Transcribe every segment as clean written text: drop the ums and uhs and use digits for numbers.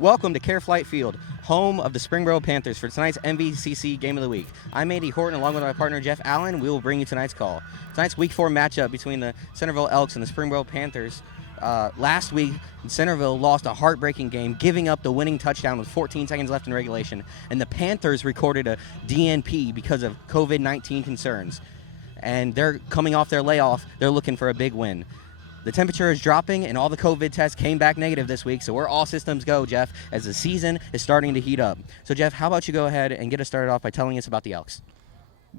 Welcome to Care Flight Field, home of the Springboro Panthers for tonight's MVCC Game of the Week. I'm Andy Horton, along with my partner Jeff Allen. We will bring you tonight's call. Tonight's Week 4 matchup between the Centerville Elks and the Springboro Panthers. Last week, Centerville lost a heartbreaking game, giving up the winning touchdown with 14 seconds left in regulation, and the Panthers recorded a DNP because of COVID-19 concerns. And they're coming off their layoff. They're looking for a big win. The temperature is dropping, and all the COVID tests came back negative this week, so we're all systems go, Jeff, as the season is starting to heat up. So, Jeff, how about you go ahead and get us started off by telling us about the Elks?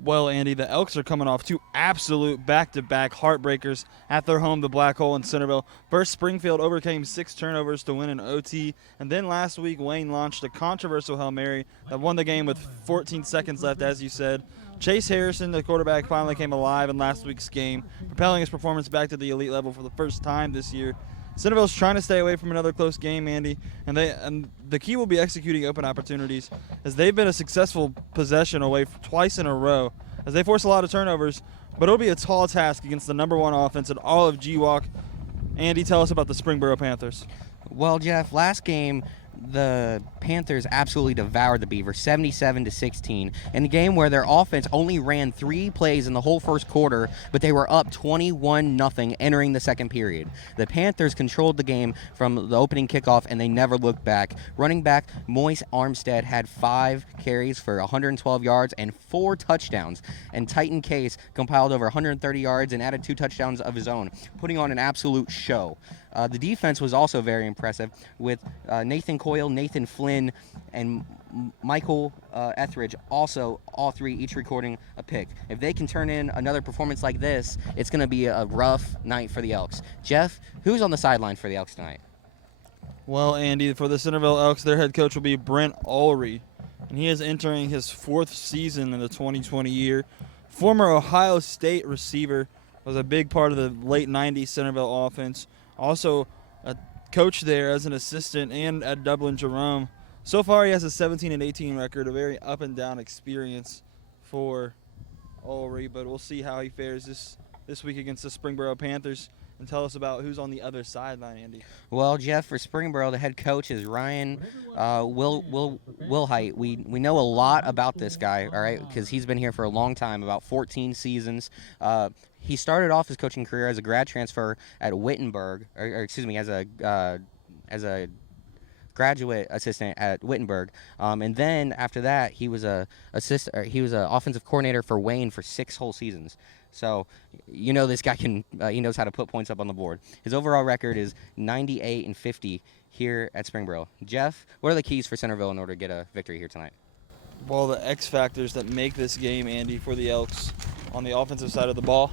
Well, Andy, the Elks are coming off two absolute back-to-back heartbreakers at their home, the Black Hole in Centerville. First, Springfield overcame 6 turnovers to win an OT, and then last week Wayne launched a controversial Hail Mary that won the game with 14 seconds left, as you said. Chase Harrison, the quarterback, finally came alive in last week's game, propelling his performance back to the elite level for the first time this year. Centerville's trying to stay away from another close game, Andy, and the key will be executing open opportunities, as they've been a successful possession away twice in a row, as they force a lot of turnovers, but it'll be a tall task against the number one offense in all of GWalk. Andy, tell us about the Springboro Panthers. Well, Jeff, last game, the Panthers absolutely devoured the Beavers, 77-16, in a game where their offense only ran 3 plays in the whole first quarter, but they were up 21-0 entering the second period. The Panthers controlled the game from the opening kickoff, and they never looked back. Running back Moise Armstead had 5 carries for 112 yards and 4 touchdowns, and Titan Case compiled over 130 yards and added 2 touchdowns of his own, putting on an absolute show. The defense was also very impressive, with Nathan Coyle, Nathan Flynn, and Michael Etheridge also, all 3 each recording a pick. If they can turn in another performance like this, it's going to be a rough night for the Elks. Jeff, who's on the sideline for the Elks tonight? Well, Andy, for the Centerville Elks, their head coach will be Brent Ulrey, and he is entering his 4th season in the 2020 year. Former Ohio State receiver, was a big part of the late 90s Centerville offense. Also a coach there as an assistant and at Dublin Jerome. So far he has a 17-18 record, a very up and down experience for Ulrey, but we'll see how he fares this week against the Springboro Panthers. And tell us about who's on the other sideline, Andy. Well, Jeff, for Springboro, the head coach is Ryan Wilhite. We know a lot about this guy, all right, because he's been here for a long time, about 14 seasons. He started off his coaching career as a grad transfer at Wittenberg, as a graduate assistant at Wittenberg, and then after that he was a offensive coordinator for Wayne for 6 whole seasons. So, you know, this guy he knows how to put points up on the board. His overall record is 98-50 here at Springboro. Jeff, what are the keys for Centerville in order to get a victory here tonight? Well, the X factors that make this game, Andy, for the Elks on the offensive side of the ball,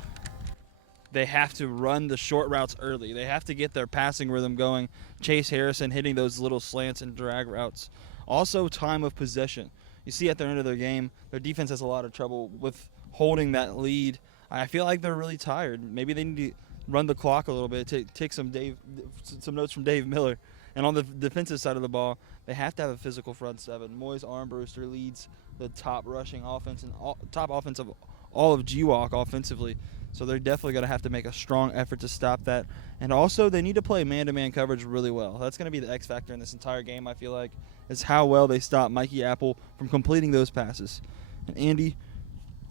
they have to run the short routes early. They have to get their passing rhythm going. Chase Harrison hitting those little slants and drag routes. Also, time of possession. You see at the end of their game, their defense has a lot of trouble with holding that lead. I feel like they're really tired. Maybe they need to run the clock a little bit, take some notes from Dave Miller. And on the defensive side of the ball, they have to have a physical front 7. Moise Armbruster leads the top rushing offense and top offense of all of GWalk offensively. So they're definitely going to have to make a strong effort to stop that. And also, they need to play man-to-man coverage really well. That's going to be the X factor in this entire game, I feel like, is how well they stop Mikey Apple from completing those passes. And Andy,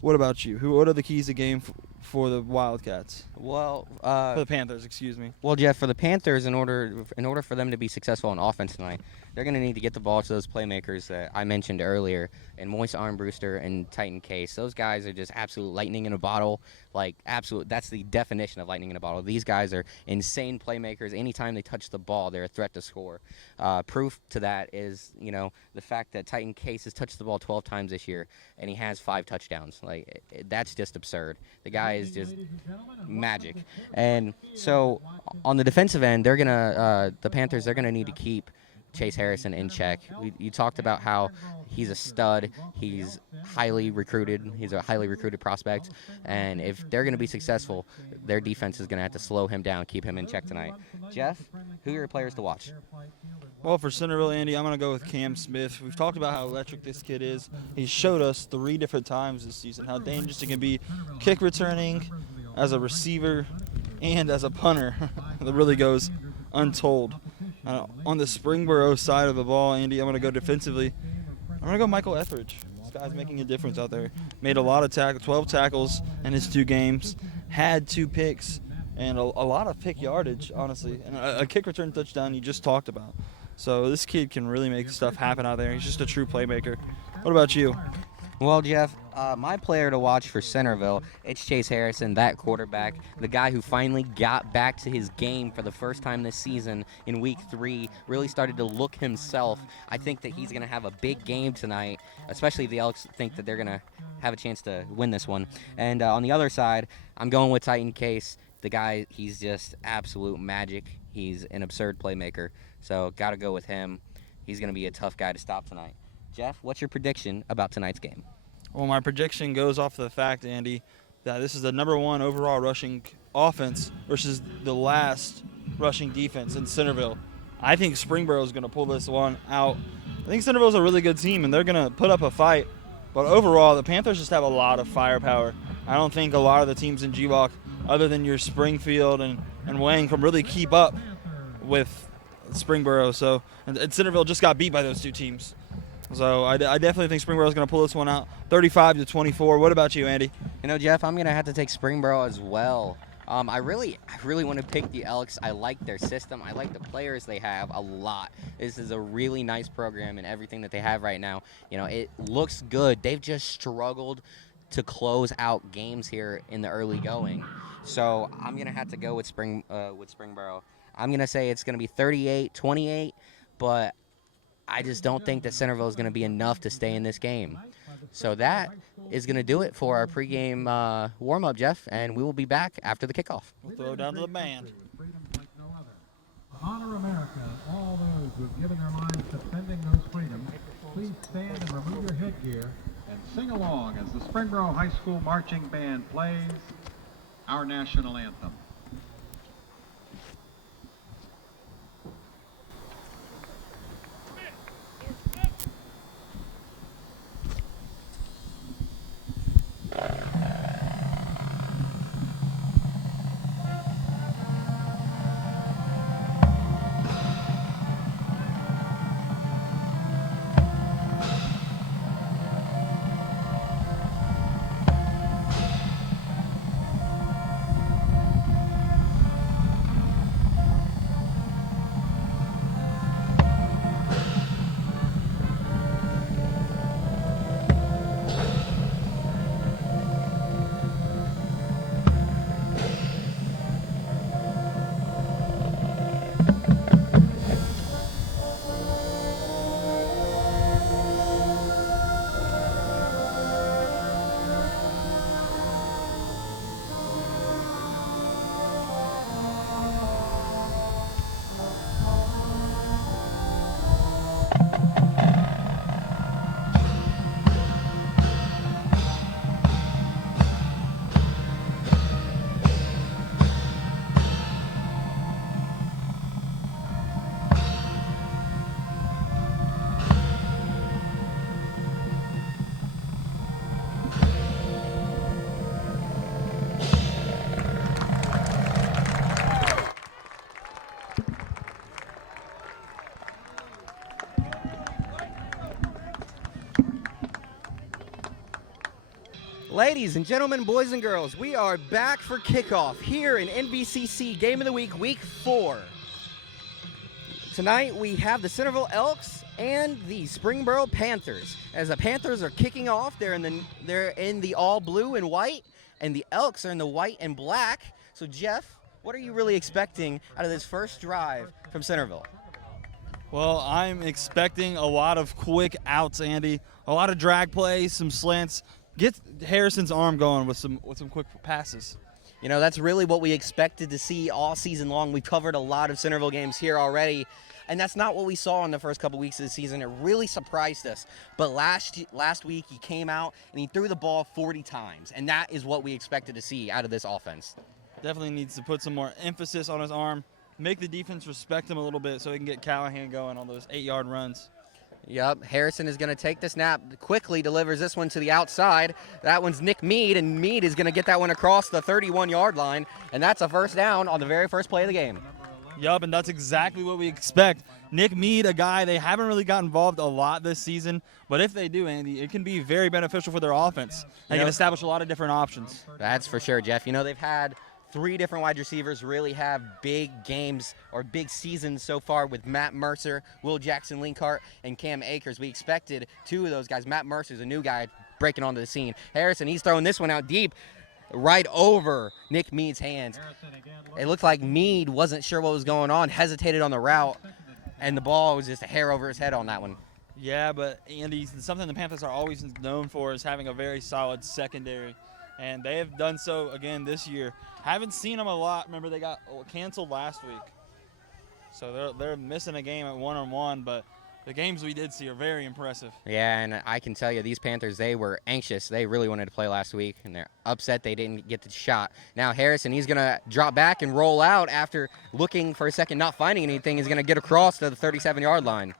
what about you? What are the keys to the game for the Wildcats? Well, for the Panthers, excuse me. Well, Jeff, for the Panthers, in order for them to be successful on offense tonight, they're going to need to get the ball to those playmakers that I mentioned earlier, and Moise Armbruster and Titan Case. Those guys are just absolute lightning in a bottle. That's the definition of lightning in a bottle. These guys are insane playmakers. Anytime they touch the ball, they're a threat to score. Proof to that is, the fact that Titan Case has touched the ball 12 times this year, and he has 5 touchdowns. That's just absurd. The guy is just magic. And so on the defensive end, the Panthers, they're gonna need to keep Chase Harrison in check. You talked about how he's a stud. He's highly recruited. He's a highly recruited prospect. And if they're going to be successful, their defense is going to have to slow him down, keep him in check tonight. Jeff, who are your players to watch? Well, for Centerville, Andy, I'm going to go with Cam Smith. We've talked about how electric this kid is. He showed us 3 different times this season how dangerous he can be kick returning, as a receiver, and as a punter. That really goes untold. On the Springboro side of the ball, Andy, I'm going to go defensively. I'm going to go Michael Etheridge. This guy's making a difference out there. Made a lot of 12 tackles in his 2 games. Had 2 picks and a lot of pick yardage, honestly. And a kick return touchdown you just talked about. So this kid can really make stuff happen out there. He's just a true playmaker. What about you? Well, Jeff, my player to watch for Centerville, it's Chase Harrison, that quarterback, the guy who finally got back to his game for the first time this season in week 3, really started to look himself. I think that he's going to have a big game tonight, especially if the Elks think that they're going to have a chance to win this one. And on the other side, I'm going with Titan Case. The guy, he's just absolute magic. He's an absurd playmaker, so got to go with him. He's going to be a tough guy to stop tonight. Jeff, what's your prediction about tonight's game? Well, my prediction goes off the fact, Andy, that this is the #1 overall rushing offense versus the last rushing defense in Centerville. I think Springboro is going to pull this one out. I think Centerville is a really good team, and they're going to put up a fight. But overall, the Panthers just have a lot of firepower. I don't think a lot of the teams in GWalk, other than your Springfield and Wayne, can really keep up with Springboro. So, and Centerville just got beat by those 2 teams. So I definitely think Springboro is going to pull this one out, 35-24. What about you, Andy? You know, Jeff, I'm going to have to take Springboro as well. I really want to pick the Elks. I like their system. I like the players they have a lot. This is a really nice program and everything that they have right now. You know, it looks good. They've just struggled to close out games here in the early going. So I'm going to have to go with Springboro. I'm going to say it's going to be 38-28, but I just don't think that Centerville is going to be enough to stay in this game. So that is going to do it for our pregame warm-up, Jeff, and we will be back after the kickoff. We'll throw down to the band. Honor America, all those who have given their lives defending those freedoms. Please stand and remove your headgear and sing along as the Springboro High School Marching Band plays our national anthem. Ladies and gentlemen, boys and girls, we are back for kickoff here in MVCC Game of the Week, Week 4. Tonight we have the Centerville Elks and the Springboro Panthers. As the Panthers are kicking off, they're in the all blue and white, and the Elks are in the white and black. So Jeff, what are you really expecting out of this first drive from Centerville? Well, I'm expecting a lot of quick outs, Andy. A lot of drag plays, some slants. Get Harrison's arm going with some quick passes. You know, that's really what we expected to see all season long. We've covered a lot of Centerville games here already, and that's not what we saw in the first couple weeks of the season. It really surprised us. But last week, he came out and he threw the ball 40 times, and that is what we expected to see out of this offense. Definitely needs to put some more emphasis on his arm, make the defense respect him a little bit so he can get Callahan going on those 8-yard runs. Yep, Harrison is going to take the snap, quickly delivers this one to the outside. That one's Nick Mead, and Mead is going to get that one across the 31-yard line, and that's a first down on the very first play of the game. Yup, and that's exactly what we expect. Nick Mead, a guy they haven't really got involved a lot this season, but if they do, Andy, it can be very beneficial for their offense. They can establish a lot of different options. That's for sure, Jeff. You know, they've had 3 different wide receivers really have big games or big seasons so far with Matt Mercer, Will Jackson Linkhart, and Cam Akers. We expected 2 of those guys. Matt Mercer's a new guy breaking onto the scene. Harrison, he's throwing this one out deep, right over Nick Mead's hands. It looked like Mead wasn't sure what was going on, hesitated on the route, and the ball was just a hair over his head on that one. Yeah, but Andy, something the Panthers are always known for is having a very solid secondary, and they have done so again this year. Haven't seen them a lot. Remember, they got canceled last week, so they're missing a game at 1-on-1, but the games we did see are very impressive. Yeah, and I can tell you, these Panthers, they were anxious. They really wanted to play last week, and they're upset they didn't get the shot. Now Harrison, he's going to drop back and roll out after looking for a second, not finding anything. He's going to get across to the 37-yard line.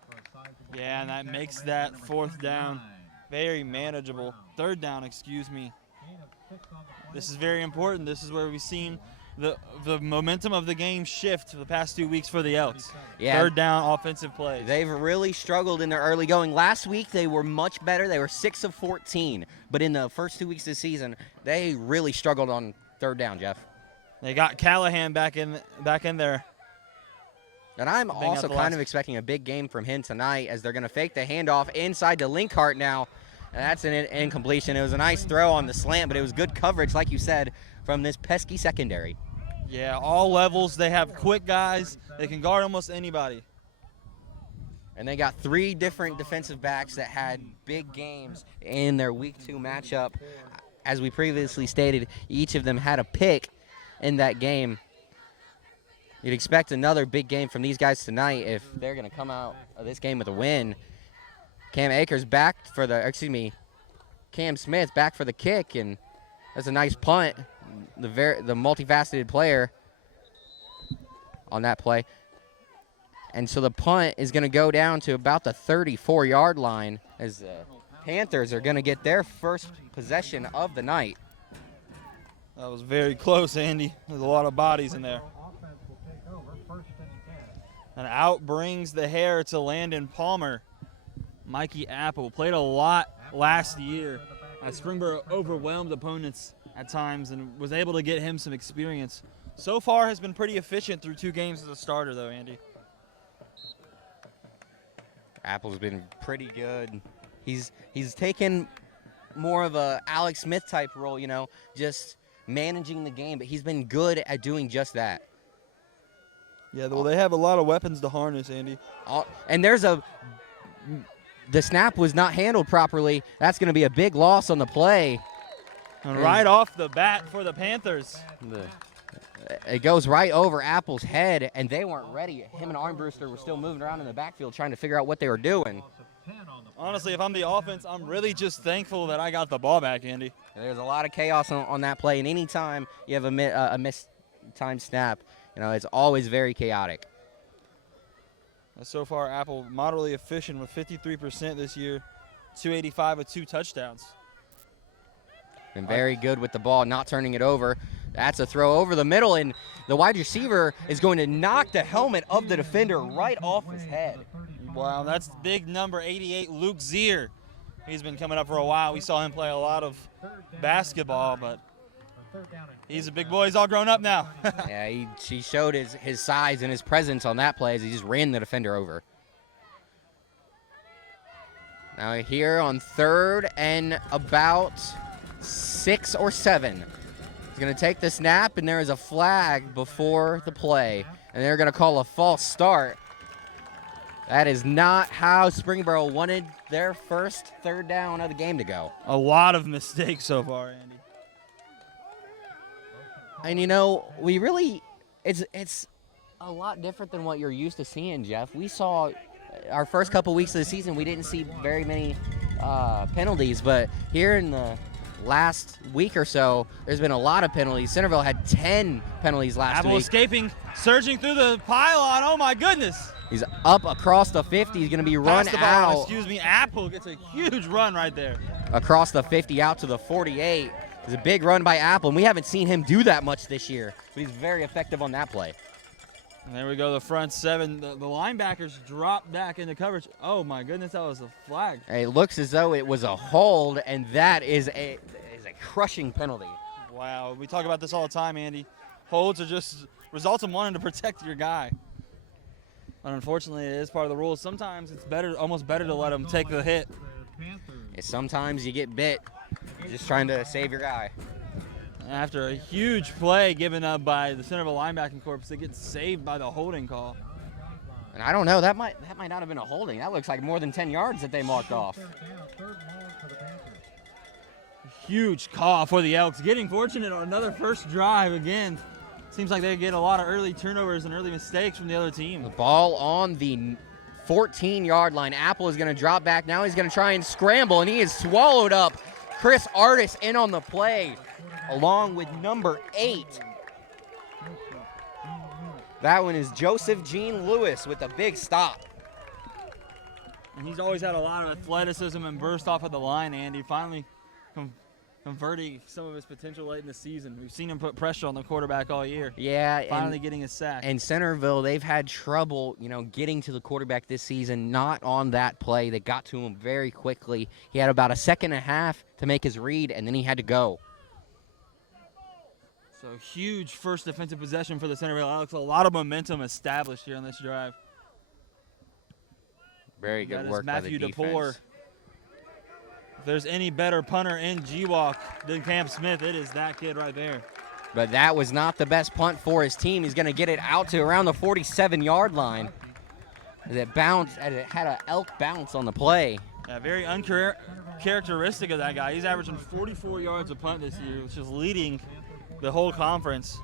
Yeah, and that makes that 4th down very manageable. 3rd down, excuse me. This is very important. This is where we've seen the momentum of the game shift the past 2 weeks for the Elks. Yeah. 3rd down offensive plays. They've really struggled in their early going. Last week, they were much better. They were 6 of 14. But in the first 2 weeks of the season, they really struggled on 3rd down, Jeff. They got Callahan back in there. And I'm also kind of expecting a big game from him tonight as they're going to fake the handoff inside to Linkhart now. And that's an incompletion. It was a nice throw on the slant, but it was good coverage, like you said, from this pesky secondary. Yeah, all levels. They have quick guys. They can guard almost anybody. And they got 3 different defensive backs that had big games in their Week 2 matchup. As we previously stated, each of them had a pick in that game. You'd expect another big game from these guys tonight if they're going to come out of this game with a win. Cam Akers back for Cam Smith back for the kick, and that's a nice punt. The multifaceted player on that play. And so the punt is going to go down to about the 34-yard line as the Panthers are going to get their first possession of the night. That was very close, Andy. There's a lot of bodies in there. And out brings the hair to Landon Palmer. Mikey Apple played a lot last year. Springboro overwhelmed opponents at times and was able to get him some experience. So far has been pretty efficient through 2 games as a starter, though, Andy. Apple's been pretty good. He's taken more of a Alex Smith type role, just managing the game, but he's been good at doing just that. Yeah, well, they have a lot of weapons to harness, Andy. And the snap was not handled properly. That's going to be a big loss on the play. And right off the bat for the Panthers. It goes right over Apple's head, and they weren't ready. Him and Armbruster were still moving around in the backfield trying to figure out what they were doing. Honestly, if I'm the offense, I'm really just thankful that I got the ball back, Andy. There's a lot of chaos on that play, and anytime you have a missed-time snap, it's always very chaotic. So far, Apple moderately efficient with 53% this year, 285 with 2 touchdowns. Been very good with the ball, not turning it over. That's a throw over the middle, and the wide receiver is going to knock the helmet of the defender right off his head. Wow, that's big number 88, Luke Zeer. He's been coming up for a while. We saw him play a lot of basketball, but he's a big boy. He's all grown up now. Yeah, he showed his size and his presence on that play as he just ran the defender over. Now here on 3rd and about 6 or 7. He's going to take the snap, and there is a flag before the play, and they're going to call a false start. That is not how Springboro wanted their first 3rd down of the game to go. A lot of mistakes so far, Andy. And we really, it's a lot different than what you're used to seeing, Jeff. We saw our first couple weeks of the season, we didn't see very many penalties, but here in the last week or so, there's been a lot of penalties. Centerville had 10 penalties last Apple week. escaping, surging through the pylon. Oh my goodness! He's up across the 50. He's going to be run Pass the ball, out. excuse me. Apple gets a huge run right there. Across the 50 out to the 48. It's a big run by Apple, and we haven't seen him do that much this year, but he's very effective on that play. And there we go, the front seven. The linebackers drop back into coverage. Oh my goodness, that was a flag. It looks as though it was a hold, and that is a crushing penalty. Wow, we talk about this all the time, Andy. Holds are just results in wanting to protect your guy. But unfortunately, it is part of the rules. Sometimes it's almost better to let them take the hit. Sometimes you get bit just trying to save your guy. After a huge play given up by the Centerville linebacking corps, they get saved by the holding call. And I don't know, that might not have been a holding. That looks like more than 10 yards that they marked off. Huge call for the Elks. Getting fortunate on another first drive again. Seems like they get a lot of early turnovers and early mistakes from the other team. The ball on the 14-yard line. Apple is going to drop back. Now he's going to try and scramble, and he is swallowed up. Chris Artis in on the play, along with number 8. That one is Joseph Gene Lewis with a big stop. And he's always had a lot of athleticism and burst off of the line, Andy. Finally converting some of his potential late in the season. We've seen him put pressure on the quarterback all year. Yeah. Finally getting a sack. And Centerville, they've had trouble, getting to the quarterback this season, not on that play. They got to him very quickly. He had about a second and a half to make his read, and then he had to go. So huge first defensive possession for the Centerville Elks. A lot of momentum established here on this drive. Very good work by the Matthew defense. DePore. If there's any better punter in GWalk than Cam Smith, it is that kid right there. But that was not the best punt for his team. He's going to get it out to around the 47-yard line. As it had an Elk bounce on the play. Yeah, very uncharacteristic of that guy. He's averaging 44 yards a punt this year, which is leading the whole conference.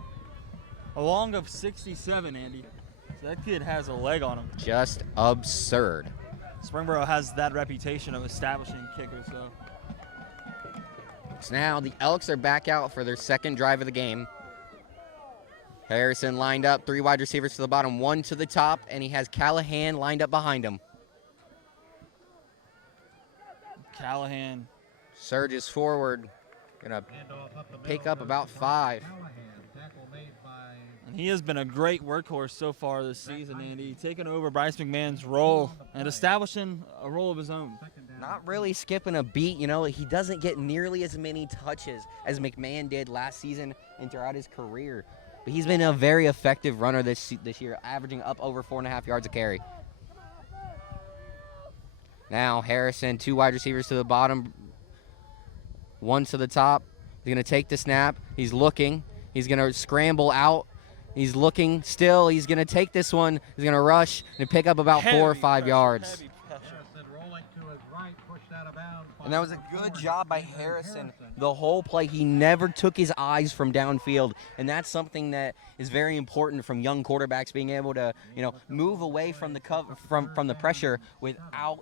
A long of 67, Andy. So that kid has a leg on him. Just absurd. Springboro has that reputation of establishing kickers, so. So now the Elks are back out for their second drive of the game. Harrison lined up, 3 wide receivers to the bottom, 1 to the top, and he has Callahan lined up behind him. Callahan surges forward, gonna pick up about 5. And he has been a great workhorse so far this season, Andy, taking over Bryce McMahon's role and establishing a role of his own. Not really skipping a beat, he doesn't get nearly as many touches as McMahon did last season and throughout his career. But he's been a very effective runner this year, averaging up over 4.5 yards a carry. Now Harrison, 2 wide receivers to the bottom, 1 to the top. He's going to take the snap. He's looking. He's going to scramble out. He's looking still. He's going to take this one. He's going to rush and pick up about 4 or 5 yards. And that was a good job by Harrison. The whole play, he never took his eyes from downfield, and that's something that is very important from young quarterbacks, being able to, move away from the from the pressure without,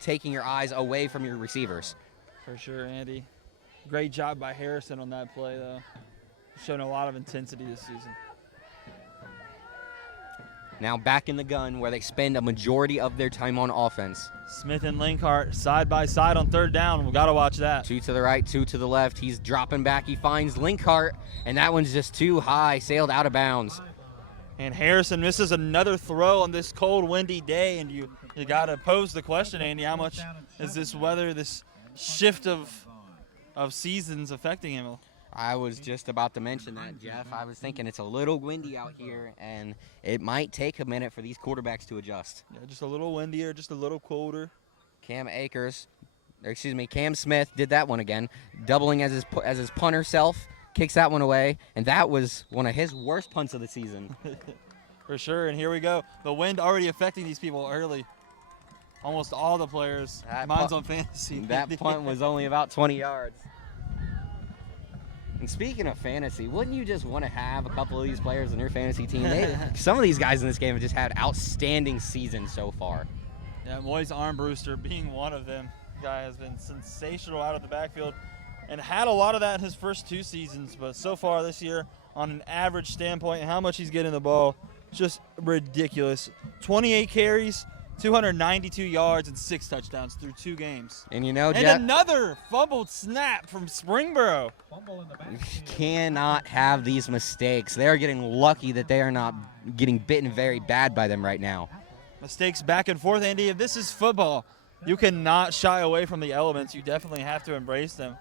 taking your eyes away from your receivers. For sure, Andy. Great job by Harrison on that play, though. Showing a lot of intensity this season. Now back in the gun where they spend a majority of their time on offense. Smith and Linkhart side by side on 3rd down. We've got to watch that. 2 to the right, 2 to the left. He's dropping back. He finds Linkhart, and that one's just too high, sailed out of bounds. And Harrison misses another throw on this cold, windy day, and you got to pose the question, Andy, how much is this weather, this shift of seasons affecting him? I was just about to mention that, Jeff. I was thinking it's a little windy out here, and it might take a minute for these quarterbacks to adjust. Yeah, just a little windier, just a little colder. Cam Smith did that one again, doubling as his punter self, kicks that one away, and that was one of his worst punts of the season. For sure, and here we go. The wind already affecting these people early. Almost all the players. Mine's on fantasy. That punt was only about 20 yards. And speaking of fantasy, wouldn't you just want to have a couple of these players in your fantasy team? Some of these guys in this game have just had outstanding seasons so far. Yeah, Moise Armbruster being one of them. Guy has been sensational out of the backfield and had a lot of that in his first 2 seasons. But so far this year, on an average standpoint, how much he's getting the ball, just ridiculous. 28 carries, 292 yards and 6 touchdowns through 2 games. And you know, And Jeff, another fumbled snap from Springboro. you cannot have these mistakes. They are getting lucky that they are not getting bitten very bad by them right now. Mistakes back and forth, Andy. If this is football, you cannot shy away from the elements. You definitely have to embrace them.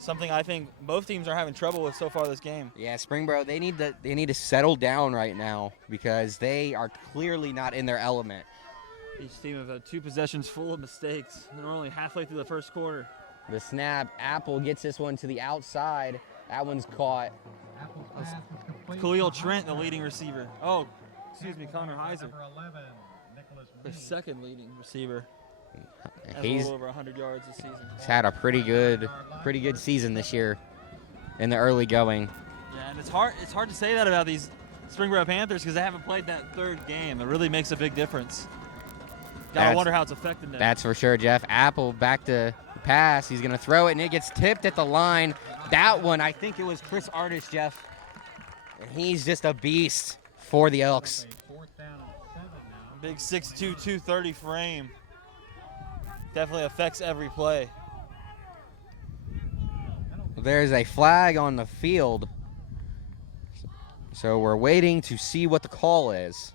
Something I think both teams are having trouble with so far this game. Yeah, Springboro, they need to settle down right now because they are clearly not in their element. Each team have had 2 possessions full of mistakes. They're only halfway through the first quarter. The snap, Apple gets this one to the outside. That one's caught. Khalil Trent, the leading receiver. Oh, excuse me, Connor Heiser, the second leading receiver. Has a He's little over 100 yards this season. had a pretty good season this year in the early going. Yeah, and it's hard to say that about these Springboro Panthers because they haven't played that 3rd game. It really makes a big difference. Gotta wonder how it's affected them. That's for sure, Jeff. Apple back to pass. He's going to throw it, and it gets tipped at the line. That one, I think it was Chris Artis, Jeff. And he's just a beast for the Elks. Big 6'2", 230 frame. Definitely affects every play. There's a flag on the field, so we're waiting to see what the call is.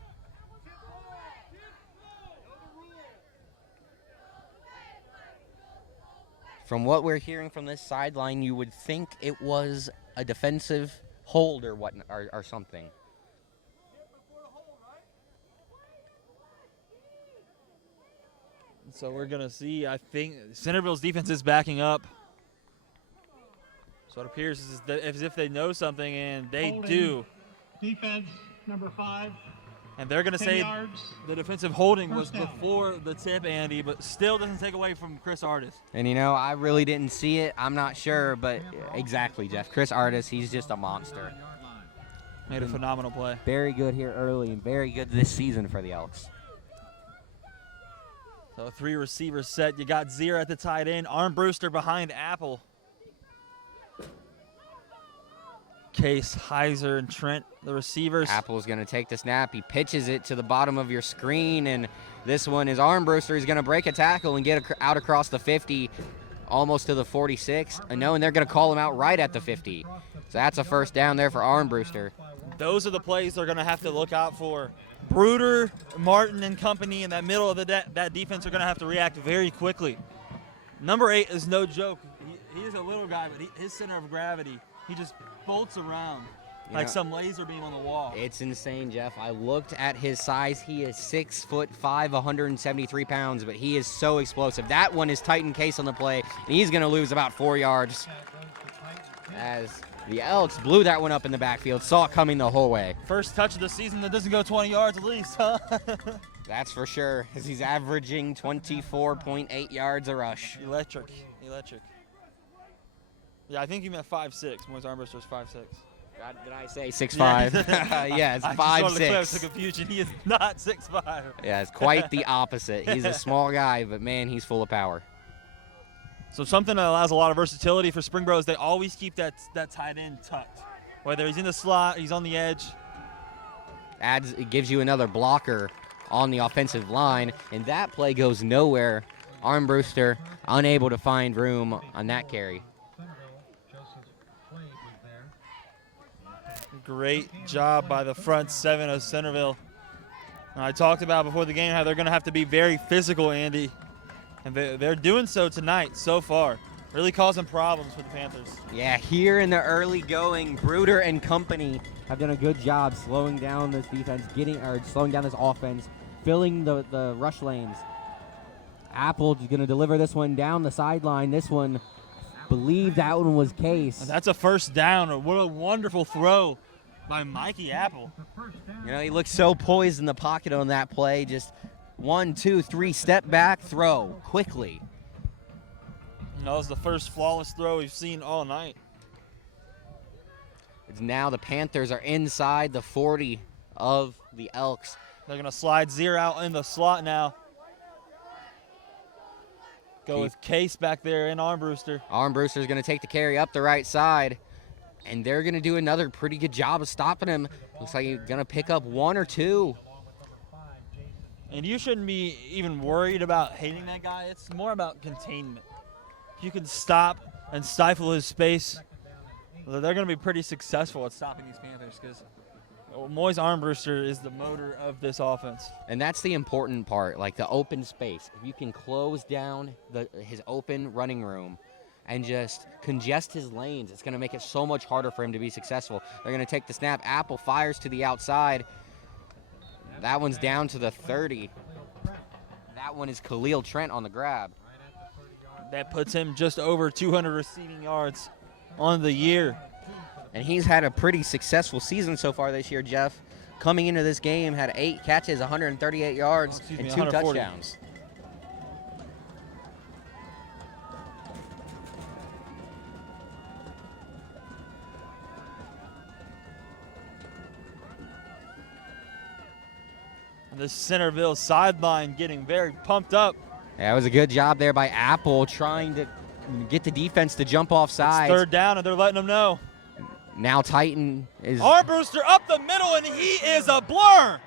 From what we're hearing from this sideline, you would think it was a defensive hold or what, or something. So we're going to see, I think, Centerville's defense is backing up. So it appears as if they know something, and they do. Defense, number 5. And they're going to 10 say yards. the defensive holding was First down. before the tip, Andy, but still doesn't take away from Chris Artis. And, you know, I really didn't see it. I'm not sure, but exactly, Jeff. Chris Artis, he's just a monster. Made a phenomenal play. Very good here early and very good this season for the Elks. So 3 receivers set. You got Zeer at the tight end. Armbruster behind Apple. Case, Heiser, and Trent, the receivers. Apple's going to take the snap. He pitches it to the bottom of your screen, and this one is Armbruster. He's going to break a tackle and get out across the 50, almost to the 46. And they're going to call him out right at the 50. So that's a first down there for Armbruster. Those are the plays they're going to have to look out for. Bruder, Martin, and company in that middle of that defense are going to have to react very quickly. Number 8 is no joke. He's a little guy, but his center of gravity, he just bolts around like some laser beam on the wall. It's insane, Jeff. I looked at his size. He is 6'5", 173 pounds, but he is so explosive. That one is Titan Case on the play, and he's going to lose about 4 yards as the Elks blew that one up in the backfield, saw it coming the whole way. First touch of the season that doesn't go 20 yards at least, huh? That's for sure, as he's averaging 24.8 yards a rush. Electric. Yeah, I think he meant 5'6". Moise Armbruster's 5'6". Did I say 6'5"? Yeah, it's 5'6". I just wanted to clear the confusion. He is not 6'5". Yeah, it's quite the opposite. He's a small guy, but man, he's full of power. So something that allows a lot of versatility for Springboro is they always keep that tight end tucked. Whether he's in the slot, he's on the edge. It gives you another blocker on the offensive line, and that play goes nowhere. Armbruster unable to find room on that carry. Great job by the front 7 of Centerville. And I talked about before the game how they're going to have to be very physical, Andy. And they're doing so tonight so far. Really causing problems for the Panthers. Yeah, here in the early going, Bruder and company have done a good job slowing down this defense, slowing down this offense, filling the rush lanes. Apple is going to deliver this one down the sideline. This one, believe that one was Case. And that's a first down. What a wonderful throw by Mikey Apple. You know, he looks so poised in the pocket on that play. Just 1, 2, 3 step back, throw quickly. That was the first flawless throw we've seen all night. It's now the Panthers are inside the 40 of the Elks. They're going to slide Zeer out in the slot now. Go with Case back there in Armbruster. Armbruster's going to take the carry up the right side, and they're going to do another pretty good job of stopping him. Looks like he's going to pick up 1 or 2. And you shouldn't be even worried about hating that guy. It's more about containment. If you can stop and stifle his space, they're going to be pretty successful at stopping these Panthers because Moise Armbruster is the motor of this offense. And that's the important part, like the open space. If you can close down his open running room and just congest his lanes, it's going to make it so much harder for him to be successful. They're going to take the snap. Apple fires to the outside. That one's down to the 30. That one is Khalil Trent on the grab. That puts him just over 200 receiving yards on the year. And he's had a pretty successful season so far this year, Jeff. Coming into this game, had 8 catches, 138 yards, and 2 touchdowns. The Centerville sideline getting very pumped up. Yeah, it was a good job there by Apple trying to get the defense to jump off sides. It's 3rd down, and they're letting them know. Now Titan is... Armbruster up the middle, and he is a blur.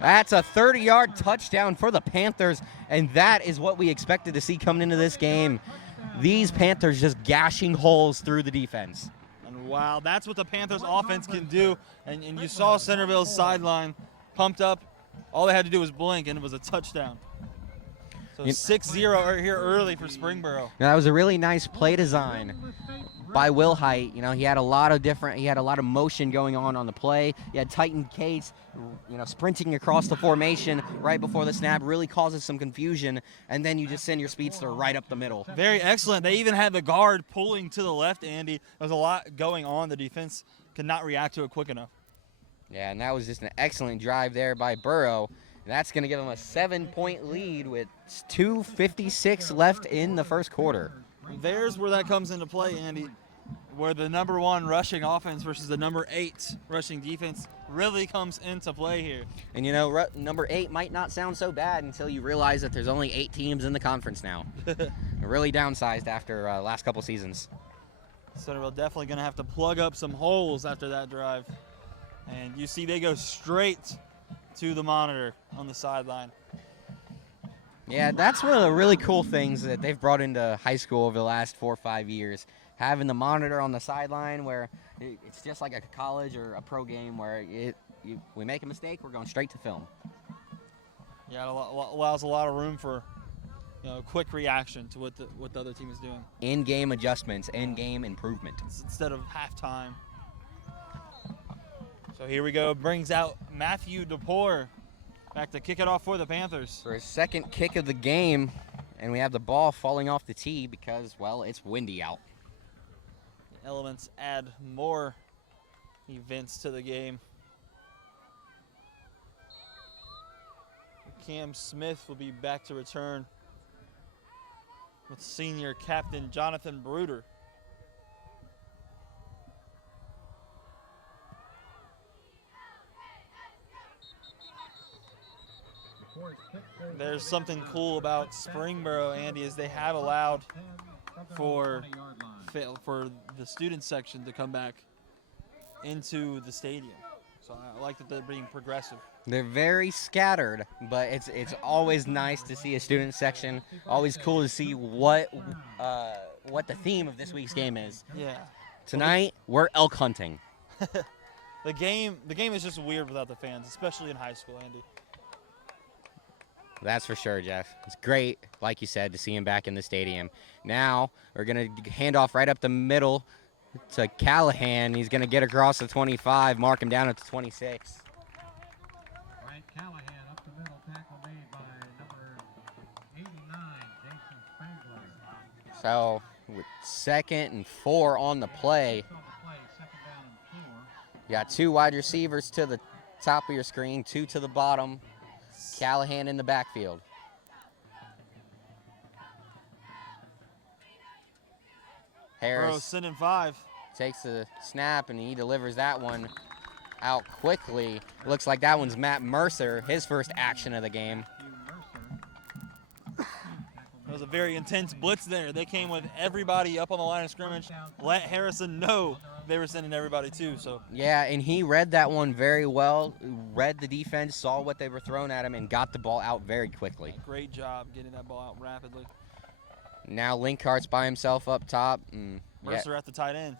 That's a 30-yard touchdown for the Panthers, and that is what we expected to see coming into this game. These Panthers just gashing holes through the defense. And wow, that's what the Panthers offense can do. And you saw Centerville's sideline pumped up. All they had to do was blink, and it was a touchdown. So 6-0 right here early for Springboro. Now, that was a really nice play design by Will Height. You know, he had a lot of motion going on the play. You had Titan Case, sprinting across the formation right before the snap, really causes some confusion, and then you just send your speedster right up the middle. Very excellent. They even had the guard pulling to the left, Andy. There was a lot going on. The defense could not react to it quick enough. Yeah, and that was just an excellent drive there by Burrow. And that's going to give them a 7-point lead with 2:56 left in the first quarter. There's where that comes into play, Andy, where the number 1 rushing offense versus the number 8 rushing defense really comes into play here. And, number 8 might not sound so bad until you realize that there's only 8 teams in the conference now. Really downsized after last couple seasons. Centerville definitely going to have to plug up some holes after that drive. And you see they go straight to the monitor on the sideline. Yeah, that's one of the really cool things that they've brought into high school over the last 4 or 5 years. Having the monitor on the sideline where it's just like a college or a pro game where we make a mistake, we're going straight to film. Yeah, it allows a lot of room for quick reaction to what the other team is doing. In-game adjustments, in-game improvement. Instead of halftime. So here we go. Brings out Matthew DePore back to kick it off for the Panthers. For his second kick of the game, and we have the ball falling off the tee because, well, it's windy out. The elements add more events to the game. Cam Smith will be back to return with senior captain Jonathan Bruder. There's something cool about Springboro, Andy, is they have allowed for the student section to come back into the stadium. So I like that they're being progressive. They're very scattered, but it's always nice to see a student section. Always cool to see what the theme of this week's game is. Yeah. Tonight we're elk hunting. The game is just weird without the fans, especially in high school, Andy. That's for sure, Jeff. It's great, like you said, to see him back in the stadium. Now we're going to hand off right up the middle to Callahan. He's going to get across the 25, mark him down at the 26. Right, Callahan up the middle, tackle made by number 89, Jason Spangler. So with 2nd and 4 on the play. Second down and 4. You got 2 wide receivers to the top of your screen, 2 to the bottom. Callahan in the backfield. Harris sending 5. takes the snap and he delivers that one out quickly. It looks like that one's Matt Mercer, his first action of the game. It was a very intense blitz there. They came with everybody up on the line of scrimmage. Let Harrison know they were sending everybody too. So Yeah, and he read that one very well, read the defense, saw what they were throwing at him, and got the ball out very quickly. great job getting that ball out rapidly. Now Linkhart's by himself up top. Mercer at the tight end.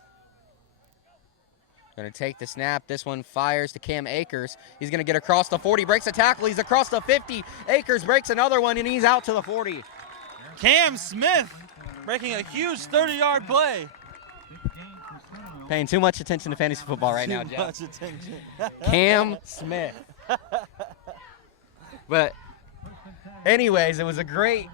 Going to take the snap. This one fires to Cam Akers. He's going to get across the 40, breaks a tackle. He's across the 50. Akers breaks another one, and he's out to the 40. Cam Smith breaking a huge 30-yard play. Paying too much attention to fantasy football right now, Too Jeff. much attention. Cam Smith. But anyways, it was a great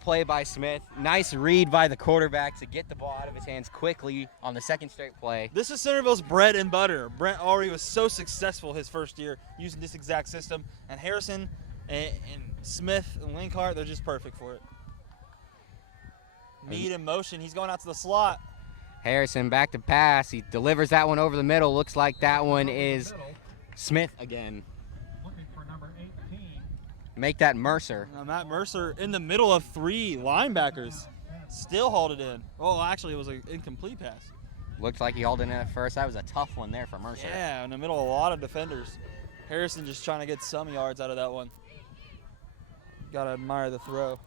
play by Smith. Nice read by the quarterback to get the ball out of his hands quickly on the second straight play. This is Centerville's bread and butter. Brent already was so successful his first year using this exact system. And Harrison and Smith and Linkhart, they're just perfect for it. Mead in motion. He's going out to the slot. Harrison back to pass. He delivers that one over the middle. Looks like that one is Smith again. Looking for number 18. Make that Mercer. Now Matt Mercer in the middle of 3 linebackers. Still hauled it in. Oh, actually, it was an incomplete pass. Looked like he hauled it in at first. That was a tough one there for Mercer. Yeah, in the middle of a lot of defenders. Harrison just trying to get some yards out of that one. Got to admire the throw.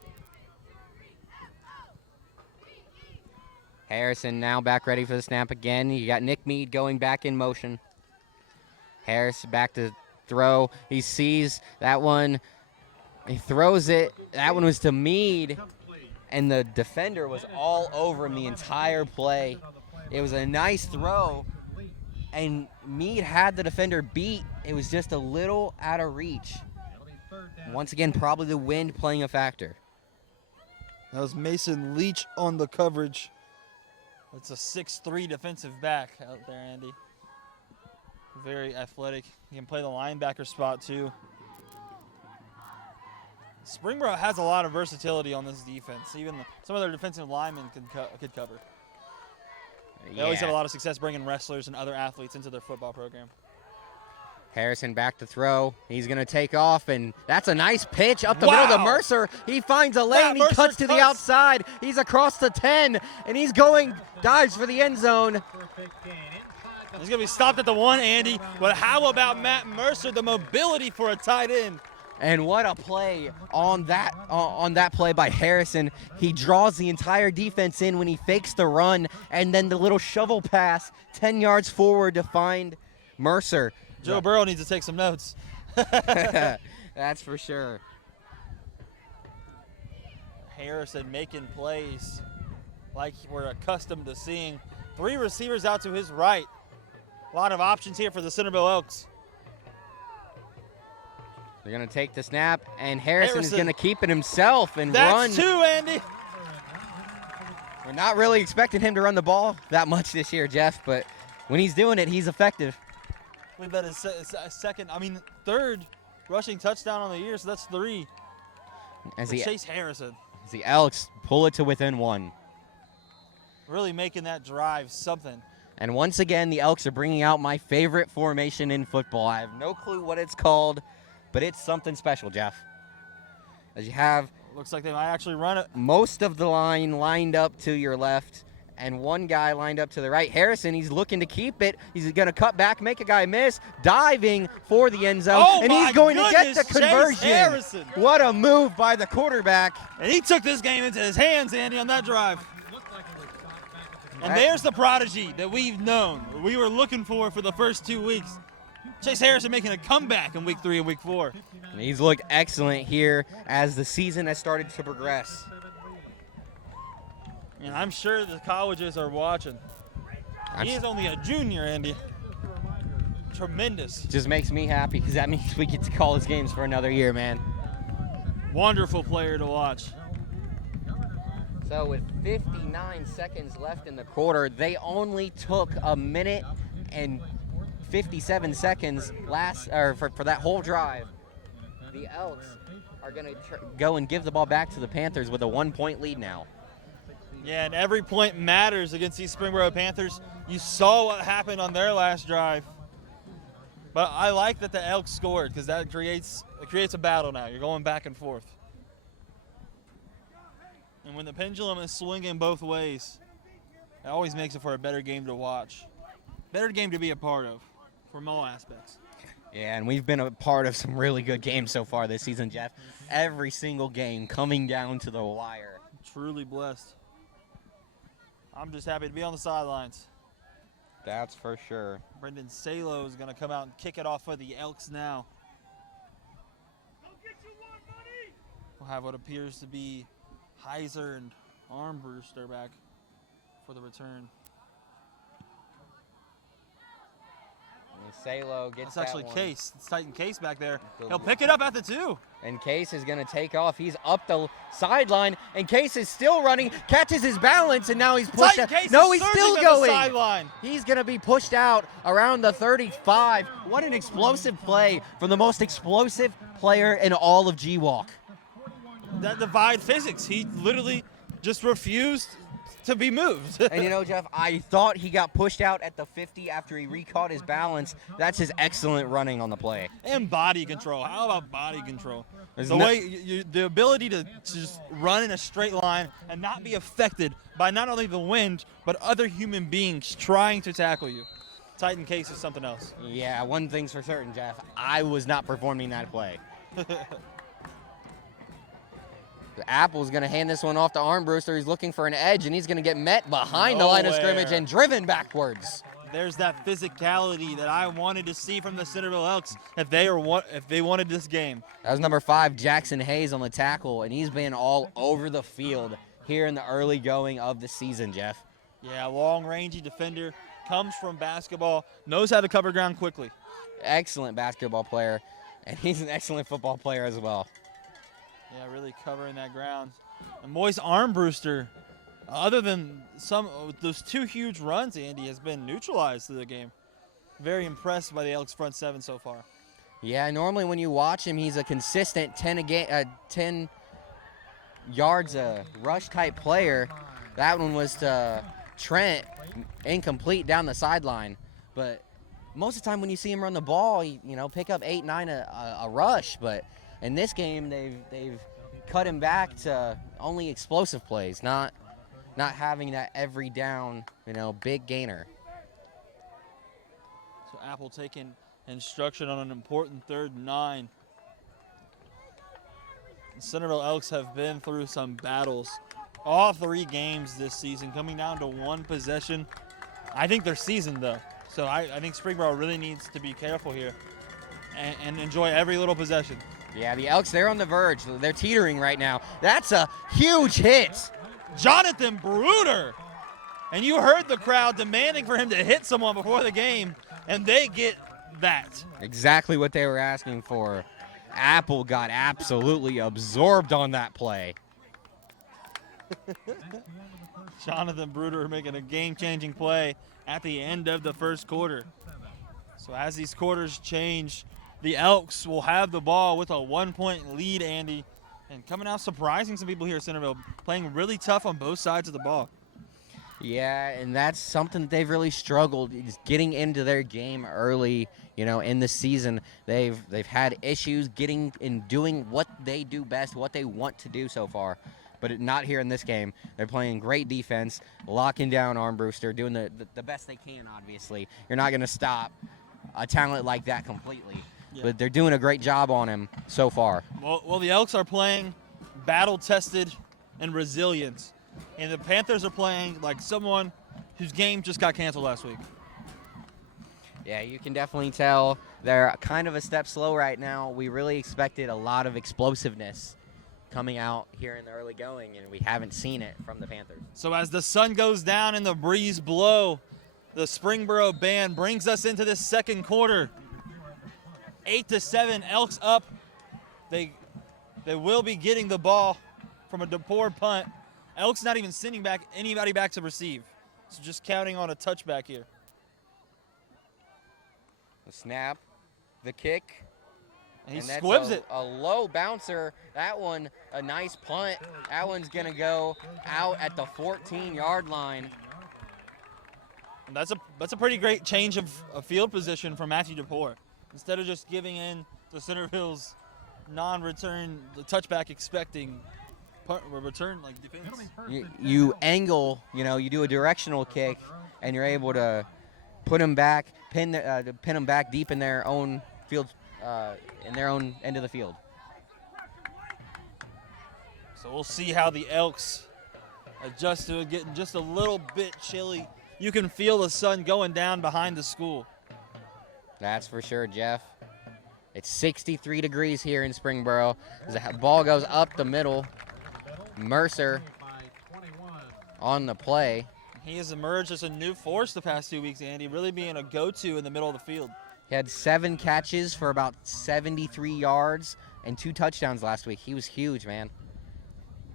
Harrison now back ready for the snap again. You got Nick Mead going back in motion. Harris back to throw. He sees that one. He throws it. That one was to Mead, and the defender was all over him the entire play. It was a nice throw, and Mead had the defender beat. It was just a little out of reach. Once again, probably the wind playing a factor. That was Mason Leach on the coverage. It's a 6'3" defensive back out there, Andy. Very athletic. He can play the linebacker spot, too. Springboro has a lot of versatility on this defense. Even some of their defensive linemen could cover. They always have a lot of success bringing wrestlers and other athletes into their football program. Harrison back to throw. He's going to take off, and that's a nice pitch up the middle to Mercer. He finds a lane. He cuts to the outside. He's across the 10, and he's going, dives for the end zone. He's going to be stopped at the 1, Andy. But how about Matt Mercer, the mobility for a tight end? And what a play on that play by Harrison. He draws the entire defense in when he fakes the run, and then the little shovel pass 10 yards forward to find Mercer. Joe Burrow needs to take some notes. That's for sure. Harrison making plays like we're accustomed to seeing. 3 receivers out to his right. A lot of options here for the Centerville Elks. They're going to take the snap, and Harrison is going to keep it himself and run. That's 2, Andy. We're not really expecting him to run the ball that much this year, Jeff, but when he's doing it, he's effective. We bet his third rushing touchdown on the year, so that's 3. As Chase Harrison. As the Elks pull it to within 1. Really making that drive something. And once again, the Elks are bringing out my favorite formation in football. I have no clue what it's called, but it's something special, Jeff. As you have Looks like they might actually run it. most of the line lined up to your left, and one guy lined up to the right. Harrison, he's looking to keep it. He's going to cut back, make a guy miss, diving for the end zone, and he's going to get the conversion. Harrison. What a move by the quarterback. And he took this game into his hands, Andy, on that drive. And there's the prodigy that we've known, we were looking for the first 2 weeks. Chase Harrison making a comeback in week 3 and week 4. And he's looked excellent here as the season has started to progress. And I'm sure the colleges are watching. He is only a junior, Andy. Tremendous. Just makes me happy because that means we get to call his games for another year, man. Wonderful player to watch. So with 59 seconds left in the quarter, they only took a minute and 57 seconds for that whole drive. The Elks are going to go and give the ball back to the Panthers with a 1-point lead now. Yeah, and every point matters against these Springboro Panthers. You saw what happened on their last drive. But I like that the Elks scored because that creates a battle now. You're going back and forth. And when the pendulum is swinging both ways, it always makes it for a better game to watch. better game to be a part of from all aspects. Yeah, and we've been a part of some really good games so far this season, Jeff. Every single game coming down to the wire. Truly blessed. I'm just happy to be on the sidelines. That's for sure. Brendan Salo is going to come out and kick it off for the Elks now. We'll have what appears to be Heiser and Armbruster back for the return. And Salo gets That's actually that one. Case. It's Titan Case back there. He'll pick it up at the 2. And Case is going to take off. He's up the sideline, and Case is still running, catches his balance, and now he's pushed Titan out. Case No, is he's surging still to the going. sideline. He's going to be pushed out around the 35. What an explosive play from the most explosive player in all of G-Walk. That defied physics. He literally just refused to be moved. And you know, Jeff, I thought he got pushed out at the 50 after he recaught his balance. That's his excellent running on the play. And body control. How about body control? There's The no- way the ability to just run in a straight line and not be affected by not only the wind but other human beings trying to tackle you. Titan Case is something else. Yeah, one thing's for certain, Jeff. I was not performing that play. Apple's going to hand this one off to Armbruster. He's looking for an edge, and he's going to get met behind the line of scrimmage Nowhere. and driven backwards. There's that physicality that I wanted to see from the Centerville Elks if they wanted this game. That was number 5, Jackson Hayes, on the tackle, and he's been all over the field here in the early going of the season, Jeff. Yeah, long-rangey defender, comes from basketball, knows how to cover ground quickly. Excellent basketball player, and he's an excellent football player as well. Yeah, really covering that ground. And Moise Armbruster, other than those 2 huge runs, Andy, has been neutralized through the game. Very impressed by the Elks front 7 so far. Yeah, normally when you watch him, he's a consistent 10 yards a rush type player. That one was to Trent, incomplete down the sideline. But most of the time when you see him run the ball, he, pick up 8, 9 a rush. But in this game, they've cut him back to only explosive plays, not having that every down, big gainer. So Apple taking instruction on an important 3rd and 9. The Centerville Elks have been through some battles. All 3 games this season, coming down to 1 possession. I think they're seasoned, though. So I think Springboro really needs to be careful here and enjoy every little possession. Yeah, the Elks, they're on the verge. They're teetering right now. That's a huge hit. Jonathan Bruder. And you heard the crowd demanding for him to hit someone before the game, and they get that. Exactly what they were asking for. Apple got absolutely absorbed on that play. Jonathan Bruder making a game-changing play at the end of the first quarter. So as these quarters change, the Elks will have the ball with a 1-point lead, Andy. And coming out surprising some people here at Centerville, playing really tough on both sides of the ball. Yeah, and that's something that they've really struggled, is getting into their game early, in the season. They've had issues getting and doing what they do best, what they want to do so far. But not here in this game. They're playing great defense, locking down Armbruster, doing the best they can, obviously. You're not going to stop a talent like that completely. Yeah. But they're doing a great job on him so far. Well, the Elks are playing battle-tested and resilient. And the Panthers are playing like someone whose game just got canceled last week. Yeah, you can definitely tell they're kind of a step slow right now. We really expected a lot of explosiveness coming out here in the early going, and we haven't seen it from the Panthers. So as the sun goes down and the breeze blow, the Springboro band brings us into this second quarter. 8-7, Elks up. They will be getting the ball from a DePore punt. Elks not even sending anybody back to receive. So just counting on a touchback here. The snap, the kick. And he that's squibs it. A low bouncer. That one, a nice punt. That one's going to go out at the 14-yard line. And that's a pretty great change of field position from Matthew DePore. Instead of just giving in to Centerville's non-return, the touchback expecting return like defense. You angle, you do a directional kick, and you're able to put them back, pin them back deep in their own field, in their own end of the field. So we'll see how the Elks adjust to it, getting just a little bit chilly. You can feel the sun going down behind the school. That's for sure, Jeff. It's 63 degrees here in Springboro. As the ball goes up the middle, Mercer on the play. He has emerged as a new force the past 2 weeks, Andy, really being a go-to in the middle of the field. He had 7 catches for about 73 yards and 2 touchdowns last week. He was huge, man.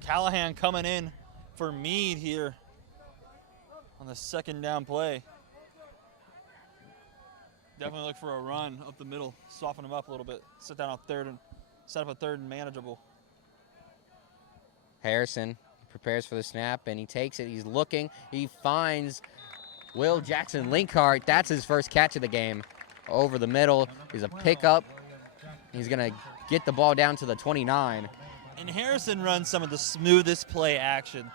Callahan coming in for Meade here on the second down play. Definitely look for a run up the middle, soften him up a little bit, sit down on third and set up a third and manageable. Harrison prepares for the snap, and he takes it. He's looking. He finds Will Jackson Linkhart. That's his first catch of the game. Over the middle. He's a pickup. He's going to get the ball down to the 29. And Harrison runs some of the smoothest play action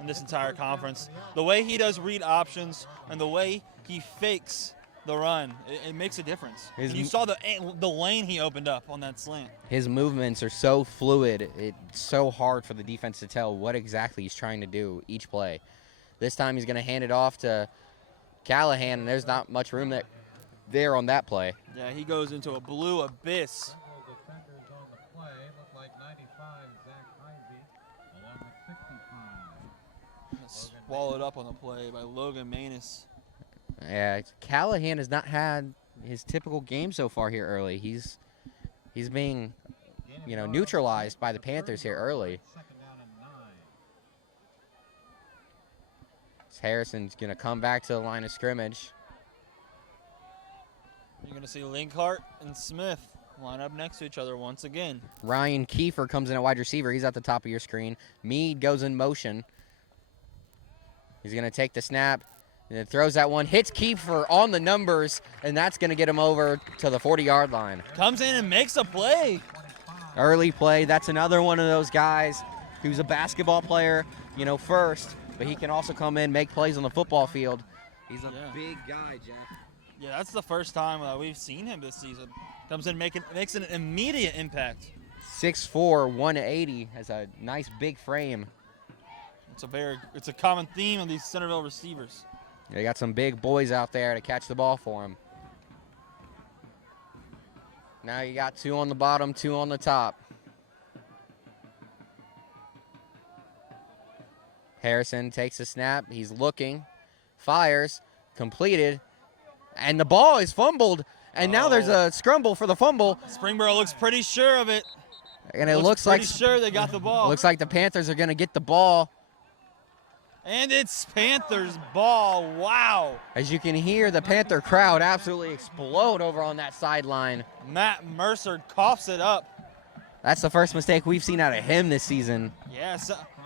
in this entire conference. The way he does read options and the way he fakes the run, it makes a difference. And you saw the lane he opened up on that slant. His movements are so fluid. It's so hard for the defense to tell what exactly he's trying to do each play. This time he's going to hand it off to Callahan, and there's not much room there on that play. Yeah, he goes into a blue abyss. Swallowed up on the play by Logan Manus. Yeah, Callahan has not had his typical game so far here early. He's being, neutralized by the Panthers here early. Harrison's going to come back to the line of scrimmage. You're going to see Linkhart and Smith line up next to each other once again. Ryan Kiefer comes in at wide receiver. He's at the top of your screen. Meade goes in motion. He's going to take the snap. And throws that one, hits Kiefer on the numbers, and that's going to get him over to the 40-yard line. Comes in and makes a play. Early play. That's another one of those guys who's a basketball player, first, but he can also come in, make plays on the football field. He's a big guy, Jeff. Yeah, that's the first time we've seen him this season. Comes in, makes an immediate impact. 6'4", 180, has a nice big frame. It's a common theme of these Centerville receivers. They got some big boys out there to catch the ball for him. Now you got 2 on the bottom, 2 on the top. Harrison takes a snap. He's looking, fires, completed, and the ball is fumbled. And now there's a scramble for the fumble. Springboro looks pretty sure of it. And it looks like sure they got the ball. Looks like the Panthers are going to get the ball. And it's Panthers ball. Wow. As you can hear the Panther crowd absolutely explode over on that sideline. Matt Mercer coughs it up. That's the first mistake we've seen out of him this season. Yeah,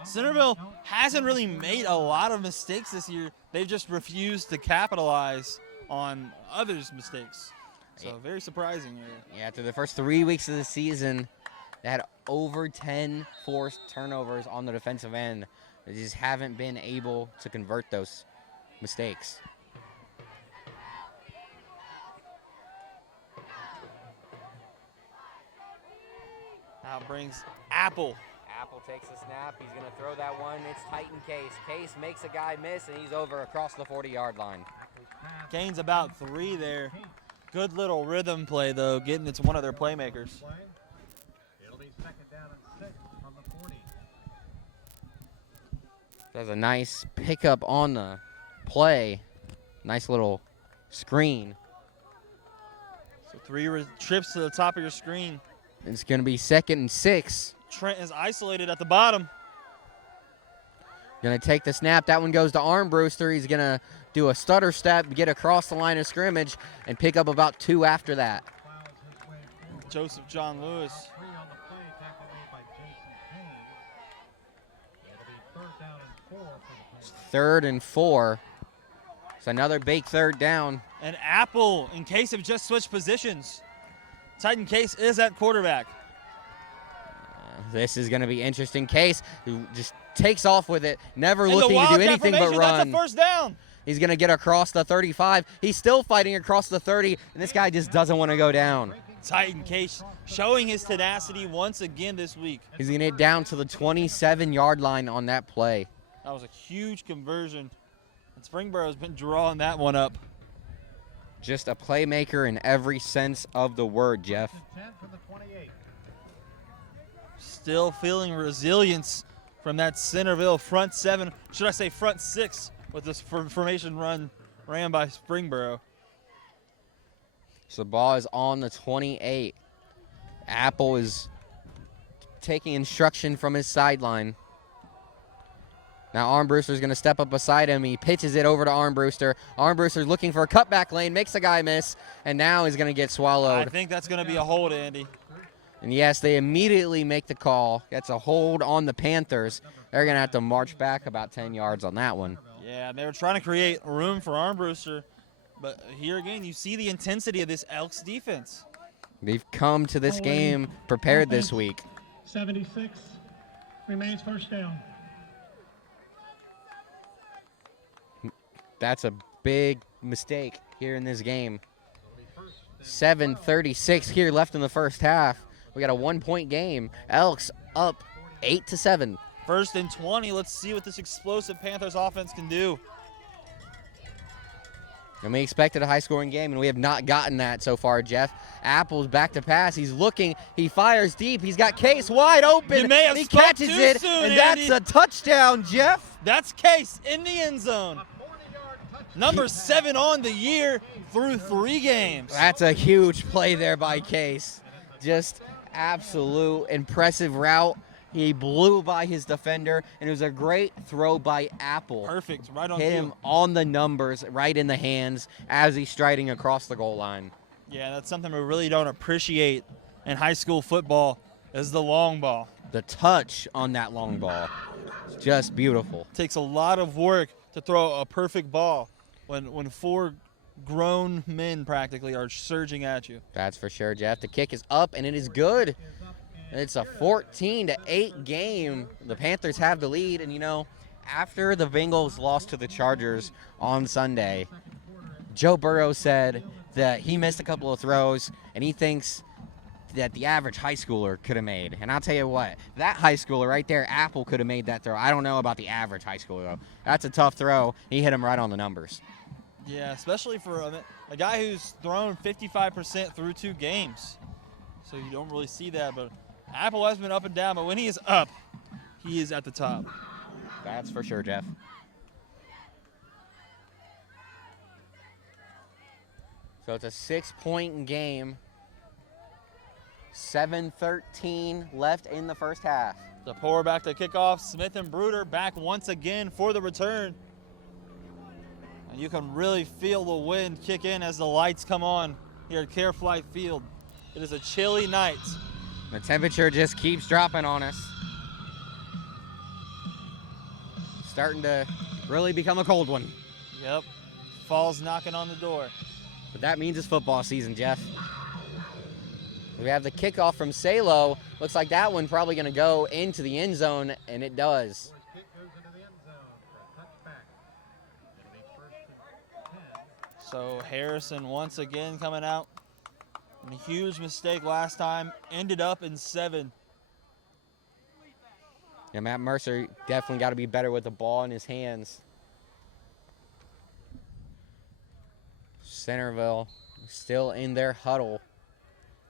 Centerville hasn't really made a lot of mistakes this year. They've just refused to capitalize on others' mistakes. So very surprising here. Yeah, through the first 3 weeks of the season, they had over 10 forced turnovers on the defensive end. They just haven't been able to convert those mistakes. Now brings Apple. Apple takes the snap. He's going to throw that one. It's Titan Case. Case makes a guy miss, and he's over across the 40-yard line. Gains about 3 there. Good little rhythm play, though, getting it to one of their playmakers. It'll be 2nd down and 6 from the 40. There's a nice pickup on the play. Nice little screen. So 3 trips to the top of your screen. It's going to be 2nd and 6. Trent is isolated at the bottom. Going to take the snap. That one goes to Armbruster. He's going to do a stutter step, get across the line of scrimmage, and pick up about 2 after that. Joseph John Lewis. 3 on the play, tackled by Jason Payne. It'll be 3rd down and 4 for the 3rd and 4. It's another big 3rd down. And Apple, in case have just switched positions. Titan Case is at quarterback. This is going to be interesting. Case who just takes off with it, never And looking to do anything but run. That's a first down. He's going to get across the 35. He's still fighting across the 30, and this guy just doesn't want to go down. Titan Case showing his tenacity once again this week. He's going to get down to the 27-yard line on that play. That was a huge conversion, and Springboro's been drawing that one up. Just a playmaker in every sense of the word, Jeff. 10 from the 28. Still feeling resilience from that Centerville front seven, should I say front six, with this formation ran by Springboro. So the ball is on the 28. Apple is taking instruction from his sideline. Now Armbruster's going to step up beside him. He pitches it over to Armbruster. Armbruster's looking for a cutback lane, makes the guy miss, and now he's going to get swallowed. I think that's going to be a hold, Andy. And yes, they immediately make the call. That's a hold on the Panthers. They're going to have to march back about 10 yards on that one. Yeah, they were trying to create room for Armbruster, but here again, you see the intensity of this Elks defense. They've come to this game prepared this week. 76 remains first down. That's a big mistake here in this game. 7:36 here left in the first half. We got a 1-point game. Elks up 8-7. 1st and 20. Let's see what this explosive Panthers offense can do. And we expected a high-scoring game, and we have not gotten that so far, Jeff. Apple's back to pass. He's looking. He fires deep. He's got Case wide open. You may have he spoke catches too it, soon, and that's Andy. a touchdown, Jeff. That's Case in the end zone. Number 7 on the year through 3 games. That's a huge play there by Case. Just absolute impressive route. He blew by his defender, and it was a great throw by Apple. Perfect, right on Hit cue. him on the numbers, right in the hands, as he's striding across the goal line. Yeah, that's something we really don't appreciate in high school football is the long ball. The touch on that long ball is just beautiful. It takes a lot of work to throw a perfect ball when 4 grown men practically are surging at you. That's for sure, Jeff. The kick is up, and it is good. It's a 14-8 game. The Panthers have the lead, and, you know, after the Bengals lost to the Chargers on Sunday, Joe Burrow said that he missed a couple of throws, and he thinks that the average high schooler could have made. And I'll tell you what, that high schooler right there, Apple, could have made that throw. I don't know about the average high schooler, though. That's a tough throw. He hit him right on the numbers. Yeah, especially for a guy who's thrown 55% through 2 games. So you don't really see that, but Apple has been up and down, but when he is up, he is at the top. That's for sure, Jeff. So it's a 6-point game. 7:13 left in the first half. The pour back to kickoff. Smith and Bruder back once again for the return. And you can really feel the wind kick in as the lights come on here at Careflight Field. It is a chilly night. The temperature just keeps dropping on us. Starting to really become a cold one. Yep. Fall's knocking on the door. But that means it's football season, Jeff. We have the kickoff from Salo. Looks like that one probably going to go into the end zone, and it does. Kick goes into the end zone for a touchback. It'll be 1st and 10. So Harrison once again coming out. And a huge mistake last time. Ended up in 7. Yeah, Matt Mercer definitely got to be better with the ball in his hands. Centerville still in their huddle.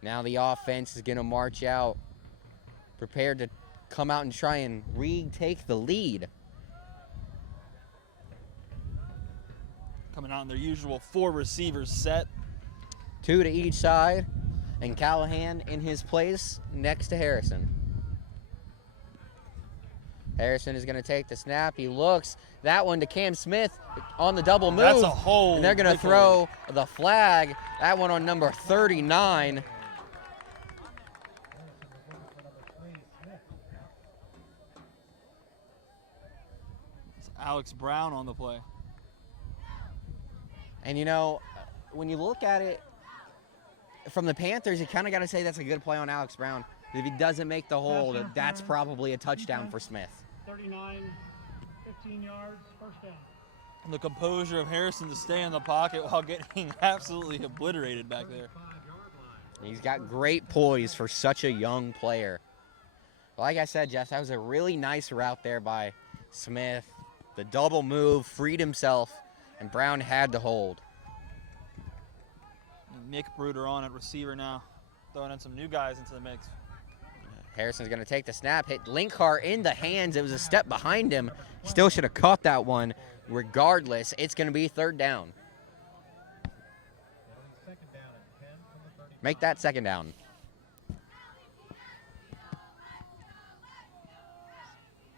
Now the offense is going to march out, prepared to come out and try and retake the lead. Coming out in their usual 4 receivers set. 2 to each side, and Callahan in his place next to Harrison. Harrison is going to take the snap. He looks. That one to Cam Smith on the double move. That's a hold. And they're going to throw the flag. That one on number 39. It's Alex Brown on the play. And, you know, when you look at it from the Panthers, you kind of got to say that's a good play on Alex Brown. If he doesn't make the hold, that's probably a touchdown for Smith. 39, 15 yards, first down. The composure of Harrison to stay in the pocket while getting absolutely obliterated back there. He's got great poise for such a young player. Like I said, Jeff, that was a really nice route there by Smith. The double move, freed himself, and Brown had to hold. Nick Bruder on at receiver now, throwing in some new guys into the mix. Harrison's going to take the snap, hit Linkar in the hands. It was a step behind him. Still should have caught that one. Regardless, it's going to be 3rd down. Make that 2nd down.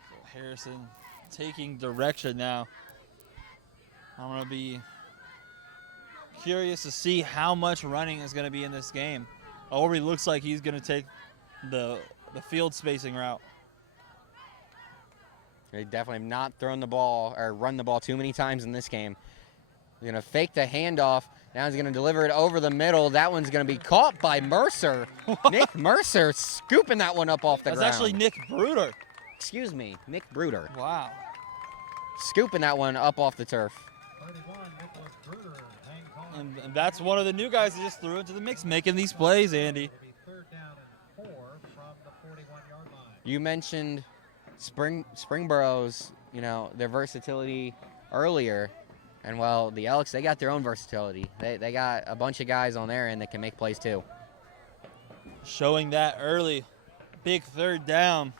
So Harrison taking direction now. I'm going to be curious to see how much running is going to be in this game. Already looks like he's going to take the field spacing route. They definitely have not thrown the ball or run the ball too many times in this game. They're going to fake the handoff. Now he's going to deliver it over the middle. That one's going to be caught by Mercer. Nick Mercer scooping that one up off the ground. That's actually Nick Bruder. Excuse me, Nick Bruder. Wow. Scooping that one up off the turf. And that's one of the new guys that just threw into the mix, making these plays, Andy. You mentioned Springboro's, their versatility earlier. And, well, the Elks, they got their own versatility. They got a bunch of guys on their end that can make plays too. Showing that early. Big 3rd down.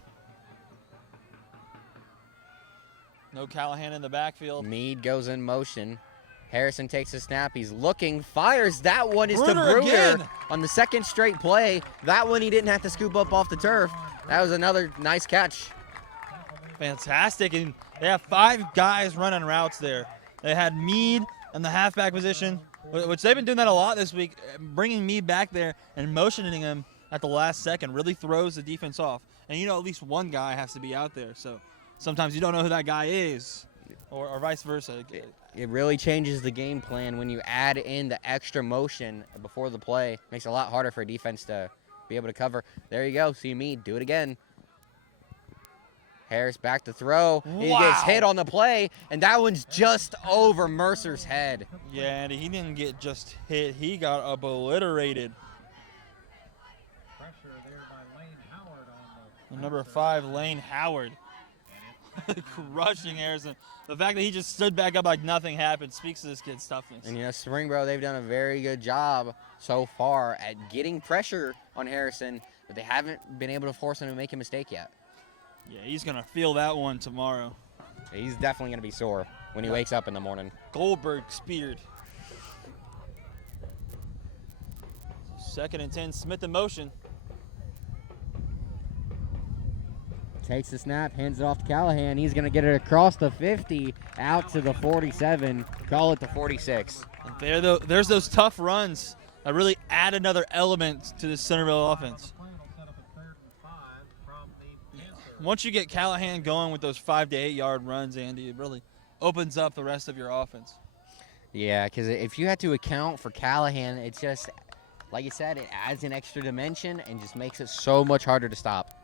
No Callahan in the backfield. Meade goes in motion. Harrison takes a snap. He's looking, fires. That one is to Bruder Bruder again. On the 2nd straight play. That one he didn't have to scoop up off the turf. That was another nice catch. Fantastic. And they have 5 guys running routes there. They had Meade in the halfback position, which they've been doing that a lot this week, bringing Meade back there and motioning him at the last second really throws the defense off. And at least one guy has to be out there. So sometimes you don't know who that guy is, or vice versa. It really changes the game plan when you add in the extra motion before the play. Makes it a lot harder for a defense to be able to cover. There you go. See Meade. Do it again. Harris back to throw. He gets hit on the play, and that one's just over Mercer's head. Yeah, Andy, he didn't get just hit. He got obliterated. The number 5, Lane Howard. Crushing Harrison. The fact that he just stood back up like nothing happened speaks to this kid's toughness. And, Springboro, they've done a very good job so far at getting pressure on Harrison, but they haven't been able to force him to make a mistake yet. Yeah, he's going to feel that one tomorrow. He's definitely going to be sore when he wakes up in the morning. Goldberg speared. 2nd and 10, Smith in motion. Takes the snap, hands it off to Callahan. He's going to get it across the 50, out to the 47, call it the 46. And there's those tough runs that really add another element to the Centerville offense. Once you get Callahan going with those 5 to 8 yard runs, Andy, it really opens up the rest of your offense. Yeah, because if you had to account for Callahan, it's just, like you said, it adds an extra dimension and just makes it so much harder to stop.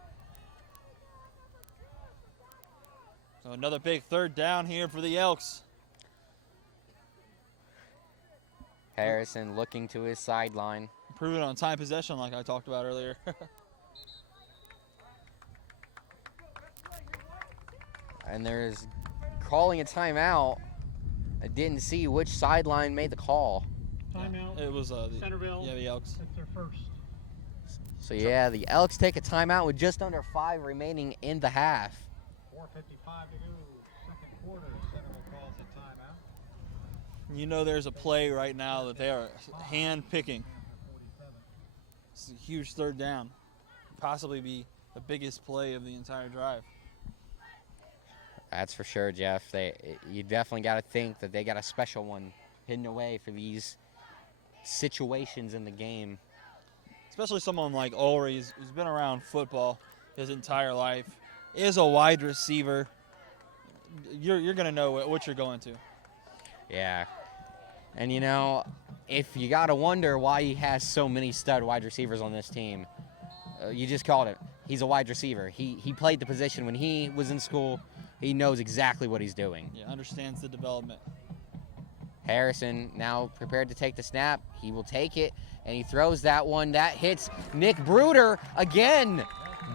So another big 3rd down here for the Elks. Harrison looking to his sideline. Improving on time possession like I talked about earlier. And there's calling a timeout. I didn't see which sideline made the call. Timeout. It was Centerville. the Elks. It's their first. So yeah, the Elks take a timeout with just under 5 remaining in the half. 4:55 to go, 2nd quarter. Centerville calls a timeout. There's a play right now that they are hand picking. It's a huge 3rd down. Possibly be the biggest play of the entire drive. That's for sure, Jeff. You definitely got to think that they got a special one hidden away for these situations in the game. Especially someone like Ulrey, who's been around football his entire life, is a wide receiver. You're going to know what you're going to. Yeah. And, if you got to wonder why he has so many stud wide receivers on this team, you just called it. He's a wide receiver. He played the position when he was in school He knows exactly what he's doing. Yeah, understands the development. Harrison now prepared to take the snap. He will take it, and he throws that one. That hits Nick Bruder again.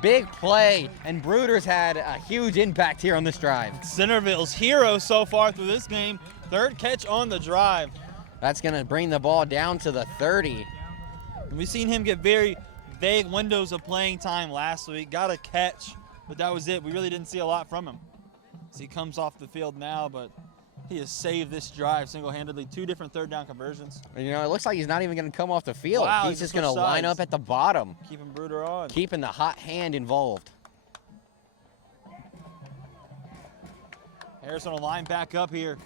Big play, and Bruder's had a huge impact here on this drive. Centerville's hero so far through this game. 3rd catch on the drive. That's going to bring the ball down to the 30. And we've seen him get very vague windows of playing time last week. Got a catch, but that was it. We really didn't see a lot from him. As he comes off the field now, but he has saved this drive single-handedly. 2 different 3rd down conversions. You know, it looks like he's not even going to come off the field. Wow, He's just going to line up at the bottom. Keeping Bruder on. Keeping the hot hand involved. Harrison will line back up here.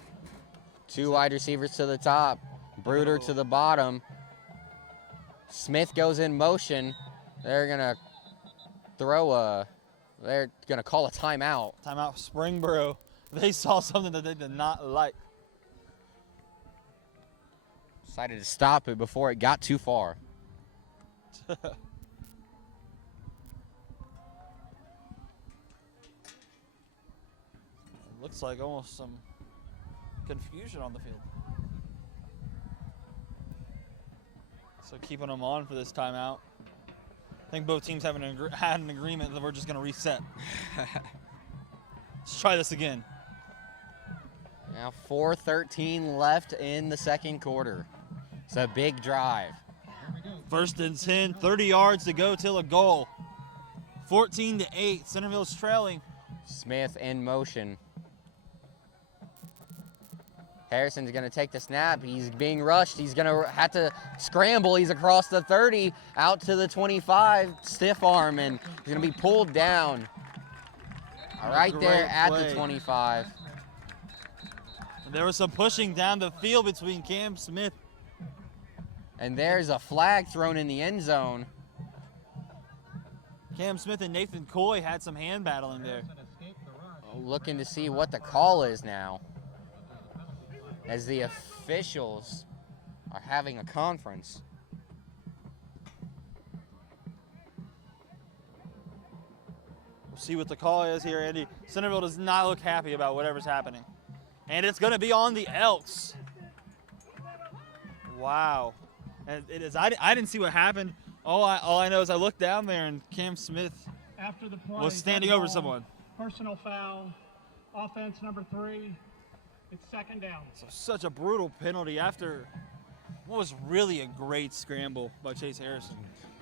2 wide receivers to the top. Bruder to the bottom. Smith goes in motion. They're going to they're going to call a timeout. Timeout Springboro. They saw something that they did not like. Decided to stop it before it got too far. Looks like almost some confusion on the field. So keeping them on for this timeout. I think both teams had an agreement that we're just going to reset. Let's try this again. Now 4:13 left in the 2nd quarter. It's a big drive. 1st and 10, 30 yards to go till a goal. 14-8, Centerville's trailing. Smith in motion. Harrison's going to take the snap. He's being rushed. He's going to have to scramble. He's across the 30, out to the 25, stiff arm, and he's going to be pulled down. Right there at the 25. There was some pushing down the field between Cam Smith. And there's a flag thrown in the end zone. Cam Smith and Nathan Coy had some hand battling there. Looking to see what the call is now, as the officials are having a conference. We'll see what the call is here, Andy. Centerville does not look happy about whatever's happening. And it's going to be on the Elks. Wow. And it is. I didn't see what happened. All I know is I looked down there and Cam Smith After the play, was standing over someone. Personal foul. Offense number 3. It's 2nd down. So such a brutal penalty after what was really a great scramble by Chase Harrison.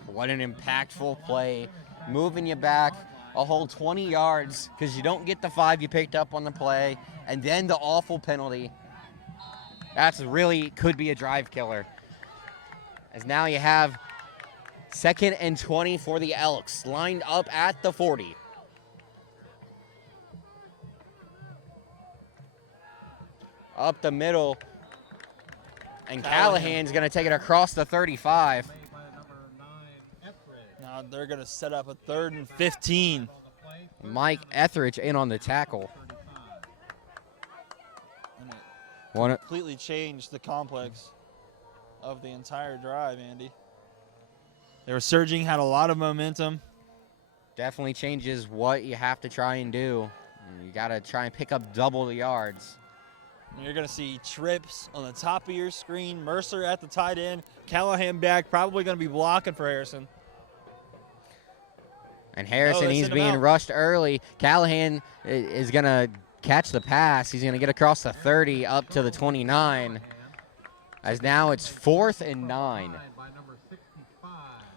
What an impactful play. Moving you back a whole 20 yards because you don't get the 5 you picked up on the play, and then the awful penalty. That's really could be a drive killer. As now you have 2nd and 20 for the Elks, lined up at the 40. Up the middle, and Callahan's going to take it across the 35. Now they're going to set up a 3rd and 15. Mike Etheridge in on the tackle. And it One, completely changed the complex of the entire drive, Andy. They were surging, had a lot of momentum. definitely changes what you have to try and do. You got to try and pick up double the yards. You're going to see trips on the top of your screen. Mercer at the tight end. Callahan back, probably going to be blocking for Harrison. And Harrison, they he's sent him being out. rushed early. Callahan is going to catch the pass. He's going to get across the 30 up to the 29. As now it's 4th and 9.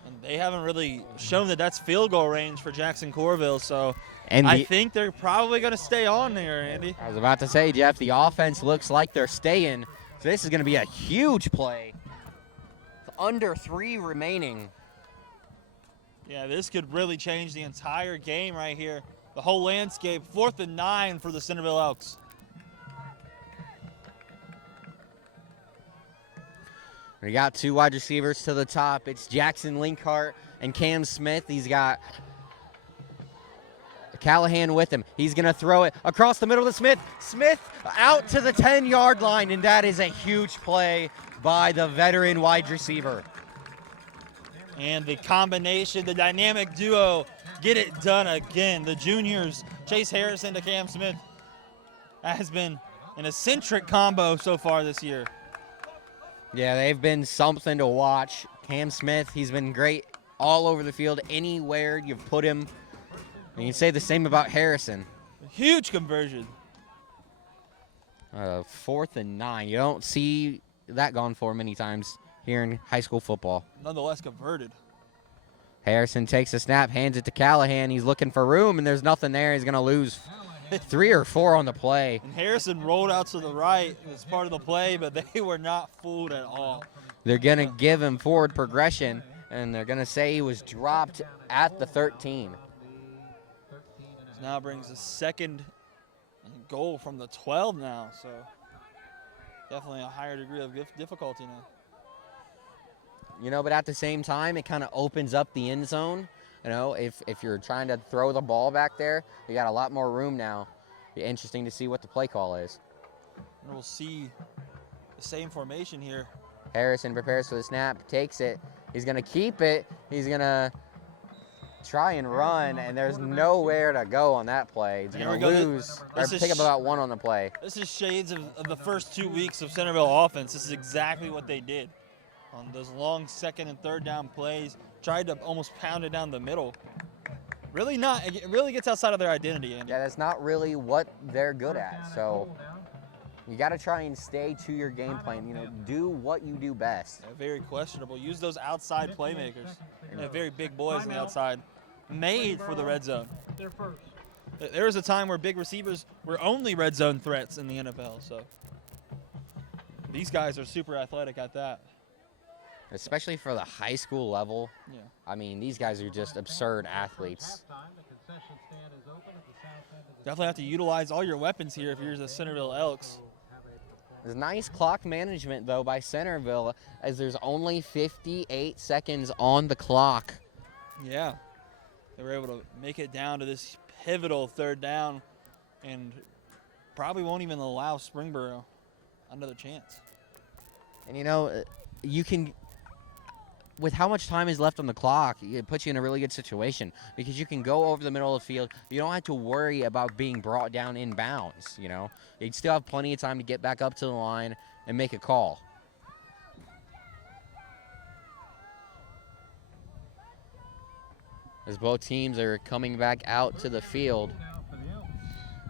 And they haven't really shown that that's field goal range for Jackson Corville, so And I think they're probably going to stay on there, Andy. I was about to say, Jeff, the offense looks like they're staying. So this is going to be a huge play. Under 3 remaining. Yeah, this could really change the entire game right here. The whole landscape. 4th and 9 for the Centerville Elks. We got 2 wide receivers to the top. It's Jackson Linkhart and Cam Smith. He's got Callahan with him. He's going to throw it across the middle to Smith. Smith out to the 10-yard line, and that is a huge play by the veteran wide receiver. And the combination, the dynamic duo, get it done again. The juniors, Chase Harrison to Cam Smith, That has been an eccentric combo so far this year. Yeah, they've been something to watch. Cam Smith, he's been great all over the field, anywhere you've put him. And you can say the same about Harrison. Huge conversion. 4th and 9. You don't see that gone for many times here in high school football. Nonetheless converted. Harrison takes a snap, hands it to Callahan. He's looking for room, and there's nothing there. He's going to lose 3 or 4 on the play. And Harrison rolled out to the right. It was part of the play, but they were not fooled at all. They're going to give him forward progression, and they're going to say he was dropped at the 13. This now brings a second goal from the 12 now, so definitely a higher degree of difficulty now. You know, but at the same time, it kind of opens up the end zone. You know, if you're trying to throw the ball back there, you got a lot more room now. Be interesting to see what the play call is. And we'll see the same formation here. Harrison prepares for the snap, takes it. He's going to keep it. He's going to try and run, and there's nowhere to go on that play. He's going to lose, or pick up about 1 on the play. This is shades of the first 2 weeks of Centerville offense. This is exactly what they did on those long 2nd and 3rd down plays. Tried to almost pound it down the middle. Really not. It really gets outside of their identity, Andy. Yeah, that's not really what they're good at. So you got to try and stay to your game plan. You know, do what you do best. Yeah, very questionable. Use those outside playmakers. Very big boys on the outside, made for the red zone. They're first. There was a time where big receivers were only red zone threats in the NFL. So these guys are super athletic at that. Especially for the high school level. Yeah. I mean, these guys are just absurd athletes. Definitely have to utilize all your weapons here if you're the Centerville Elks. There's nice clock management, though, by Centerville, as there's only 58 seconds on the clock. Yeah. They were able to make it down to this pivotal 3rd down and probably won't even allow Springboro another chance. And, you know, you can, with how much time is left on the clock, it puts you in a really good situation because you can go over the middle of the field. You don't have to worry about being brought down in bounds, you know. You'd still have plenty of time to get back up to the line and make a call. As both teams are coming back out to the field.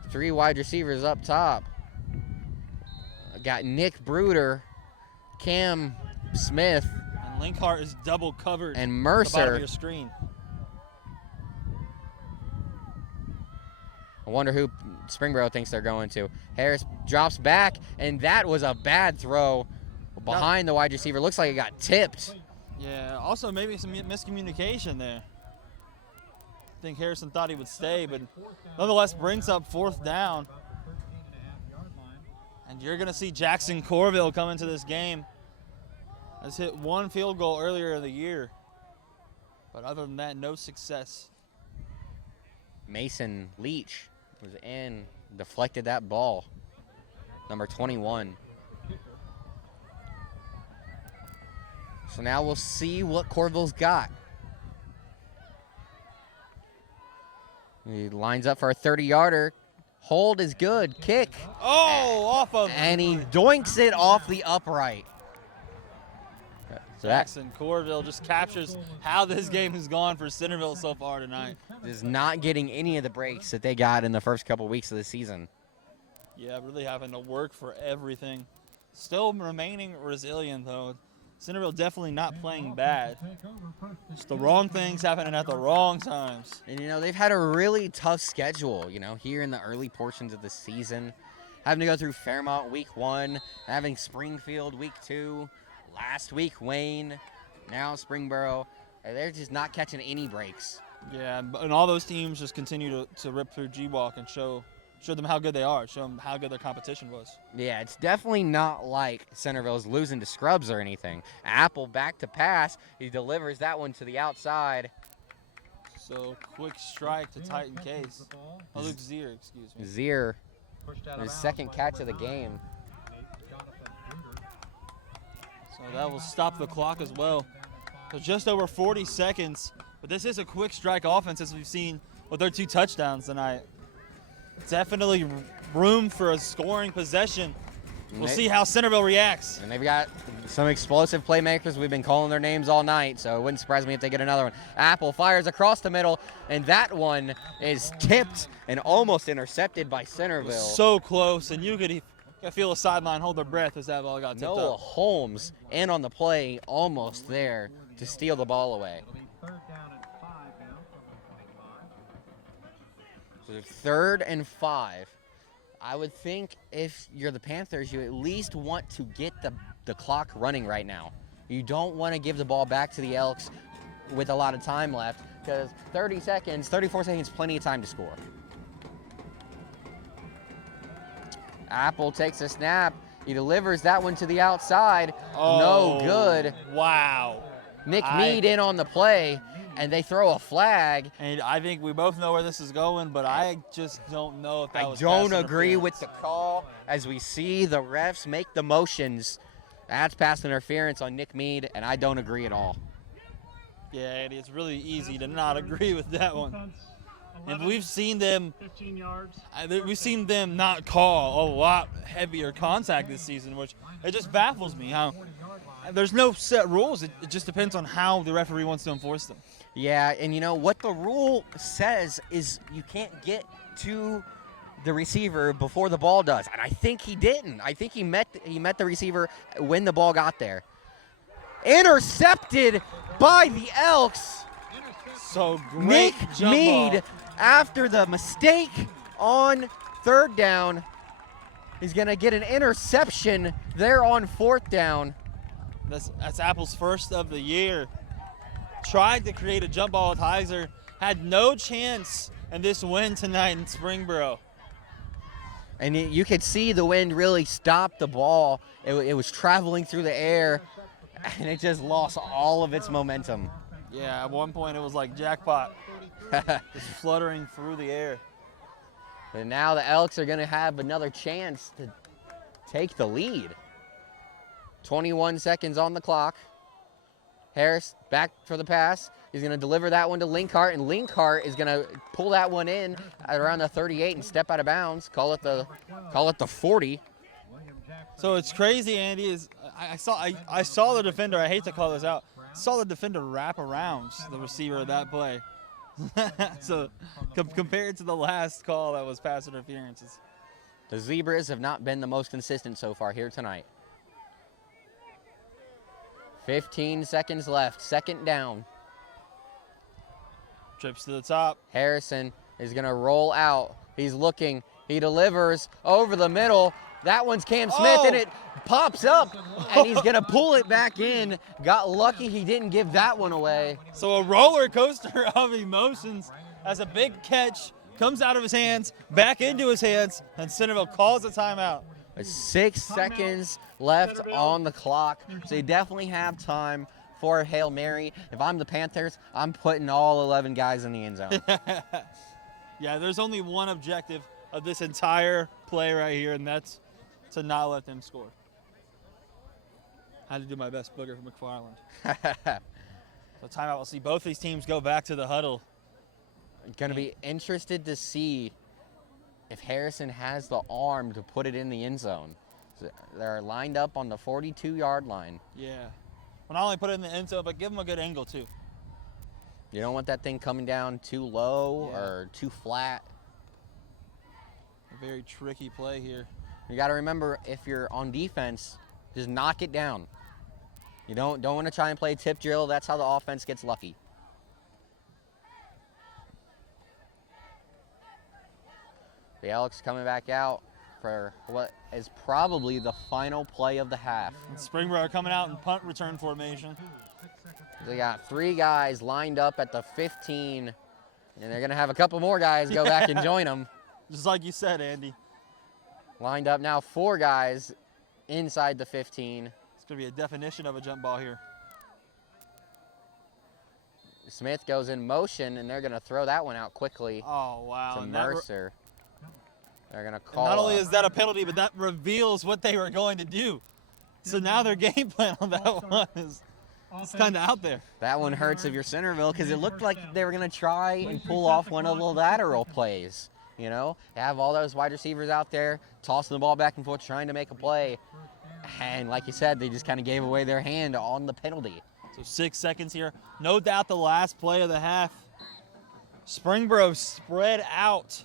3 wide receivers up top. Got Nick Bruder, Cam Smith, And Linkhart is double covered and at the bottom Mercer. of your screen. I wonder who Springboro thinks they're going to. Harris drops back, and that was a bad throw behind the wide receiver. Looks like it got tipped. Yeah, also maybe some miscommunication there. I think Harrison thought he would stay, but nonetheless brings up 4th down. And you're going to see Jackson Corville come into this game. Has hit 1 field goal earlier in the year. But other than that, no success. Mason Leach was in, deflected that ball. Number 21. So now we'll see what Corville's got. He lines up for a 30-yarder. Hold is good. Kick. Oh, off of. And he doinks it off the upright. So that Jackson Corville just captures how this game has gone for Centerville so far tonight. is not getting any of the breaks that they got in the first couple weeks of the season. Yeah, really having to work for everything. Still remaining resilient, though. Centerville definitely not playing bad. Just the wrong things happening at the wrong times. And, you know, they've had a really tough schedule, you know, here in the early portions of the season. Having to go through Fairmont week 1, having Springfield week 2, last week Wayne, now Springboro. They're just not catching any breaks. Yeah, and all those teams just continue to rip through G-Walk and show them how good they are, show them how good their competition was. Yeah, it's definitely not like Centerville's losing to scrubs or anything. Apple back to pass. He delivers that one to the outside. So quick strike to Titan Case. Oh, Luke Zeer, excuse me. Zeer, his second catch of the game. So that will stop the clock as well. So just over 40 seconds. But this is a quick strike offense as we've seen with their 2 touchdowns tonight. Definitely room for a scoring possession. We'll They- see how Centerville reacts. And they've got some explosive playmakers. We've been calling their names all night, so it wouldn't surprise me if they get another one. Apple fires across the middle, and that one is tipped and almost intercepted by Centerville. So close, and you could feel the sideline hold their breath as that ball got tipped Noah up. Holmes in on the play, almost there to steal the ball away. Third down and 5 now from the 25. So 3rd and 5. I would think if you're the Panthers, you at least want to get the clock running right now. You don't want to give the ball back to the Elks with a lot of time left, because 34 seconds, plenty of time to score. Apple takes a snap. He delivers that one to the outside. No good. Wow. Nick Mead in on the play, and they throw a flag. And I think we both know where this is going, but I just don't know if that I was don't pass agree with interference. the call as we see the refs make the motions. That's pass interference on Nick Mead, and I don't agree at all. Yeah, and it's really easy to not agree with that one. Defense, And 11, we've seen them 15 yards. not call a lot heavier contact this season, which it just baffles me how there's no set rules. It just depends on how the referee wants to enforce them. Yeah, and you know what the rule says is you can't get to the receiver before the ball does, and I think he didn't. I think he met the receiver when the ball got there. Intercepted by the Elks. So great Nick jump Mead, ball. after the mistake on 3rd down, is going to get an interception there on 4th down. That's Apple's first of the year. Tried to create a jump ball with Heiser. Had no chance in this win tonight in Springboro. And you could see the wind really stopped the ball. It was traveling through the air, and it just lost all of its momentum. Yeah, at one point it was like jackpot. Just fluttering through the air. But now the Elks are going to have another chance to take the lead. 21 seconds on the clock. Harris back for the pass. He's going to deliver that one to Linkhart, and Linkhart is going to pull that one in at around the 38 and step out of bounds. Call it the 40. So it's crazy, Andy. Is I saw the defender. I hate to call this out. Saw the defender wrap around the receiver of that play. So compared to the last call that was pass interferences. The Zebras have not been the most consistent so far here tonight. 15 seconds left. 2nd down. Trips to the top. Harrison is going to roll out. He's looking. He delivers over the middle. That one's Cam Smith, and it pops up, and he's going to pull it back in. Got lucky he didn't give that one away. So a roller coaster of emotions as a big catch comes out of his hands, back into his hands, and Centerville calls a timeout. 6 seconds left on the clock, so you definitely have time for a Hail Mary. If I'm the Panthers, I'm putting all 11 guys in the end zone. Yeah, there's only one objective of this entire play right here, and that's to not let them score. I had to do my best, Booger from McFarland. So timeout, we'll see both these teams go back to the huddle. Going to be interested to see if Harrison has the arm to put it in the end zone. So they're lined up on the 42-yard line. Yeah. Well, not only put it in the end zone, but give them a good angle, too. You don't want that thing coming down too low Yeah. or too flat. A very tricky play here. You got to remember, if you're on defense, just knock it down. You don't want to try and play tip drill. That's how the offense gets lucky. The Elks coming back out for what is probably the final play of the half. And Springboro coming out in punt return formation. They got 3 guys lined up at the 15, and they're going to have a couple more guys go back and join them. Just like you said, Andy. Lined up now 4 guys inside the 15. It's going to be a definition of a jump ball here. Smith goes in motion, and they're going to throw that one out quickly Oh, wow. to And that Mercer. They're going to call not only up. is that a penalty, but that reveals what they were going to do. So now their game plan on that one is kind of out there. That one hurts if you're Centerville, because it looked like they were going to try and pull off one of the lateral plays. You know, have all those wide receivers out there tossing the ball back and forth, trying to make a play. And like you said, they just kind of gave away their hand on the penalty. So 6 seconds here. No doubt the last play of the half. Springboro spread out.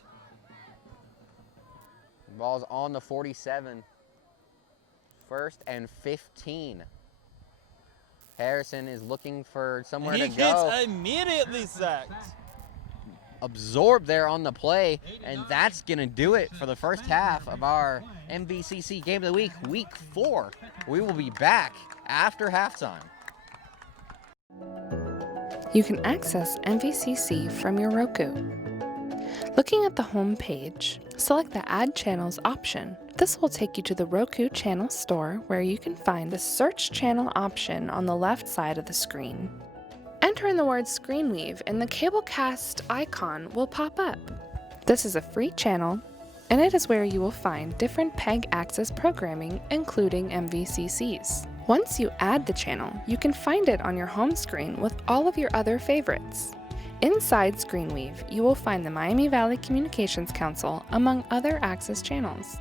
Ball's on the 47. 1st and 15. Harrison is looking for somewhere He to gets go. immediately sacked. Absorbed there on the play, and that's going to do it for the first half of our MVCC Game of the Week, Week 4. We will be back after halftime. You can access MVCC from your Roku. Looking at the home page, select the Add Channels option. This will take you to the Roku channel store where you can find the Search Channel option on the left side of the screen. Enter in the word Screenweave and the Cablecast icon will pop up. This is a free channel, and it is where you will find different PEG access programming, including MVCCs. Once you add the channel, you can find it on your home screen with all of your other favorites. Inside Screenweave, you will find the Miami Valley Communications Council, among other access channels.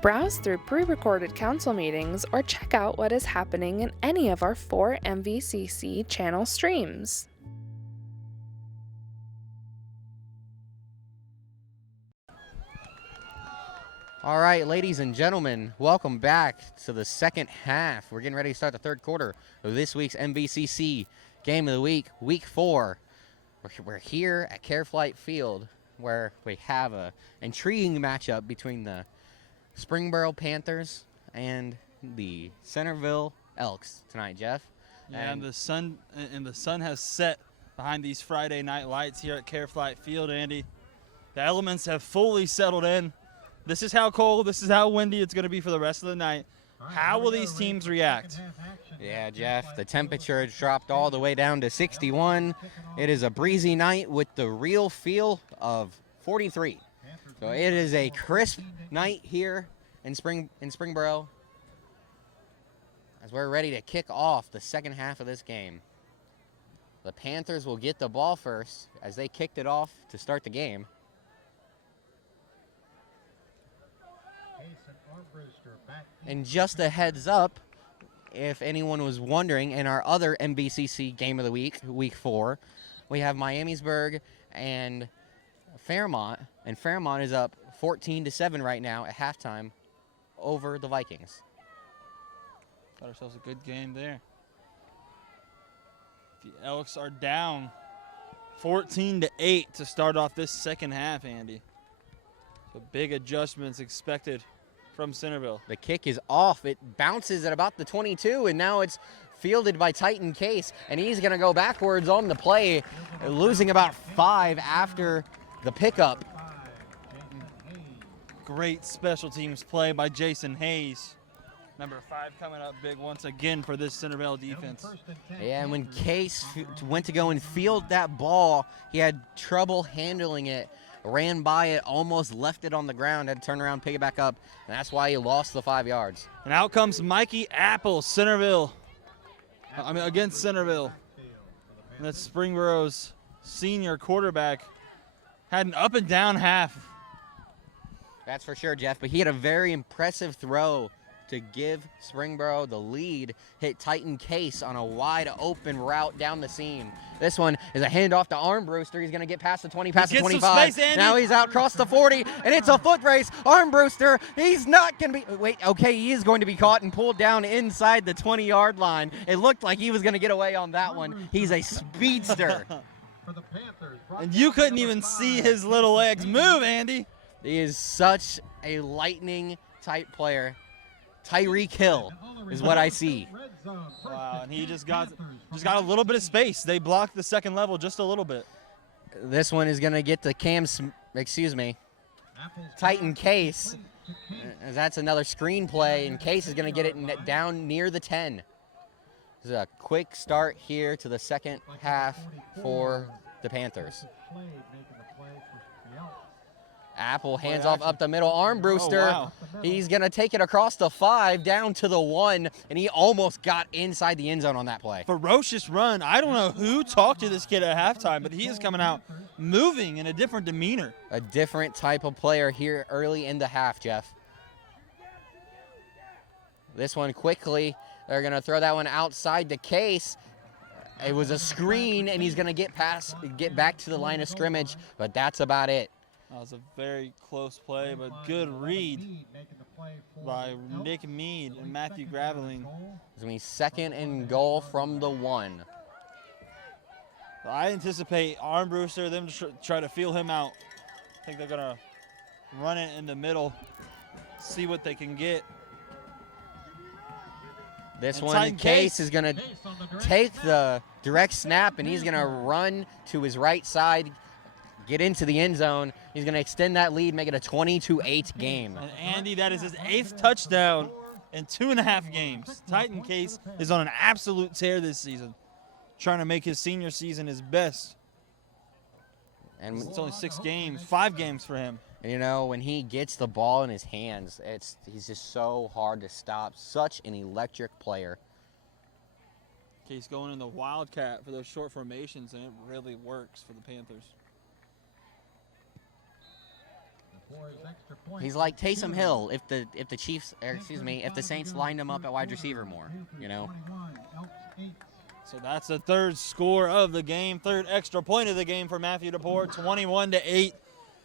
Browse through pre-recorded council meetings or check out what is happening in any of our 4 MVCC channel streams. All right, ladies and gentlemen, welcome back to the second half. We're getting ready to start the third quarter of this week's MVCC Game of the Week, Week 4. We're here at Careflight Field, where we have an intriguing matchup between the Springboro Panthers and the Centerville Elks tonight, Jeff. Yeah, and the sun has set behind these Friday night lights here at Careflight Field, Andy. The elements have fully settled in. This is how cold, this is how windy it's going to be for the rest of the night. How will these teams react? Yeah, Jeff, the temperature has dropped all the way down to 61. It is a breezy night with the real feel of 43. So it is a crisp night here in Springboro as we're ready to kick off the second half of this game. The Panthers will get the ball first as they kicked it off to start the game. And just a heads up, if anyone was wondering, in our other MVCC Game of the Week, Week 4, we have Miamisburg and Fairmont, and Fairmont is up 14-7 right now at halftime over the Vikings. Got ourselves a good game there. The Elks are down 14-8 to start off this second half, Andy. So big adjustments expected from Centerville. The kick is off. It bounces at about the 22, and now it's fielded by Titan Case, and he's going to go backwards on the play, losing about 5 after the pickup. Great special teams play by Jason Hayes. Number 5 coming up big once again for this Centerville defense. Yeah, and when Case went to go and field that ball, he had trouble handling it. Ran by it, almost left it on the ground, had to turn around, pick it back up, and that's why he lost the 5 yards. And out comes Mikey Apple, against Centerville. And that's Springboro's senior quarterback. Had an up and down half. That's for sure, Jeff, but he had a very impressive throw to give Springboro the lead. Hit Titan Case on a wide open route down the seam. This one is a handoff to Armbruster. He's going to get past the 20, past the 25. Space, now he's out across the 40, and it's a foot race. Armbruster, he's not going to be, he is going to be caught and pulled down inside the 20-yard line. It looked like he was going to get away on that one. He's a speedster. And you couldn't even see his little legs move, Andy. He is such a lightning-type player. Tyreek Hill is what I see. Wow, and he just got a little bit of space. They blocked the second level just a little bit. This one is going to get to Titan Case. That's another screen play, and Case is going to get it down near the 10. This is a quick start here to the second half for the Panthers. Apple hands off up the middle. Armbruster, wow. He's going to take it across the 5 down to the 1, and he almost got inside the end zone on that play. Ferocious run. I don't know who talked to this kid at halftime, but he is coming out moving in a different demeanor. A different type of player here early in the half, Jeff. This one quickly, they're going to throw that one outside the case. It was a screen, and he's going to get back to the line of scrimmage, but that's about it. That was a very close play, but good read by Nick Mead and Matthew Graveling. It's going to be 2nd and goal from the 1. I anticipate Armbruster, them to try to feel him out. I think they're going to run it in the middle, see what they can get. This And one, Titan Case is going to take the direct snap, and he's going to run to his right side, get into the end zone. He's going to extend that lead, make it a 20-8 game. And Andy, that is his 8th touchdown in 2.5 games. Titan Case is on an absolute tear this season, trying to make his senior season his best. And It's only 6 games, 5 games for him. you know, when he gets the ball in his hands, he's just so hard to stop. Such an electric player. Case going in the Wildcat for those short formations, and it really works for the Panthers. He's like Taysom Hill if the Chiefs, or excuse me, if the Saints lined him up at wide receiver more, you know. So that's the 3rd score of the game, 3rd extra point of the game for Matthew DePore, 21-8.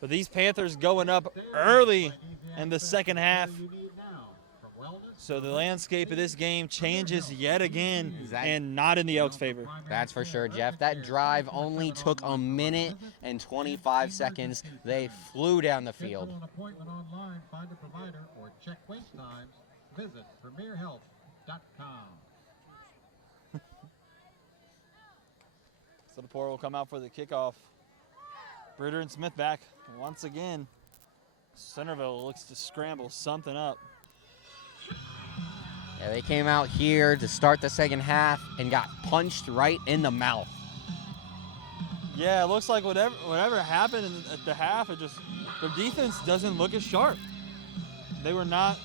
But these Panthers going up early in the second half. So the landscape of this game changes yet again, and not in the Elks' favor. That's for sure, Jeff. That drive only took a minute and 25 seconds. They flew down the field. Schedule an appointment online, find a provider, or check wait times. Visit premierhealth.com. So DePore will come out for the kickoff. Britter and Smith back once again. Centerville looks to scramble something up. Yeah, they came out here to start the second half and got punched right in the mouth. Yeah, it looks like whatever happened at the half, their defense doesn't look as sharp. They were not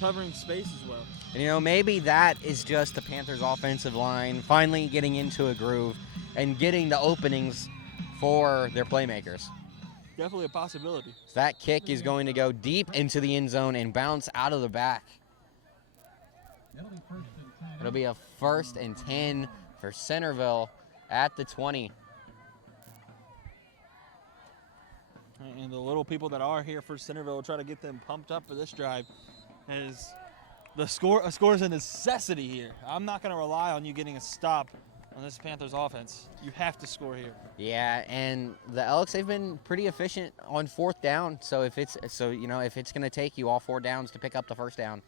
covering space as well. And, you know, maybe that is just the Panthers' offensive line finally getting into a groove and getting the openings for their playmakers. Definitely a possibility. So that kick is going to go deep into the end zone and bounce out of the back. It'll be a 1st and 10 for Centerville at the 20. And the little people that are here for Centerville will try to get them pumped up for this drive. As a score is a necessity here. I'm not going to rely on you getting a stop on this Panthers offense. You have to score here. Yeah, and the Elks, they've been pretty efficient on 4th down. So if it's going to take you all 4 downs to pick up the 1st down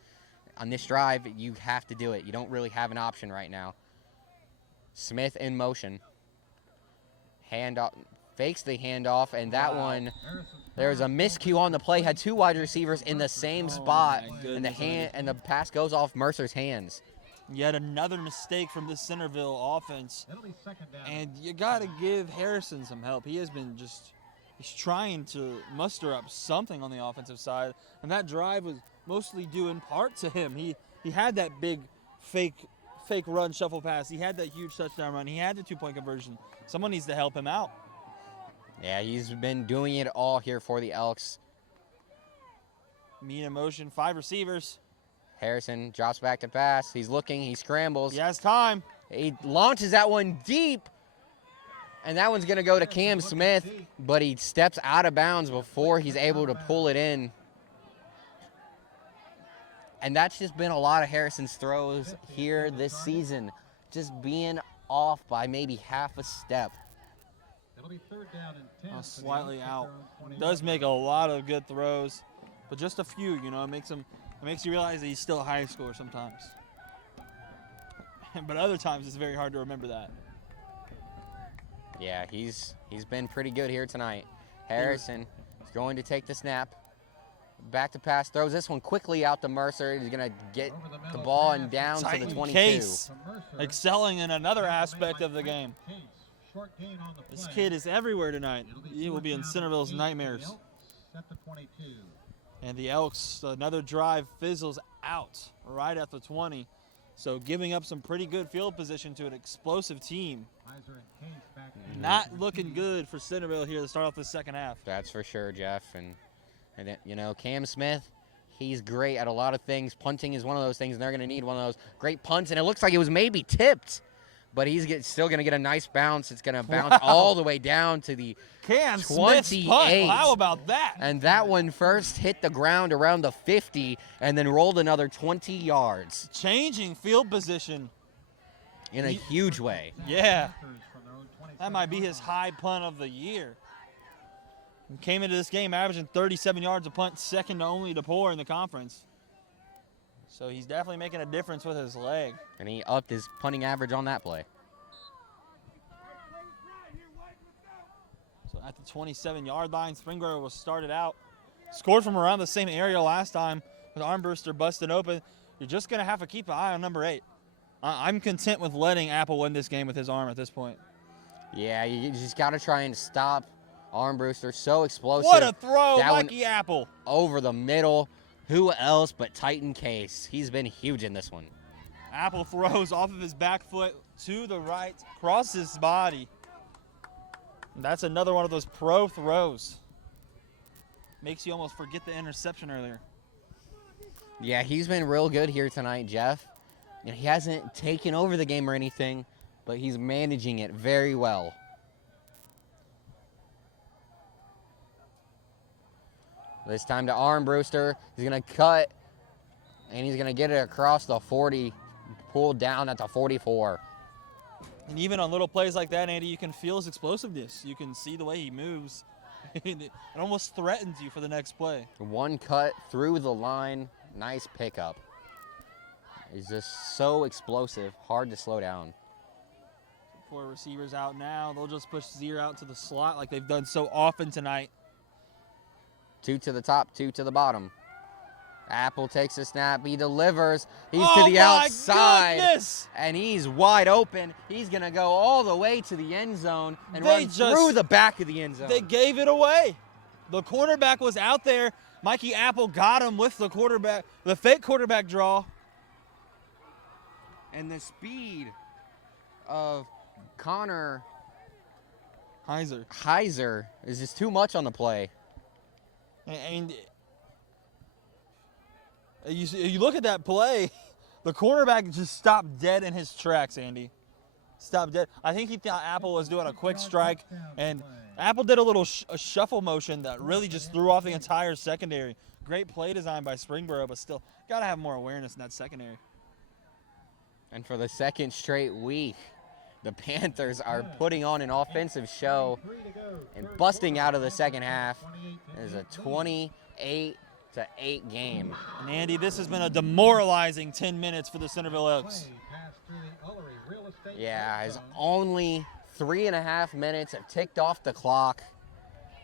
on this drive, you have to do it. You don't really have an option right now. Smith in motion. Handoff, fakes the handoff, and that one, there was a miscue on the play. Had 2 wide receivers in the same spot, and the pass goes off Mercer's hands. Yet another mistake from this Centerville offense. And you got to give Harrison some help. He has been he's trying to muster up something on the offensive side. And that drive was mostly due in part to him. He had that big fake run shuffle pass. He had that huge touchdown run. He had the 2-point conversion. Someone needs to help him out. Yeah, he's been doing it all here for the Elks. Mean in motion, 5 receivers. Harrison drops back to pass. He's looking. He scrambles. He has time. He launches that one deep. And that one's going to go to Cam Smith, but he steps out of bounds before he's able to pull it in. And that's just been a lot of Harrison's throws here this season, just being off by maybe half a step. It'll be 3rd down and 10. Slightly out. Does make a lot of good throws, but just a few, you know, it makes you realize that he's still a high scorer sometimes. But other times it's very hard to remember that. Yeah, he's been pretty good here tonight. Harrison is going to take the snap. Back to pass, throws this one quickly out to Mercer. He's going to get the ball and down to the 22. Case excelling in another aspect of the game. This kid is everywhere tonight. He will be in Centerville's nightmares. And the Elks, another drive fizzles out right at the 20. So giving up some pretty good field position to an explosive team. Heiser and Case back to Not looking good for Centerville here to start off the second half. That's for sure, Jeff. And then, you know, Cam Smith, he's great at a lot of things. Punting is one of those things, and they're going to need one of those great punts. And it looks like it was maybe tipped, but he's still going to get a nice bounce. It's going to bounce all the way down to the Cam Smith's 28. punt. How about that? And that one first hit the ground around the 50 and then rolled another 20 yards Changing field position. in a huge way. Yeah. Panthers from their own 27 That might be his high punt of the year. He came into this game averaging 37 yards a punt, second only to Poor in the conference. So he's definitely making a difference with his leg. And he upped his punting average on that play. So at the 27-yard line, Springboro was started out. Scored from around the same area last time with Armbruster busted open. You're just going to have to keep an eye on number 8. I'm content with letting Apple win this game with his arm at this point. Yeah, you just got to try and stop Armbruster. So explosive. What a throw, That one Mikey Apple. over the middle. Who else but Titan Case? He's been huge in this one. Apple throws off of his back foot to the right, crosses his body. That's another one of those pro throws. Makes you almost forget the interception earlier. Yeah, he's been real good here tonight, Jeff. You know, he hasn't taken over the game or anything, but he's managing it very well. This time to Armbruster. He's going to cut, and he's going to get it across the 40, pulled down at the 44. And even on little plays like that, Andy, you can feel his explosiveness. You can see the way he moves. It almost threatens you for the next play. One cut through the line. Nice pickup. He's just so explosive, hard to slow down. 4 receivers out now. They'll just push Zeer out to the slot like they've done so often tonight. 2 to the top, 2 to the bottom. Apple takes a snap. He delivers. He's Oh to the my outside. goodness! And he's wide open. He's going to go all the way to the end zone and They run just- through the back of the end zone. They gave it away. The cornerback was out there. Mikey Apple got him with the quarterback, the fake quarterback draw. And the speed of Connor Heiser. is just too much on the play. And you look at that play, the cornerback just stopped dead in his tracks, Andy. Stopped dead. I think he thought Apple was doing a quick strike, and Apple did a little a shuffle motion that really just threw off the entire secondary. Great play design by Springboro, but still got to have more awareness in that secondary. And for the second straight week, the Panthers are putting on an offensive show and busting out of the second half. It is a 28-8 game. And Andy, this has been a demoralizing 10 minutes for the Centerville Elks. Yeah, as only 3.5 minutes have ticked off the clock.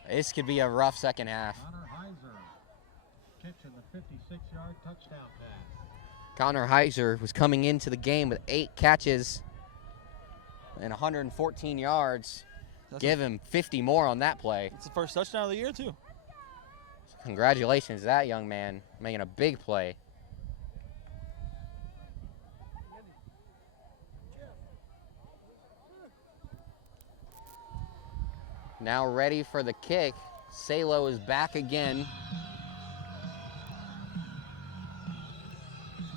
This could be a rough second half. Connor Heiser catching the 56-yard touchdown pass. Connor Heiser was coming into the game with 8 catches and 114 yards. Give him 50 more on that play. It's the first touchdown of the year, too. Congratulations to that young man making a big play. Now ready for the kick. Salo is back again.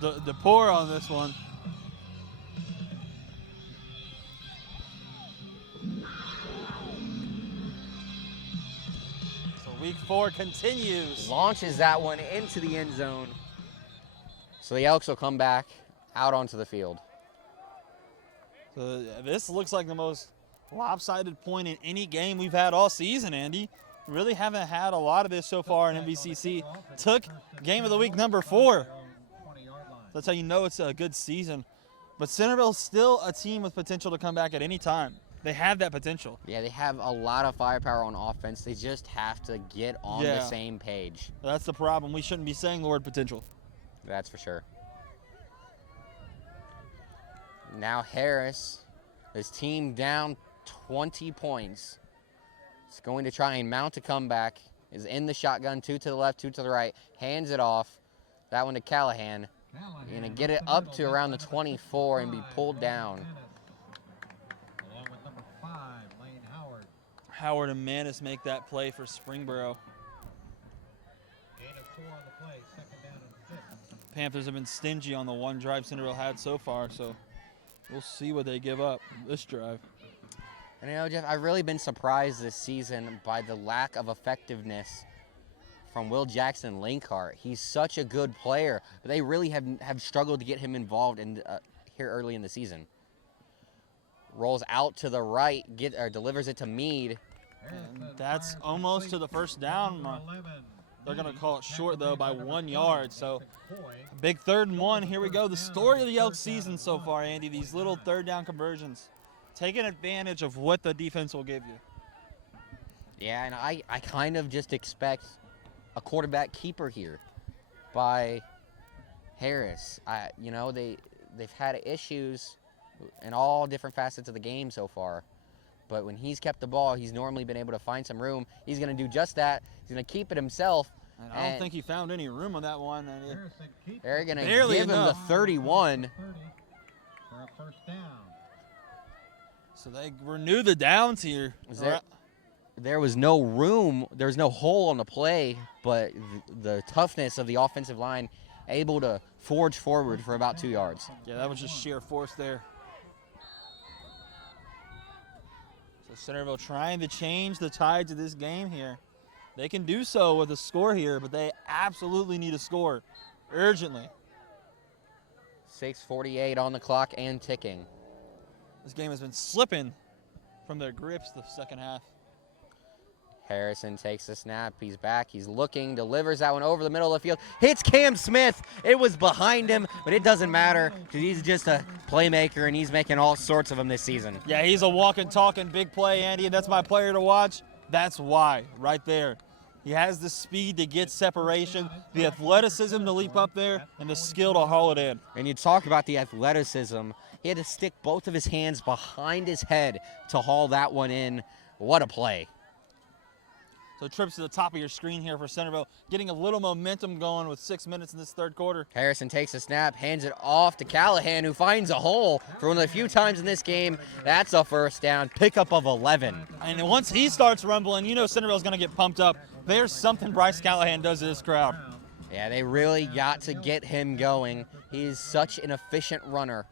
The pour on this one. So week 4 continues. Launches that one into the end zone. So the Elks will come back out onto the field. So this looks like the most lopsided point in any game we've had all season, Andy. We really haven't had a lot of this so far in MVCC. Took game of the week number 4. That's how you know it's a good season. But Centerville's still a team with potential to come back at any time. They have that potential. Yeah, they have a lot of firepower on offense. They just have to get on the same page. That's the problem. We shouldn't be saying the word potential. That's for sure. Now Harris, his team down 20 points. He's going to try and mount a comeback. Is in the shotgun, 2 to the left, 2 to the right. Hands it off. That one to Callahan. You're going to get it up to around the 24 and be pulled down. Along with number 5, Lane Howard. Howard and Manis make that play for Springboro. Gain of 4 on the play, second down and 6. Panthers have been stingy on the one drive Centerville had so far, so we'll see what they give up this drive. And you know, Jeff, I've really been surprised this season by the lack of effectiveness from Will Jackson Linkhart. He's such a good player, but they really have struggled to get him involved in here early in the season. Rolls out to the right, delivers it to Meade. And that's almost to the first down mark. They're going to call it short, though, by 1 yard. So, big 3rd and 1. Here we go. The story of the Elks season so far, Andy, these little third down conversions. Taking advantage of what the defense will give you. Yeah, and I kind of just expect a quarterback keeper here by Harris. You know, they've had issues in all different facets of the game so far. But when he's kept the ball, he's normally been able to find some room. He's going to do just that. He's going to keep it himself. And I don't think he found any room on that one. They're going to give him the 31. For a first down. So they renew the downs here. There was no room. There was no hole on the play, but the toughness of the offensive line able to forge forward for about 2 yards. Yeah, that was just sheer force there. So Centerville trying to change the tides of this game here. They can do so with a score here, but they absolutely need a score urgently. 6:48 on the clock and ticking. This game has been slipping from their grips the second half. Harrison takes the snap. He's back. He's looking, delivers that one over the middle of the field. Hits Cam Smith. It was behind him, but it doesn't matter because he's just a playmaker, and he's making all sorts of them this season. Yeah, he's a walking, talking big play, Andy, and that's my player to watch. That's why, right there. He has the speed to get separation, the athleticism to leap up there, and the skill to haul it in. And you talk about the athleticism. He had to stick both of his hands behind his head to haul that one in. What a play. So trips to the top of your screen here for Centerville, getting a little momentum going with 6 minutes in this third quarter. Harrison takes a snap, hands it off to Callahan, who finds a hole for one of the few times in this game. That's a first down, pickup of 11. And once he starts rumbling, you know Centerville's going to get pumped up. There's something Bryce Callahan does to this crowd. Yeah, they really got to get him going. He's such an efficient runner.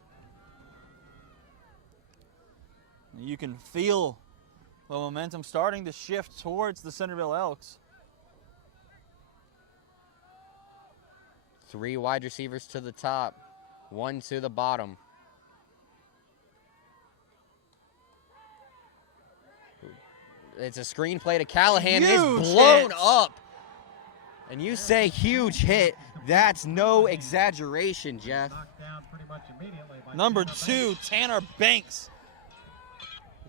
You can feel the momentum starting to shift towards the Centerville Elks. 3 wide receivers to the top, 1 to the bottom. It's a screen play to Callahan. Huge It's blown hit. up. And you say huge hit. That's no exaggeration, Jeff. Knocked down pretty much immediately by Number 2, Tanner Banks.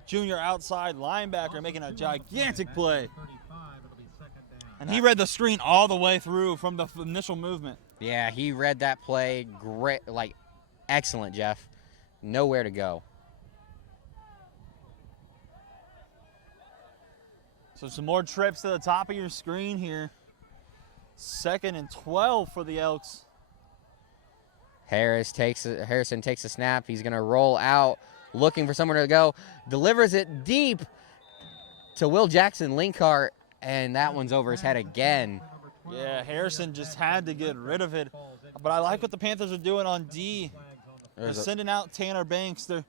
Junior outside linebacker making a gigantic play. 35. It'll be second down. And he read the screen all the way through from the initial movement. Yeah, he read that play great, excellent, Jeff. Nowhere to go. So some more trips to the top of your screen here. 2nd and 12 for the Elks. Harrison takes a snap. He's going to roll out, looking for somewhere to go. Delivers it deep to Will Jackson Linkhart, and that one's over his head again. Yeah, Harrison just had to get rid of it. But I like what the Panthers are doing on D. They're sending out Tanner Banks. They're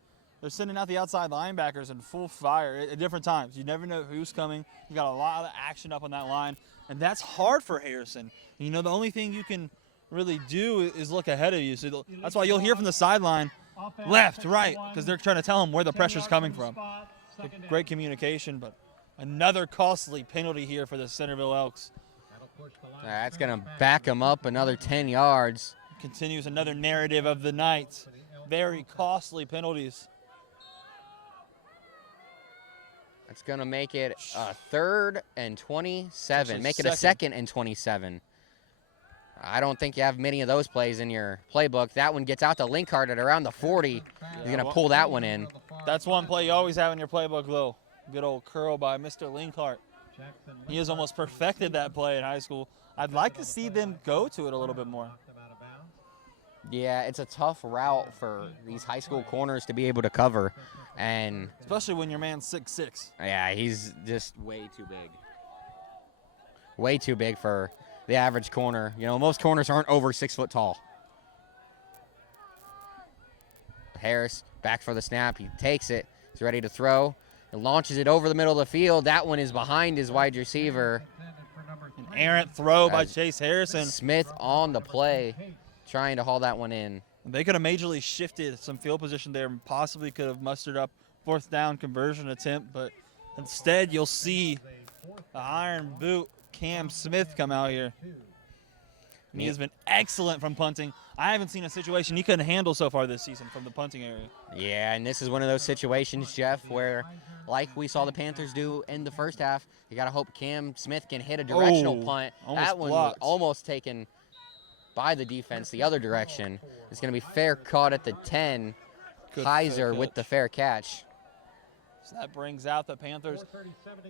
sending out the outside linebackers in full fire at different times. You never know who's coming. You got a lot of action up on that line, and that's hard for Harrison. You know, the only thing you can really do is look ahead of you. So that's why you'll hear from the sideline, left, right, because they're trying to tell him where the pressure's coming from. So great communication, but another costly penalty here for the Centerville Elks. That's going to back him up another 10 yards. Continues another narrative of the night. Very costly penalties. That's going to make it a 3rd and 27. Actually, Make it a 2nd and 27. I don't think you have many of those plays in your playbook. That one gets out to Linkhart at around the 40. He's going to pull that one in. That's one play you always have in your playbook, though. Good old curl by Mr. Linkhart. He has almost perfected that play in high school. I'd like to see them go to it a little bit more. Yeah, it's a tough route for these high school corners to be able to cover. And Especially when your man's 6'6". yeah, he's just way too big. Way too big for the average corner. You know, most corners aren't over 6 foot tall. Harris back for the snap. He takes it. He's ready to throw. He launches it over the middle of the field. That one is behind his wide receiver. An errant throw by Chase Harrison. Smith on the play, trying to haul that one in. They could have majorly shifted some field position there and possibly could have mustered up 4th down conversion attempt, but instead you'll see the Iron Boot Cam Smith come out here. And he has been excellent from punting. I haven't seen a situation he couldn't handle so far this season from the punting area. Yeah, and this is one of those situations, Jeff, where like we saw the Panthers do in the first half, you got to hope Cam Smith can hit a directional punt. That one was almost taken by the defense the other direction. It's going to be fair caught at the 10. Kaiser with the fair catch. So that brings out the Panthers.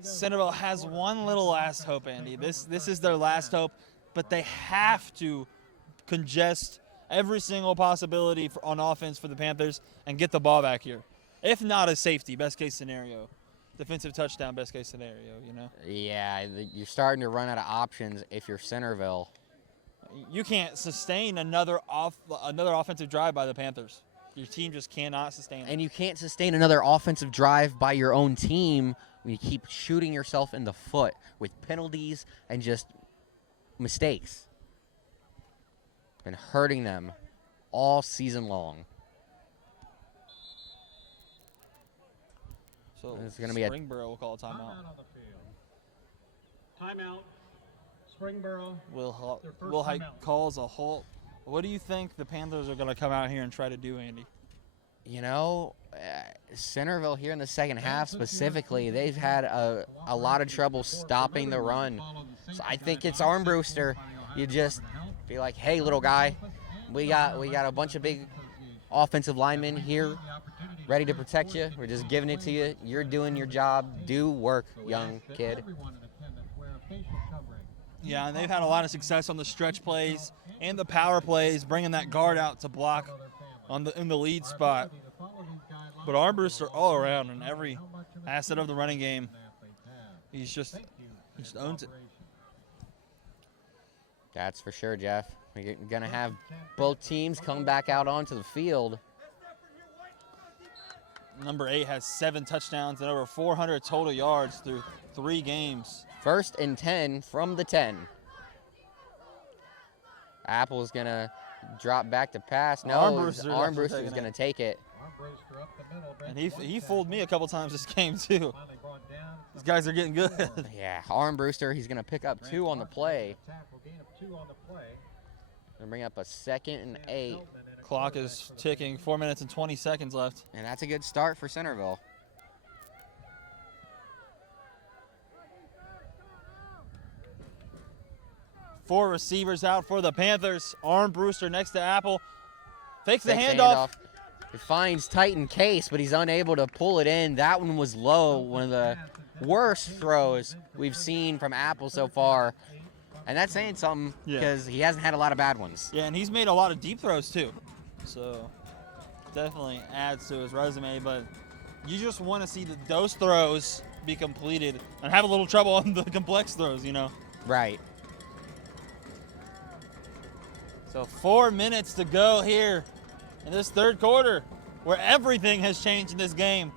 Centerville has one little last hope, Andy. This is their last hope, but they have to congest every single possibility on offense for the Panthers and get the ball back here. If not a safety, best case scenario. Defensive touchdown, best case scenario, you know? Yeah, you're starting to run out of options if you're Centerville. You can't sustain another offensive drive by the Panthers. Your team just cannot sustain it. And you can't sustain another offensive drive by your own team when you keep shooting yourself in the foot with penalties and just mistakes. Been hurting them all season long. So it's going to be a Springboro will call a timeout. Timeout. Springboro. Will Hike calls a halt. What do you think the Panthers are going to come out here and try to do, Andy? You know, Centerville here in the second half specifically, they've had a lot of trouble stopping the run. So I think it's Armbruster. You just be like, hey, little guy, we got a bunch of big offensive linemen here ready to protect you. We're just giving it to you. You're doing your job. Do work, young kid. Yeah, and they've had a lot of success on the stretch plays and the power plays, bringing that guard out to block in the lead spot. But Armbruster all around in every asset of the running game. He just owns it. That's for sure, Jeff. We're going to have both teams come back out onto the field. Number 8 has 7 touchdowns and over 400 total yards through 3 games. 1st and 10 from the 10. Apple's going to drop back to pass. No, Armbruster's going to take it. And he fooled me a couple times this game, too. These guys are getting good. Yeah, Armbruster, he's going to pick up 2 on the play. Going to bring up a 2nd and 8. Clock is ticking. 4 minutes and 20 seconds left. And that's a good start for Centerville. Four receivers out for the Panthers. Armbruster next to Apple. Fakes the handoff. He finds Titan Case, but he's unable to pull it in. That one was low. One of the worst throws we've seen from Apple so far. And that's saying something because he hasn't had a lot of bad ones. Yeah, and he's made a lot of deep throws too. So definitely adds to his resume. But you just want to see those throws be completed and have a little trouble on the complex throws, you know. Right. So 4 minutes to go here in this third quarter where everything has changed in this game.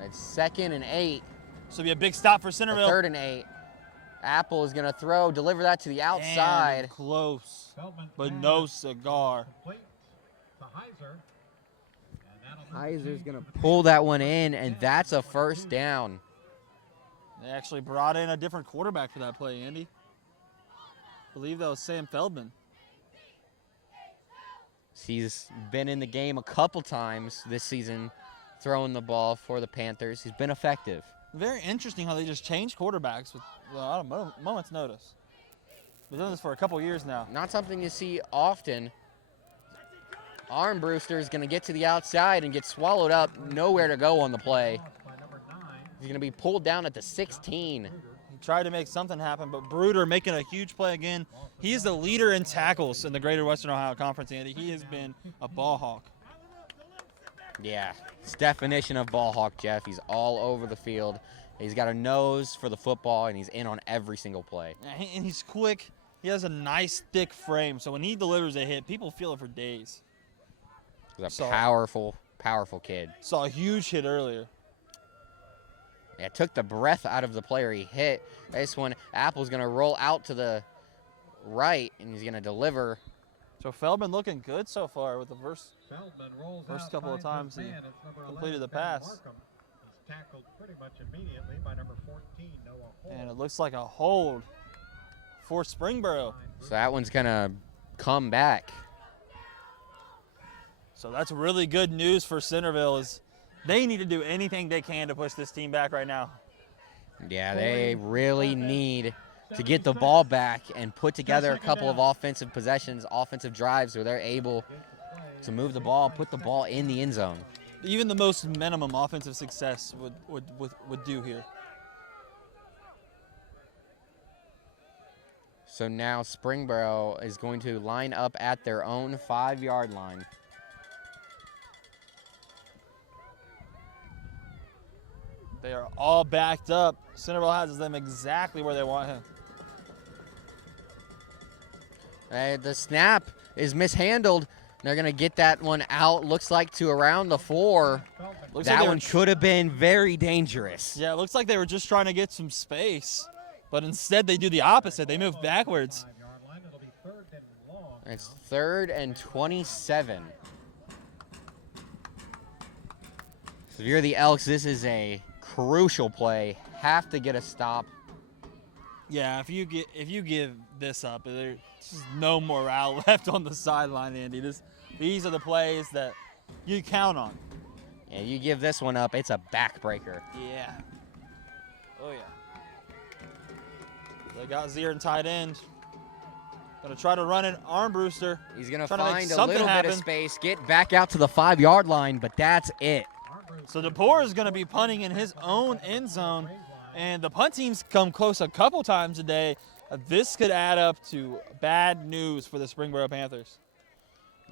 It's 2nd and 8. This will be a big stop for Centerville. 3rd and 8. Apple is going to throw, deliver that to the outside. And close, but no cigar. Heiser's going to pull that one in, and that's a 1st down. They actually brought in a different quarterback for that play, Andy. I believe that was Sam Feldman. He's been in the game a couple times this season throwing the ball for the Panthers. He's been effective. Very interesting how they just changed quarterbacks with a moment's notice. They've done this for a couple years now. Not something you see often. Armbruster is going to get to the outside and get swallowed up. Nowhere to go on the play. He's going to be pulled down at the 16. He tried to make something happen, but Bruder making a huge play again. He is the leader in tackles in the Greater Western Ohio Conference, Andy. He has been a ball hawk. Yeah, it's definition of ball hawk, Jeff. He's all over the field. He's got a nose for the football, and he's in on every single play. And he's quick. He has a nice, thick frame, so when he delivers a hit, people feel it for days. He's a powerful, powerful kid. Saw a huge hit earlier. Yeah, took the breath out of the player he hit. This one, Apple's going to roll out to the right, and he's going to deliver. So Feldman looking good so far with the first couple of finds times his he man. It's number 11, completed the Ben pass. Markham. He's tackled pretty much immediately by number 14, Noah Holt. And it looks like a hold for Springboro. So that one's going to come back. So that's really good news for Centerville. Is they need to do anything they can to push this team back right now. Yeah, they really need to get the ball back and put together a couple of offensive possessions, offensive drives where they're able to move the ball, put the ball in the end zone. Even the most minimum offensive success would do here. So now Springboro is going to line up at their own 5-yard line. They are all backed up. Centerville has them exactly where they want him. The snap is mishandled. They're going to get that one out, looks like to around the 4. Looks That like one could have been very dangerous. Yeah, it looks like they were just trying to get some space. But instead they do the opposite. They move backwards. It's 3rd and 27. So if you're the Elks, this is a crucial play. Have to get a stop. Yeah, if you give this up, there's just no morale left on the sideline, Andy. These are the plays that you count on. Yeah, you give this one up, it's a backbreaker. Yeah. Oh yeah. They got Zeer in tight end. Gonna try to run an Armbruster. He's gonna Trying to make find a something little bit happen. of space, get back out to the 5-yard line, but that's it. So DePore is going to be punting in his own end zone, and the punt team's come close a couple times today. This could add up to bad news for the Springboro Panthers.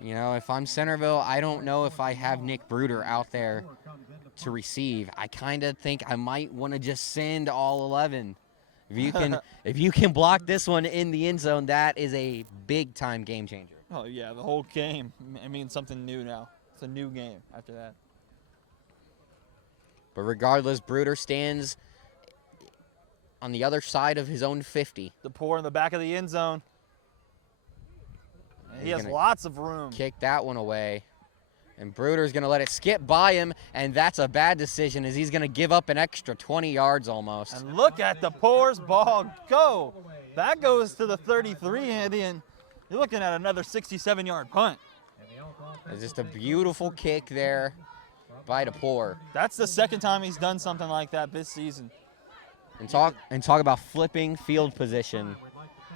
You know, if I'm Centerville, I don't know if I have Nick Bruder out there to receive. I kind of think I might want to just send all 11. If you can block this one in the end zone, that is a big-time game changer. Oh, yeah, the whole game. I mean, something new now. It's a new game after that. But regardless, Bruder stands on the other side of his own 50. DePore in the back of the end zone. And he has lots of room. Kick that one away. And Bruder's going to let it skip by him, and that's a bad decision as he's going to give up an extra 20 yards almost. And look at DePore's ball go. That goes to the 33, Andy, and you're looking at another 67-yard punt. It's just a beautiful kick there by DePore. That's the second time he's done something like that this season. And talk about flipping field position.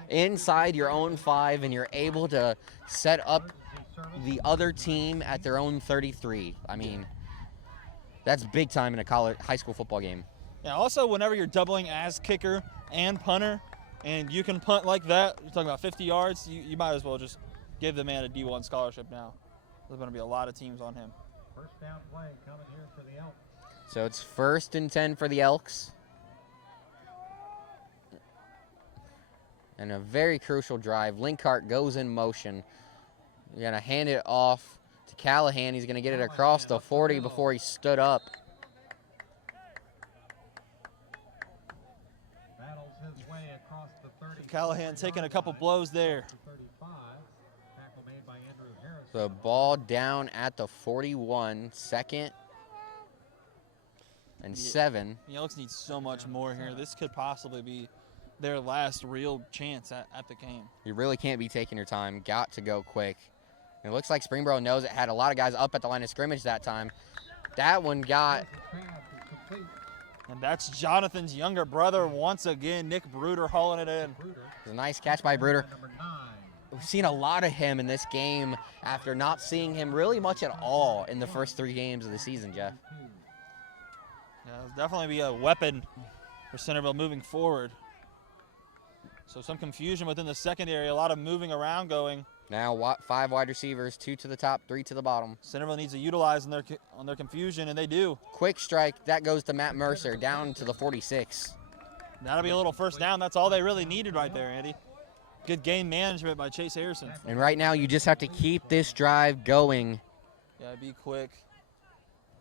Inside your own 5, and you're able to set up the other team at their own 33. I mean, that's big time in a high school football game. Yeah, also, whenever you're doubling as kicker and punter, and you can punt like that, you're talking about 50 yards, you might as well just give the man a D1 scholarship now. There's going to be a lot of teams on him. First down play coming here for the Elks. So it's 1st and 10 for the Elks. And a very crucial drive. Linkart goes in motion. You're going to hand it off to Callahan. He's going to get it across the 40 before he stood up. Battles his way across the 30. Callahan taking a couple blows there. 35. Tackle made by Andrew Harris. The ball down at the 41, 2nd and 7. The Elks need so much more here. This could possibly be their last real chance at the game. You really can't be taking your time. Got to go quick. It looks like Springboro knows it had a lot of guys up at the line of scrimmage that time. That one got. And that's Jonathan's younger brother once again, Nick Bruder, hauling it in. It was a nice catch by Bruder. We've seen a lot of him in this game after not seeing him really much at all in the first 3 games of the season, Jeff. Yeah, it'll definitely be a weapon for Centerville moving forward. So some confusion within the secondary, a lot of moving around going. Now 5 wide receivers, 2 to the top, 3 to the bottom. Centerville needs to utilize on their confusion, and they do. Quick strike, that goes to Matt Mercer, down to the 46. That'll be a little first down. That's all they really needed right there, Andy. Good game management by Chase Harrison. And right now, you just have to keep this drive going. Yeah, be quick.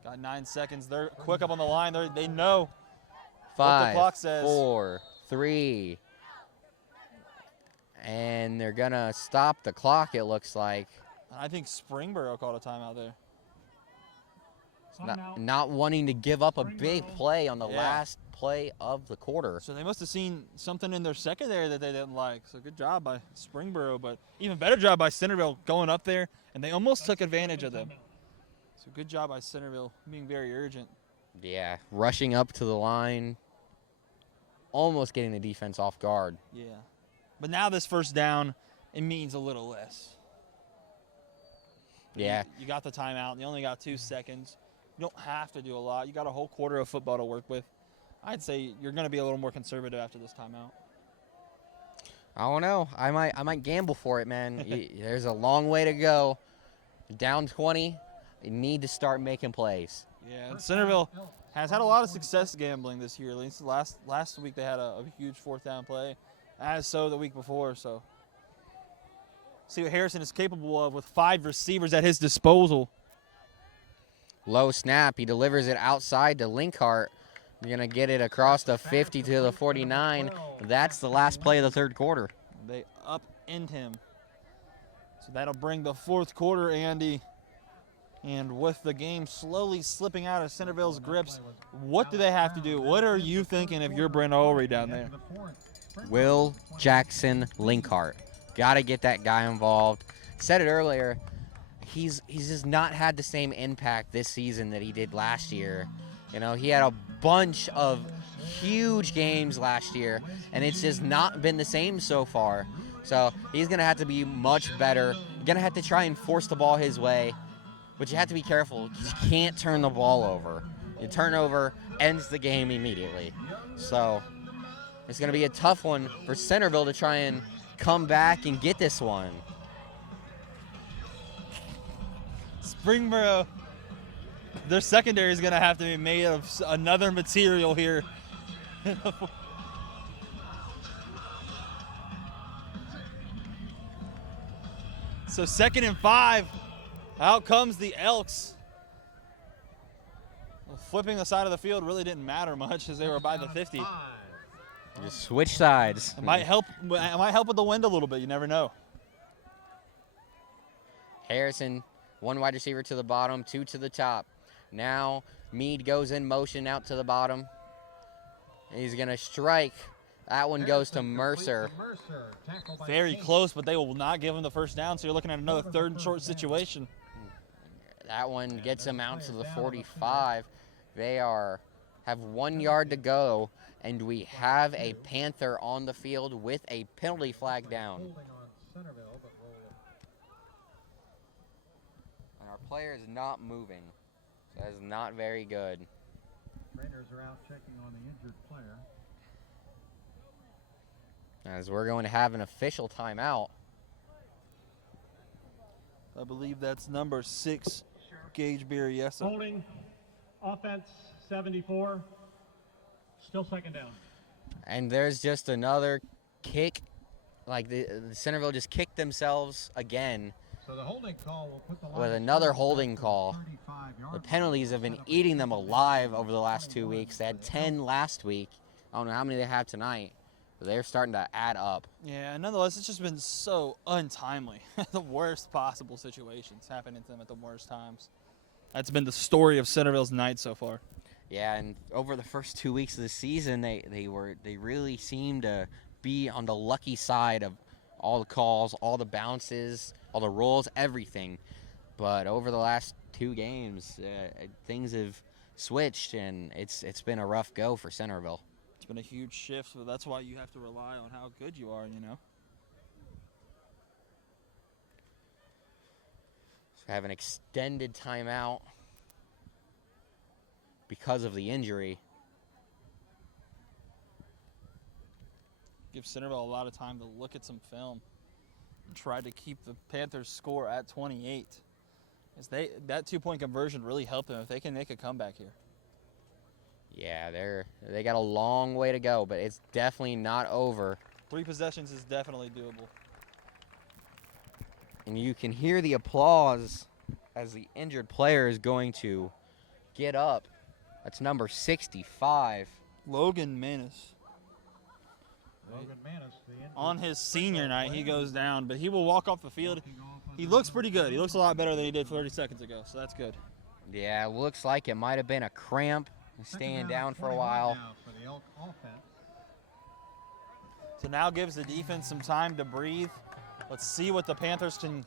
Got 9 seconds. They're quick up on the line. They know what the 5, clock says. 4, 3. And they're going to stop the clock, it looks like. I think Springboro called a timeout there. Not wanting to give up a big play on the last play of the quarter. So they must have seen something in their secondary that they didn't like. So good job by Springboro, but even better job by Centerville going up there, and they almost took advantage of them. So good job by Centerville being very urgent. Yeah, rushing up to the line, almost getting the defense off guard. Yeah. But now this first down, it means a little less. Yeah. You got the timeout, and you only got 2 seconds. You don't have to do a lot. You got a whole quarter of football to work with. I'd say you're going to be a little more conservative after this timeout. I don't know. I might gamble for it, man. There's a long way to go. Down 20, you need to start making plays. Yeah, and Centerville has had a lot of success gambling this year. At least last week they had a huge 4th down play, as so the week before. So see what Harrison is capable of with 5 receivers at his disposal. Low snap. He delivers it outside to Linkhart. You're going to get it across the 50 to the 49. That's the last play of the third quarter. They up-end him. So that'll bring the 4th quarter, Andy. And with the game slowly slipping out of Centerville's grips, what do they have to do? What are you thinking if you're Brent Ulrey down there? Will Jackson Linkhart. Got to get that guy involved. Said it earlier. He's just not had the same impact this season that he did last year. You know, he had a bunch of huge games last year, and it's just not been the same so far. So he's going to have to be much better. You're going to have to try and force the ball his way, but you have to be careful. You can't turn the ball over. The turnover ends the game immediately. So it's going to be a tough one for Centerville to try and come back and get this one. Springboro, their secondary is going to have to be made of another material here. So 2nd and 5. Out comes the Elks. Well, flipping the side of the field really didn't matter much as they were by the 50. Just switch sides. It might help with the wind a little bit. You never know. Harrison, 1 wide receiver to the bottom, 2 to the top. Now Meade goes in motion out to the bottom. He's going to strike. That one goes to Mercer. Very close, but they will not give him the first down, so you're looking at another 3rd and short situation. That one gets him out to the 45. They have 1 yard to go, and we have a Panther on the field with a penalty flag down. And our player is not moving. So that is not very good. Trainers are out checking on the injured player. As we're going to have an official timeout. I believe that's number 6, Gage Berryessa. Holding, offense 74, still 2nd down. And there's just another kick. Like the Centerville just kicked themselves again. So the holding call will put the line With another holding call. The penalties have been eating them alive over the last 2 weeks. They had 10 last week. I don't know how many they have tonight. But they're starting to add up. Yeah, nonetheless, it's just been so untimely. The worst possible situations happening to them at the worst times. That's been the story of Centerville's night so far. Yeah, and over the first 2 weeks of the season, they really seemed to be on the lucky side of all the calls, all the bounces, all the rules, everything. But over the last 2 games, things have switched, and it's been a rough go for Centerville. It's been a huge shift, but that's why you have to rely on how good you are, you know. So have an extended timeout because of the injury. give Centerville a lot of time to look at some film and try to keep the Panthers' score at 28. As that 2-point conversion really helped them if they can make a comeback here. Yeah, they got a long way to go, but it's definitely not over. 3 possessions is definitely doable. And you can hear the applause as the injured player is going to get up. That's number 65. Logan Manis. Logan Manis, the injured On his senior night, he goes down, but he will walk off the field. He looks pretty good. He looks a lot better than he did 30 seconds ago, so that's good. Yeah, looks like it might have been a cramp, staying down for a while. now for the Elk offense. So now gives the defense some time to breathe. Let's see what the Panthers can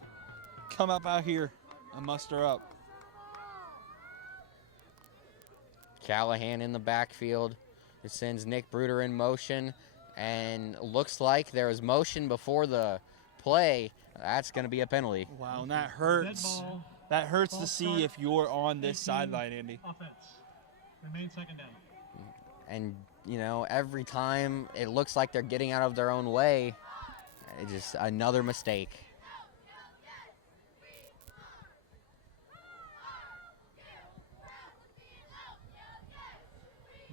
come up out here and muster up. Callahan in the backfield. It sends Nick Bruder in motion, and looks like there was motion before the play. That's going to be a penalty. Wow, and that hurts. Dead ball. That hurts to see if you're on this 18, sideline, Andy. Offense. Remain second down. And, you know, every time it looks like they're getting out of their own way, it's just another mistake.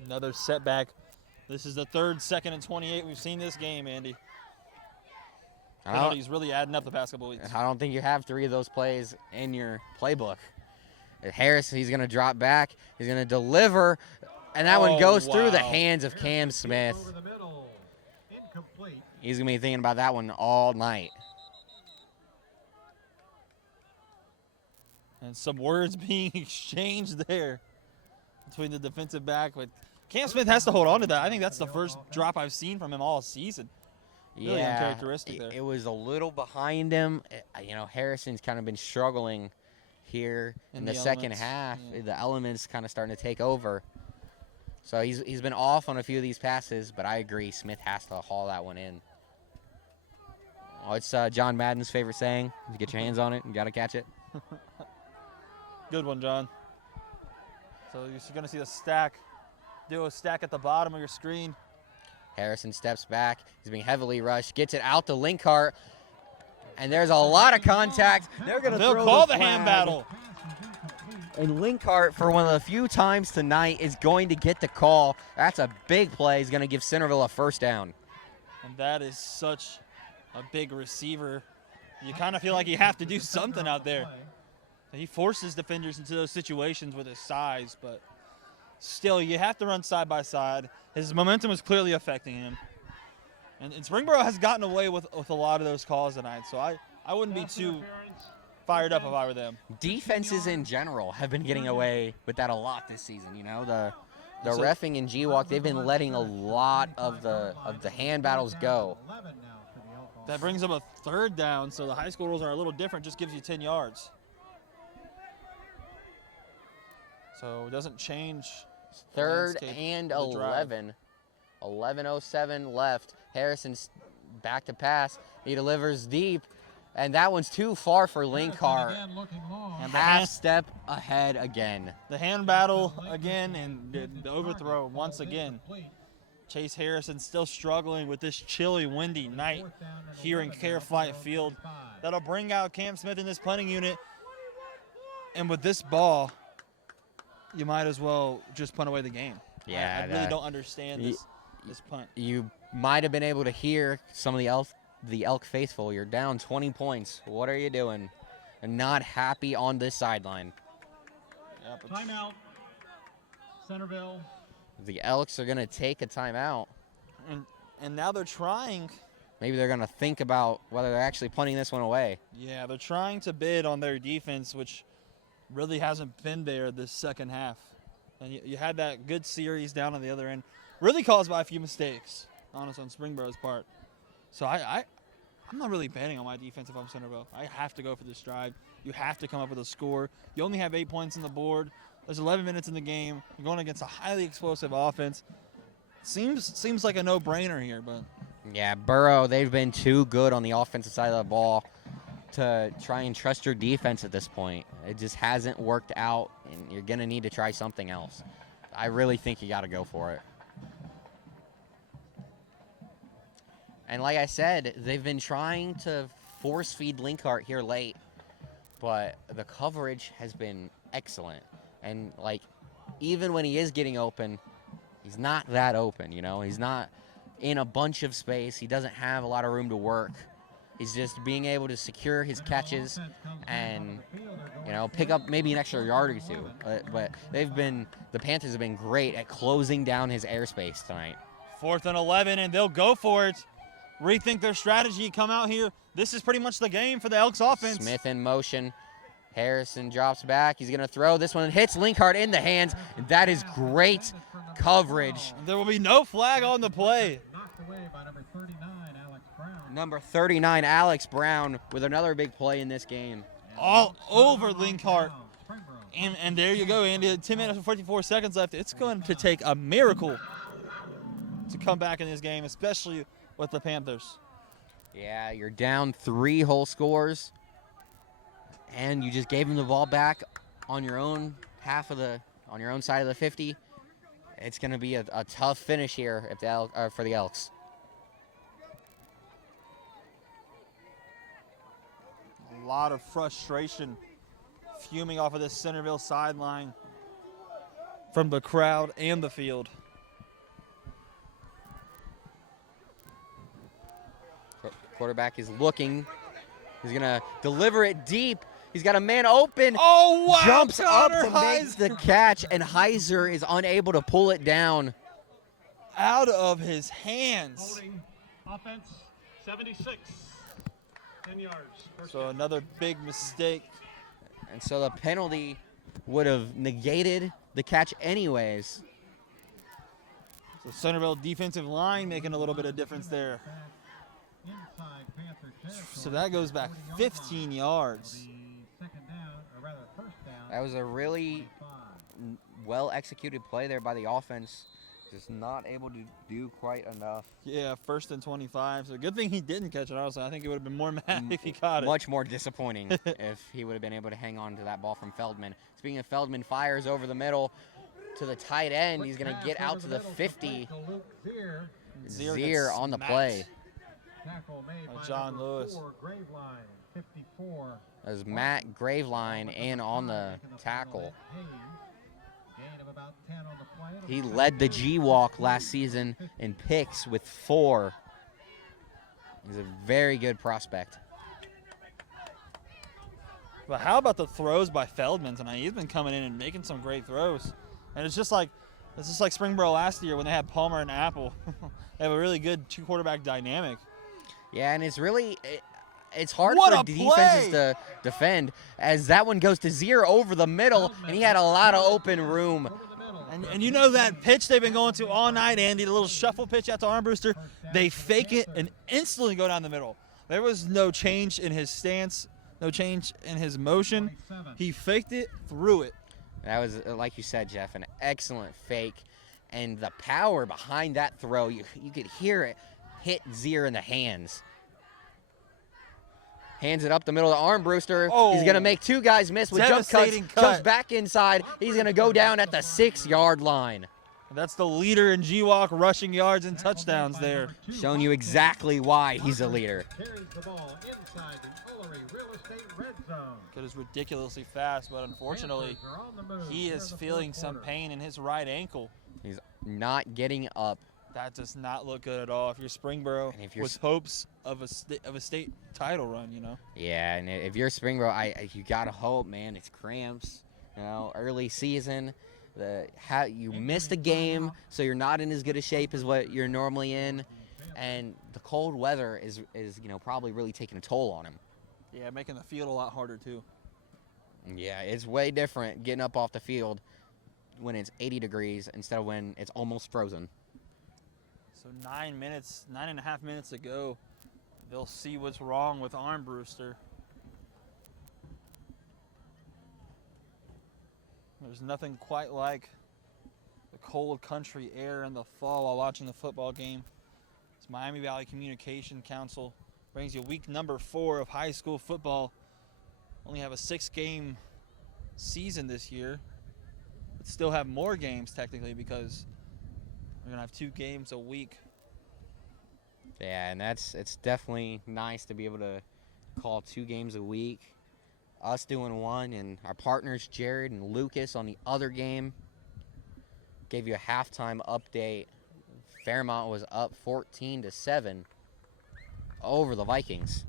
Another setback. This is the third 2nd and 28 we've seen this game, Andy. Penalties really adding up the past couple weeks. I don't think you have 3 of those plays in your playbook. Harris, he's going to drop back. He's going to deliver, and that one goes through the hands of Cam Smith. Over the middle. Incomplete. He's going to be thinking about that one all night. And some words being exchanged there between the defensive back. But Cam Smith has to hold on to that. I think that's the first drop I've seen from him all season. Really uncharacteristic there. It was a little behind him. You know, Harrison's kind of been struggling here in the second half. Yeah. The elements kind of starting to take over. So he's been off on a few of these passes, but I agree, Smith has to haul that one in. Oh, it's John Madden's favorite saying. You get your hands on it, you got to catch it. Good one, John. So you're going to see the stack. Do a stack at the bottom of your screen. Harrison steps back. He's being heavily rushed. Gets it out to Linkhart. And there's a lot of contact. They're going to They'll throw call the the hand flag. battle. And Linkhart, for one of the few times tonight, is going to get the call. That's a big play. He's going to give Centerville a first down. And that is such a big receiver. You kind of feel like you have to do something out there. He forces defenders into those situations with his size, but still, you have to run side by side. His momentum is clearly affecting him. And Springboro has gotten away with a lot of those calls tonight, so I wouldn't be too fired up if I were them. Defenses in general have been getting away with that a lot this season. You know, the reffing and G-Walk, they've been letting a lot of the hand battles go. That brings up a 3rd down, so the high school rules are a little different, just gives you 10 yards. So it doesn't change. 3rd and 11. 11:07 left. Harrison's back to pass. He delivers deep, and that one's too far for Linkhart. And Half step ahead again. the hand battle again, and the overthrow once again. Chase Harrison still struggling with this chilly, windy night here in Care Flight Field. That'll bring out Cam Smith in this punting unit. And with this ball, you might as well just punt away the game. Yeah, I really don't understand this punt. You might have been able to hear some of the Elk faithful. You're down 20 points. What are you doing? And not happy on this sideline. Yeah, but Timeout. Centerville. The Elks are going to take a timeout. and now they're trying. Maybe they're going to think about whether they're actually punting this one away. Yeah, they're trying to bid on their defense, which really hasn't been there this second half. And you had that good series down on the other end, really caused by a few mistakes, honestly, on Springboro's part. So I'm not really betting on my defense if I'm Centerville. I have to go for this drive. You have to come up with a score. You only have 8 points on the board. There's 11 minutes in the game. You're going against a highly explosive offense. Seems like a no-brainer here, but Yeah, Burrow, they've been too good on the offensive side of the ball to try and trust your defense at this point. It just hasn't worked out, and you're going to need to try something else. I really think you got to go for it. And like I said, they've been trying to force feed Linkhart here late, but the coverage has been excellent. And like, even when he is getting open, he's not that open, you know? He's not in a bunch of space. He doesn't have a lot of room to work. He's just being able to secure his catches and, you know, pick up maybe an extra yard or two. But the Panthers have been great at closing down his airspace tonight. 4th and 11, and they'll go for it. Rethink their strategy, come out here. This is pretty much the game for the Elks offense. Smith in motion. Harrison drops back. He's going to throw. This one hits Linkhart in the hands. And that is great coverage. There will be no flag on the play. Knocked away by number 39, Alex Brown. Number 39, Alex Brown, with another big play in this game. All over Linkhart. And there you go, Andy. 10 minutes and 44 seconds left. It's going to take a miracle to come back in this game, especially with the Panthers. Yeah, you're down 3 whole scores, and you just gave him the ball back on your own on your own side of the 50. It's going to be a tough finish here for the Elks. A lot of frustration fuming off of this Centerville sideline from the crowd and the field. Quarterback is looking. He's going to deliver it deep. He's got a man open. Oh, wow. Jumps up Connor to make the catch, and Heiser is unable to pull it down. Out of his hands. Holding offense 76. 10 yards. So another big mistake. And so the penalty would have negated the catch anyways. So Centerville defensive line making a little bit of difference there. So that goes back 15 yards. That was a really well-executed play there by the offense. Just not able to do quite enough. Yeah, 1st and 25. So good thing he didn't catch it. Honestly, I think he would have been more mad if he caught it. Much more disappointing if he would have been able to hang on to that ball from Feldman. Speaking of Feldman, fires over the middle to the tight end. He's going to get out to the 50. Zeer on the play. John Lewis. That was Matt Graveline in on the tackle. He led the G-Walk last season in picks with 4. He's a very good prospect. But how about the throws by Feldman tonight? He's been coming in and making some great throws. And it's just like Springboro last year when they had Palmer and Apple. They have a really good 2-quarterback dynamic. Yeah, and it's really it's hard What for a defenses play! to defend, as that one goes to Zeer over the middle, and he had a lot of open room. And you know that pitch they've been going to all night, Andy, the little shuffle pitch out to Armbruster, they fake it and instantly go down the middle. There was no change in his stance, no change in his motion. He faked it, threw it. That was, like you said, Jeff, an excellent fake. And the power behind that throw, you could hear it hit Zeer in the hands. Hands it up the middle of Armbruster. Oh. He's going to make 2 guys miss with jump cuts. Devastating cut. Comes back inside. He's going to go down at the 6-yard line. That's the leader in G-Walk rushing yards and touchdowns there. Showing you exactly why he's a leader. It is ridiculously fast, but unfortunately, he is feeling some pain in his right ankle. He's not getting up. That does not look good at all. If you're Springboro, And if you're with hopes of a state title run, you know. Yeah, and if you're Springboro, you gotta hope, man. It's cramps, you know, early season. You missed a game, so you're not in as good a shape as what you're normally in, and the cold weather is probably really taking a toll on him. Yeah, making the field a lot harder too. Yeah, it's way different getting up off the field when it's 80 degrees instead of when it's almost frozen. So 9.5 minutes to go. They'll see what's wrong with Armbruster. There's nothing quite like the cold country air in the fall while watching the football game. It's Miami Valley Communication Council brings you week number 4 of high school football. Only have a 6-game season this year, but still have more games technically because we're going to have 2 games a week. Yeah, and it's definitely nice to be able to call 2 games a week. Us doing one, and our partners Jared and Lucas on the other game. Gave you a halftime update. Fairmont was up 14-7 over the Vikings.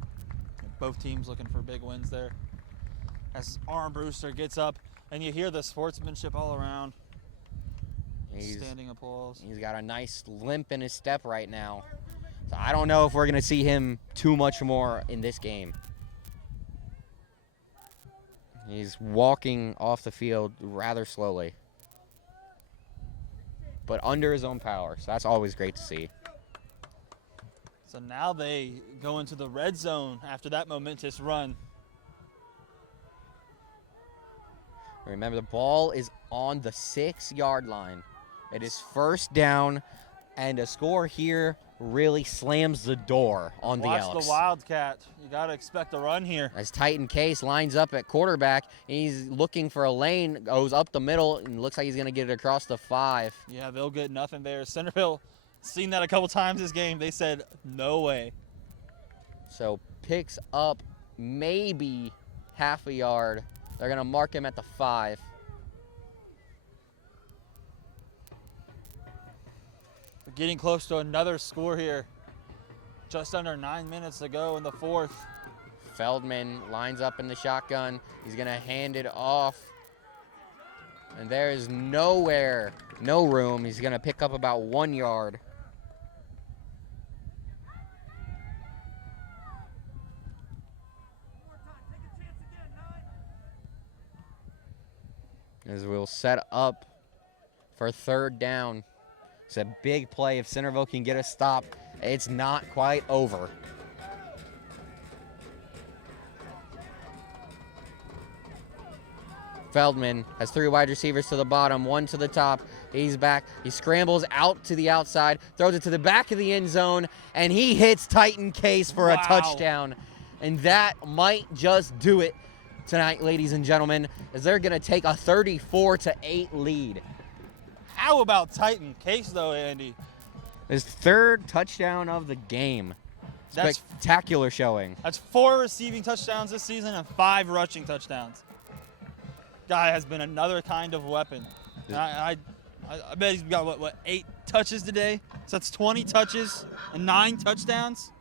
Both teams looking for big wins there. As Armbruster gets up, and you hear the sportsmanship all around. Standing applause. He's got a nice limp in his step right now. So I don't know if we're going to see him too much more in this game. He's walking off the field rather slowly, but under his own power. So that's always great to see. So now they go into the red zone after that momentous run. Remember, the ball is on the 6-yard line. It is first down, and a score here really slams the door on the Elks. Watch the Wildcat. You got to expect a run here. As Titan Case lines up at quarterback, he's looking for a lane, goes up the middle, and looks like he's going to get it across the 5. Yeah, they'll get nothing there. Centerville, seen that a couple times this game. They said, no way. So picks up maybe half a yard. They're going to mark him at the 5. We're getting close to another score here. Just under 9 minutes to go in the 4th. Feldman lines up in the shotgun. He's going to hand it off. And there is no room. He's going to pick up about 1 yard. As we'll set up for 3rd down. It's a big play. If Centerville can get a stop, it's not quite over. Feldman has 3 wide receivers to the bottom, 1 to the top. He's back. He scrambles out to the outside, throws it to the back of the end zone, and he hits Titan Case for a touchdown. And that might just do it tonight, ladies and gentlemen, as they're going to take a 34-8 lead. How about Titan Case, though, Andy? His 3rd touchdown of the game. Spectacular showing. That's 4 receiving touchdowns this season and 5 rushing touchdowns. Guy has been another kind of weapon. And I bet he's got, what, 8 touches today? So that's 20 touches and 9 touchdowns?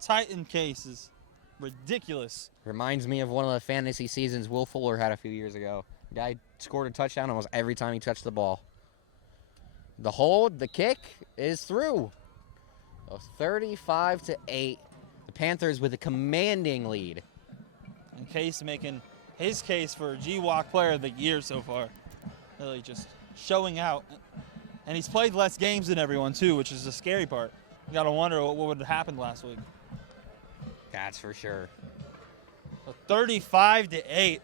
Titan Case is ridiculous. Reminds me of one of the fantasy seasons Will Fuller had a few years ago. Guy scored a touchdown almost every time he touched the ball. The hold, the kick is through. So 35-8. The Panthers with a commanding lead. And Case making his case for GWAC Player of the Year so far. Really just showing out. And he's played less games than everyone, too, which is the scary part. You got to wonder what would have happened last week. That's for sure. So 35-8.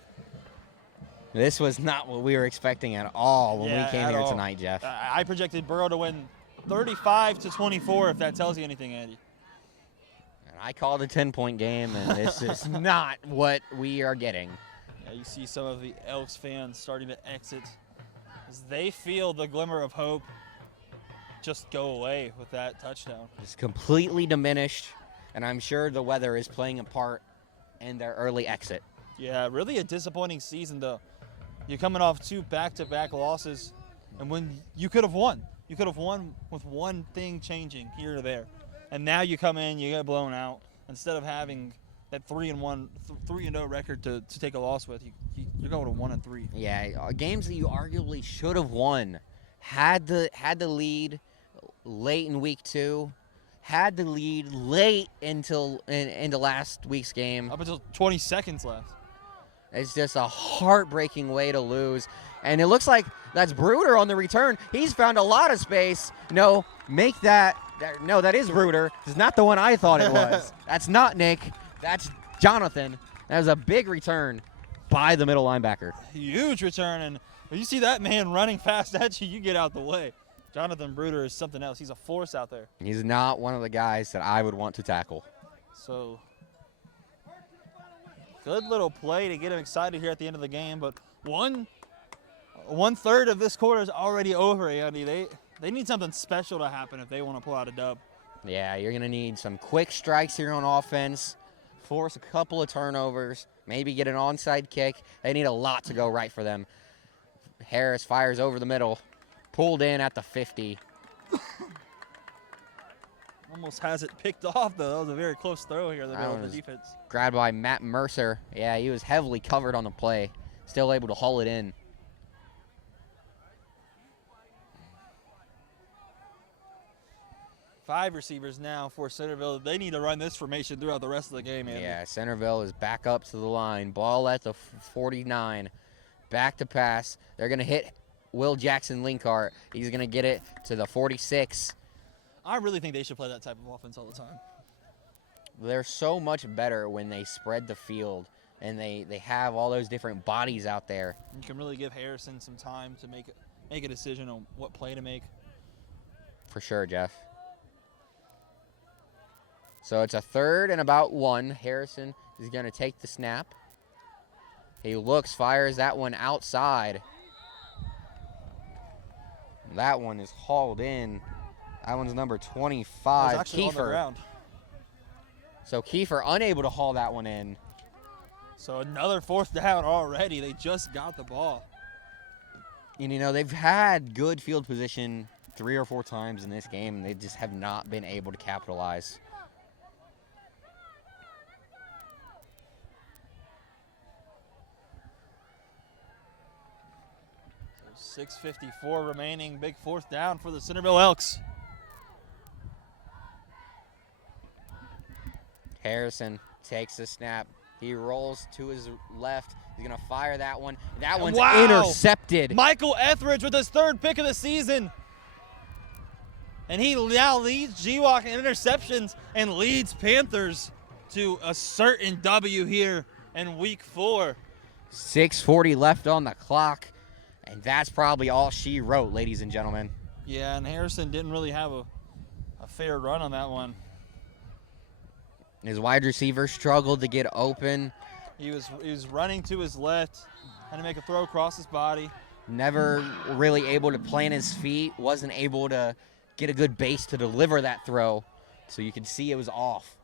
This was not what we were expecting at all when we came here tonight, Jeff. I projected Burrow to win 35-24, if that tells you anything, Andy. And I called a 10-point game, and this is not what we are getting. Yeah, you see some of the Elks fans starting to exit as they feel the glimmer of hope just go away with that touchdown. It's completely diminished, and I'm sure the weather is playing a part in their early exit. Yeah, really a disappointing season, though. You're coming off 2 back-to-back losses, and when you could have won. You could have won with one thing changing here or there. And now you come in, you get blown out. Instead of having that 3-0 record to take a loss with, you're going to 1-3. Yeah, games that you arguably should have won. Had the lead late in week 2. Had the lead late into last week's game. Up until 20 seconds left. It's just a heartbreaking way to lose. And it looks like that's Bruder on the return. He's found a lot of space. No, that is Bruder. It's not the one I thought it was. That's not Nick. That's Jonathan. That was a big return by the middle linebacker. Huge return. And when you see that man running fast at you, you get out the way. Jonathan Bruder is something else. He's a force out there. He's not one of the guys that I would want to tackle. So, good little play to get him excited here at the end of the game. But one third of this quarter is already over, Andy. They need something special to happen if they want to pull out a dub. Yeah, you're going to need some quick strikes here on offense, force a couple of turnovers, maybe get an onside kick. They need a lot to go right for them. Harris fires over the middle, pulled in at the 50. Almost has it picked off, though. That was a very close throw here. The defense. Grabbed by Matt Mercer. Yeah, he was heavily covered on the play. Still able to haul it in. Five receivers now for Centerville. They need to run this formation throughout the rest of the game, Andy. Yeah, Centerville is back up to the line. Ball at the 49. Back to pass. They're going to hit Will Jackson Linkart. He's going to get it to the 46. I really think they should play that type of offense all the time. They're so much better when they spread the field and they have all those different bodies out there. You can really give Harrison some time to make a decision on what play to make. For sure, Jeff. So it's a 3rd and about 1. Harrison is going to take the snap. He looks, fires that one outside. That one is hauled in. That one's number 25, actually on the Kiefer. ground. So Kiefer unable to haul that one in. So another 4th down already. They just got the ball. And, you know, they've had good field position 3 or 4 times in this game, and they just have not been able to capitalize. 6:54 remaining. Big 4th down for the Centerville Elks. Harrison takes the snap. He rolls to his left. He's going to fire that one. That one's Wow. intercepted. Michael Etheridge with his 3rd pick of the season. And he now leads GWAC in interceptions and leads Panthers to a certain W here in week 4. 6:40 left on the clock. And that's probably all she wrote, ladies and gentlemen. Yeah, and Harrison didn't really have a fair run on that one. His wide receiver struggled to get open. He was running to his left, had to make a throw across his body. Never really able to plant his feet. Wasn't able to get a good base to deliver that throw. So you can see it was off.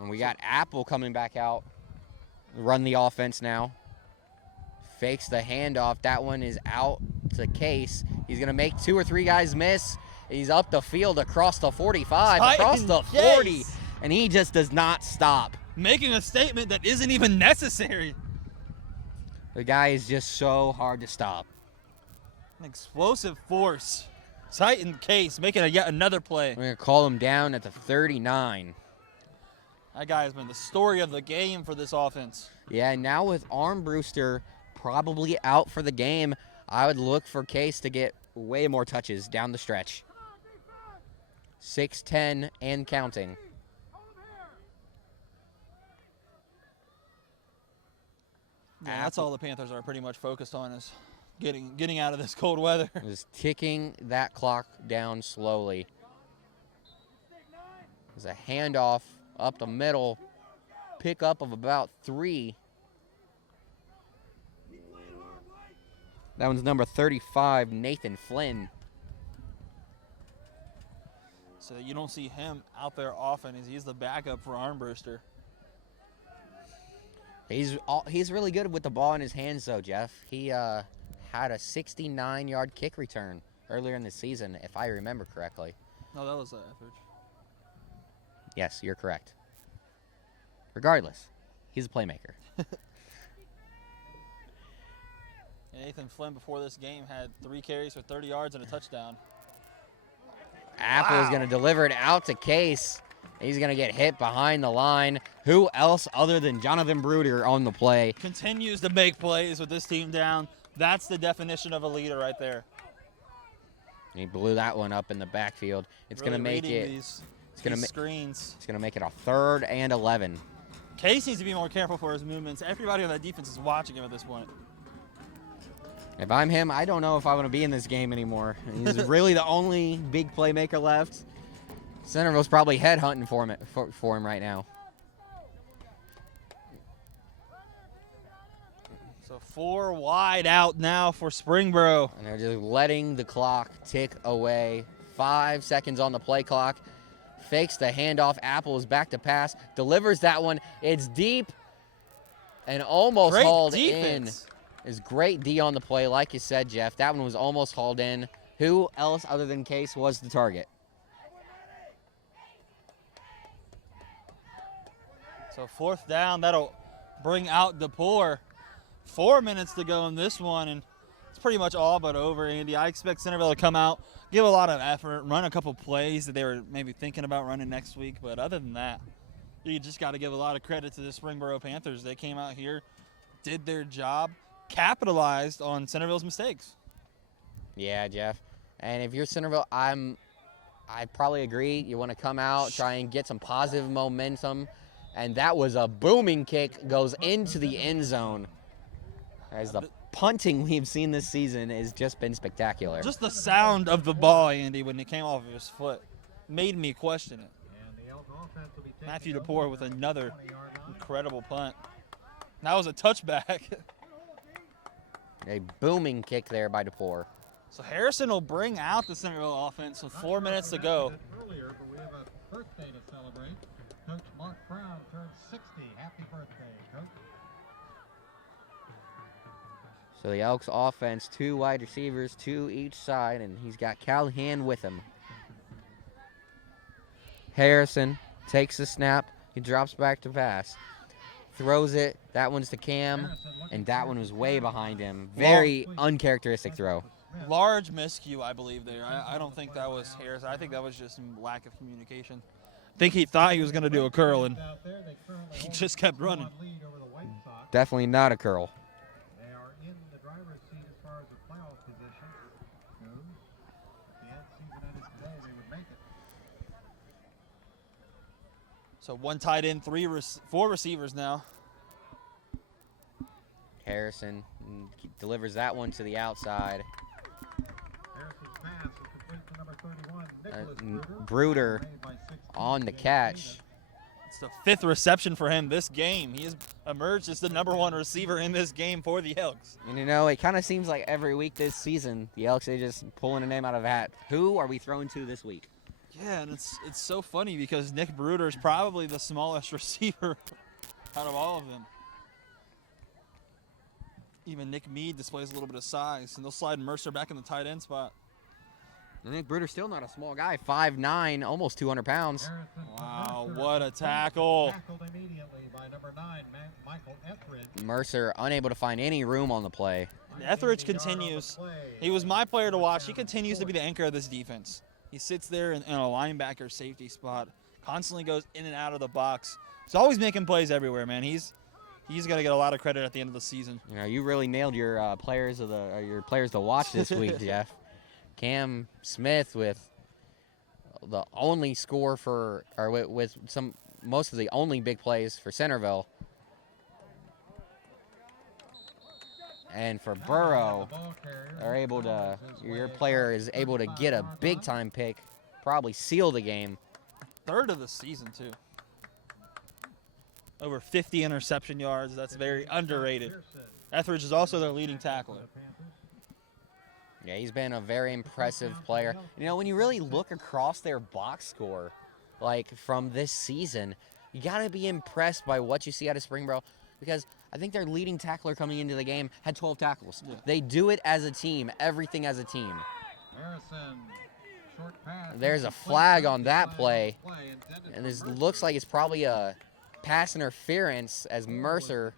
And we got Apple coming back out. Run the offense now. Fakes the handoff. That one is out to Case. He's going to make 2 or 3 guys miss. He's up the field across the 45, across the 40, Case. and he just does not stop. Making a statement that isn't even necessary. The guy is just so hard to stop. An explosive force. Titan Case making yet another play. We're going to call him down at the 39. That guy has been the story of the game for this offense. Yeah, and now with Armbruster probably out for the game, I would look for Case to get way more touches down the stretch. 6-10 and counting. Yeah, that's all the Panthers are pretty much focused on is getting out of this cold weather. Is ticking that clock down slowly. There's a handoff up the middle, pickup of about 3. That one's number 35, Nathan Flynn. So you don't see him out there often as he's the backup for Armbruster. He's really good with the ball in his hands, though, Jeff. He had a 69-yard kick return earlier in the season, if I remember correctly. No, that was Etheridge. Yes, you're correct. Regardless, he's a playmaker. Nathan Flynn before this game had 3 carries for 30 yards and a touchdown. Apple is going to deliver it out to Case. He's going to get hit behind the line. Who else other than Jonathan Bruder on the play? Continues to make plays with this team down. That's the definition of a leader right there. He blew that one up in the backfield. It's going to make it. These screens. It's going to make it a 3rd and 11. Case needs to be more careful for his movements. Everybody on that defense is watching him at this point. If I'm him, I don't know if I want to be in this game anymore. He's really the only big playmaker left. Centerville's probably headhunting for him right now. So 4 wide out now for Springboro. And they're just letting the clock tick away. 5 seconds on the play clock. Fakes the handoff. Apple is back to pass. Delivers that one. It's deep and almost Great hauled defense. in. Is great D on the play, like you said, Jeff. That one was almost hauled in. Who else other than Case was the target? So 4th down, that'll bring out DePore. 4 minutes to go in this one, and it's pretty much all but over, Andy. I expect Centerville to come out, give a lot of effort, run a couple plays that they were maybe thinking about running next week. But other than that, you just got to give a lot of credit to the Springboro Panthers. They came out here, did their job, capitalized on Centerville's mistakes. Yeah, Jeff. And if you're Centerville, I probably agree. You want to come out, try and get some positive momentum. And that was a booming kick, goes into the end zone. As the punting we've seen this season has just been spectacular. Just the sound of the ball, Andy, when it came off of his foot, made me question it. Matthew DePore with another incredible punt. That was a touchback. A booming kick there by DePore. So Harrison will bring out the Centerville offense with 4 minutes to go. Earlier, but we have a birthday to celebrate. Coach Mark Brown turned 60. Happy birthday, Coach. So the Elks offense, 2 wide receivers, 2 each side, and he's got Callahan with him. Harrison takes the snap. He drops back to pass. Throws it. That one's to Cam, and that one was way behind him. Very uncharacteristic throw. Large miscue, I believe, there. I don't think that was Harrison. I think that was just some lack of communication. I think he thought he was going to do a curl, and he just kept running. Definitely not a curl. They are in the driver's seat as far as the playoff position goes. If the season ended today, they would make it. So 1 tight end, 4 receivers now. Harrison delivers that one to the outside. Harrison's pass is complete to number 31, Nicholas Bruder made by 16 on the James catch. It's the 5th reception for him this game. He has emerged as the #1 receiver in this game for the Elks. And you know, it kind of seems like every week this season, the Elks are just pulling a name out of a hat. Who are we throwing to this week? Yeah, and it's so funny because Nick Bruder is probably the smallest receiver out of all of them. Even Nick Mead displays a little bit of size, and they'll slide Mercer back in the tight end spot. I think Bruder's still not a small guy, 5'9", almost 200 pounds. Wow, what a tackle. Tackled immediately by number 9, Michael Etheridge. Mercer unable to find any room on the play. Etheridge continues. He was my player to watch. He continues to be the anchor of this defense. He sits there in a linebacker safety spot, constantly goes in and out of the box. He's always making plays everywhere, man. He's going to get a lot of credit at the end of the season. You know, you really nailed your players to watch this week, Jeff. Cam Smith with the only score for, or with most of the only big plays for Centerville. And for Burrow, they're able to, your player is able to get a big time pick, probably seal the game. 3rd of the season, too. Over 50 interception yards. That's very underrated. Etheridge is also their leading tackler. Yeah, he's been a very impressive player. You know, when you really look across their box score, like from this season, you got to be impressed by what you see out of Springboro, because I think their leading tackler coming into the game had 12 tackles. Yeah. They do it as a team, everything as a team. Harrison, short pass. There's a flag on that play, and this looks like it's probably a pass interference as Mercer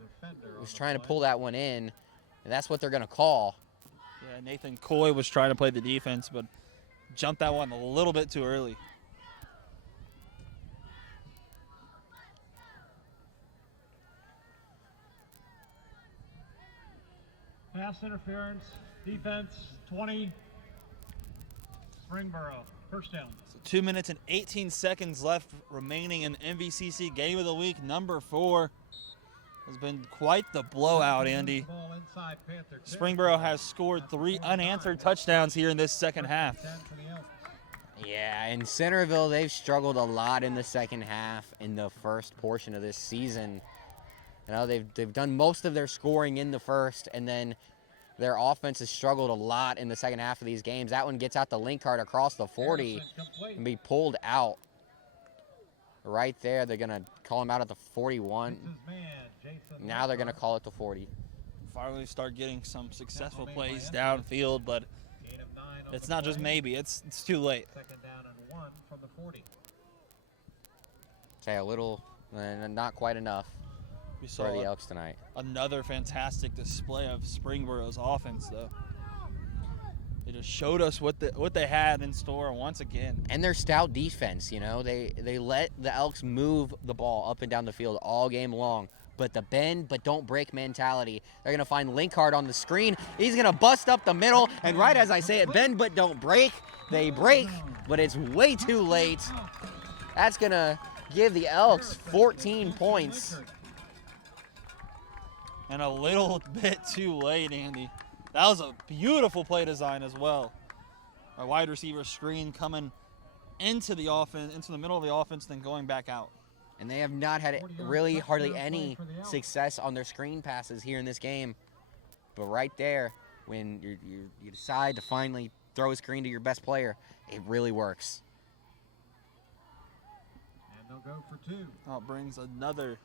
was trying to pull that one in, and that's what they're going to call. Yeah, Nathan Coy was trying to play the defense, but jumped that one a little bit too early. Pass interference, defense, 20, Springboro, first down. So 2 minutes and 18 seconds left remaining in MVCC Game of the Week. Number 4 has been quite the blowout, Andy. Springboro has scored 3 unanswered touchdowns here in this second half. Yeah, in Centerville, they've struggled a lot in the second half in the first portion of this season. You know, they've done most of their scoring in the first, and then their offense has struggled a lot in the second half of these games. That one gets out the Linkart across the 40 and be pulled out. Right there, they're going to call him out at the 41. Now they're going to call it the 40. Finally start getting some successful plays downfield, but it's not just maybe. It's too late. Second down and 1 from the 40. Say a little, not quite enough We for saw the Elks tonight. another fantastic display of Springboro's offense, though. They just showed us what they had in store once again. And their stout defense, you know, they let the Elks move the ball up and down the field all game long. But the bend but don't break mentality. They're going to find Linkart on the screen. He's going to bust up the middle. And right as I say it, bend but don't break. They break, but it's way too late. That's going to give the Elks 14 points. And a little bit too late, Andy. That was a beautiful play design as well. Our wide receiver screen coming into the offense, into the middle of the offense, then going back out. And they have not had really hardly any success on their screen passes here in this game. But right there, when you decide to finally throw a screen to your best player, it really works. And they'll go for 2. Oh, it brings another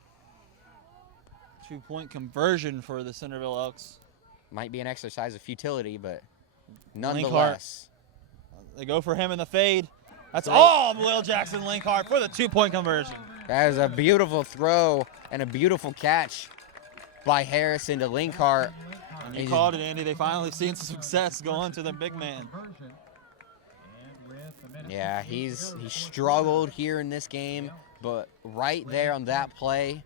2-point conversion for the Centerville Elks. Might be an exercise of futility, but nonetheless. They go for him in the fade. That's all Will Jackson Linkart for the 2-point conversion. That is a beautiful throw and a beautiful catch by Harrison to Linkart. And you called it, Andy. They finally seen some success going to the big man. Yeah, he struggled here in this game, but right there on that play,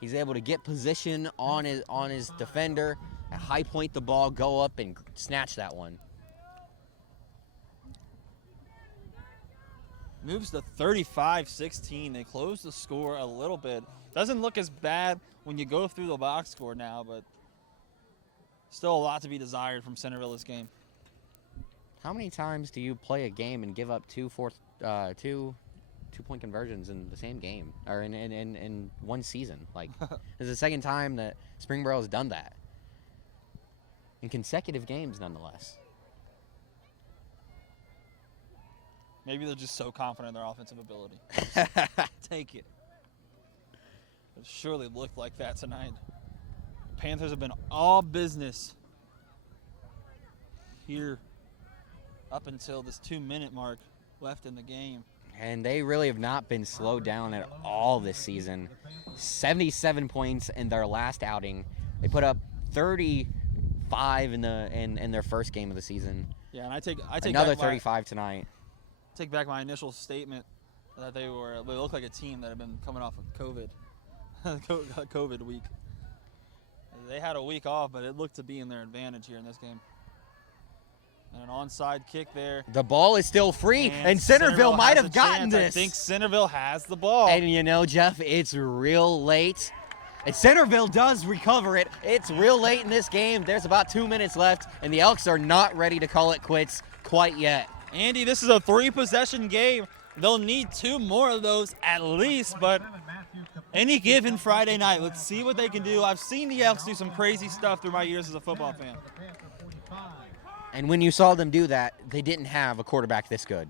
he's able to get position on his defender, high point the ball, go up and snatch that one. Moves to 35-16. They close the score a little bit. Doesn't look as bad when you go through the box score now, but still a lot to be desired from Centerville this game. How many times do you play a game and give up two-point conversions in the same game, or in one season? Like, this is the second time that Springboro has done that in consecutive games, nonetheless. Maybe they're just so confident in their offensive ability. Take it. It surely looked like that tonight. The Panthers have been all business here up until this 2-minute mark left in the game. And they really have not been slowed down at all this season. 77 points in their last outing. They put up 35 in their first game of the season. Yeah, and I take another back 35 tonight. Take back my initial statement that they look like a team that had been coming off of COVID, COVID week. They had a week off, but it looked to be in their advantage here in this game. And an onside kick there. The ball is still free, and Centerville might have gotten this. I think Centerville has the ball. And you know, Jeff, it's real late. And Centerville does recover it. It's real late in this game. There's about 2 minutes left, and the Elks are not ready to call it quits quite yet. Andy, this is a 3-possession game. They'll need 2 more of those at least, but any given Friday night, let's see what they can do. I've seen the Elks do some crazy stuff through my years as a football fan. And when you saw them do that, they didn't have a quarterback this good.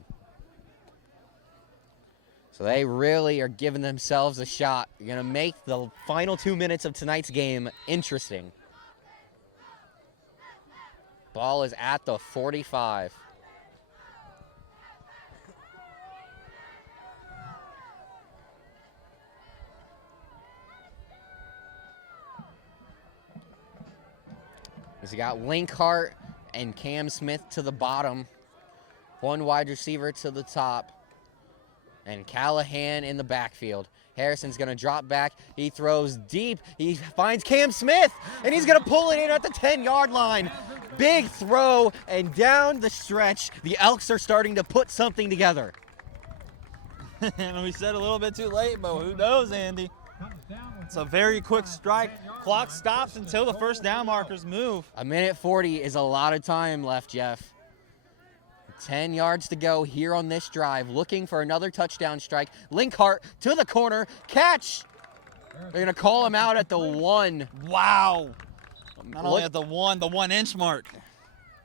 So they really are giving themselves a shot. You're going to make the final 2 minutes of tonight's game interesting. Ball is at the 45. He's got Linkart and Cam Smith to the bottom. One wide receiver to the top. And Callahan in the backfield. Harrison's going to drop back. He throws deep. He finds Cam Smith, and he's going to pull it in at the 10-yard line. Big throw, and down the stretch, the Elks are starting to put something together. And we said a little bit too late, but who knows, Andy? It's a very quick strike. Clock stops until the first down markers move. 1:40 is a lot of time left, Jeff. 10 yards to go here on this drive. Looking for another touchdown strike. Linkart to the corner. Catch. They're going to call him out at the 1. Wow. Not only at the 1-inch mark.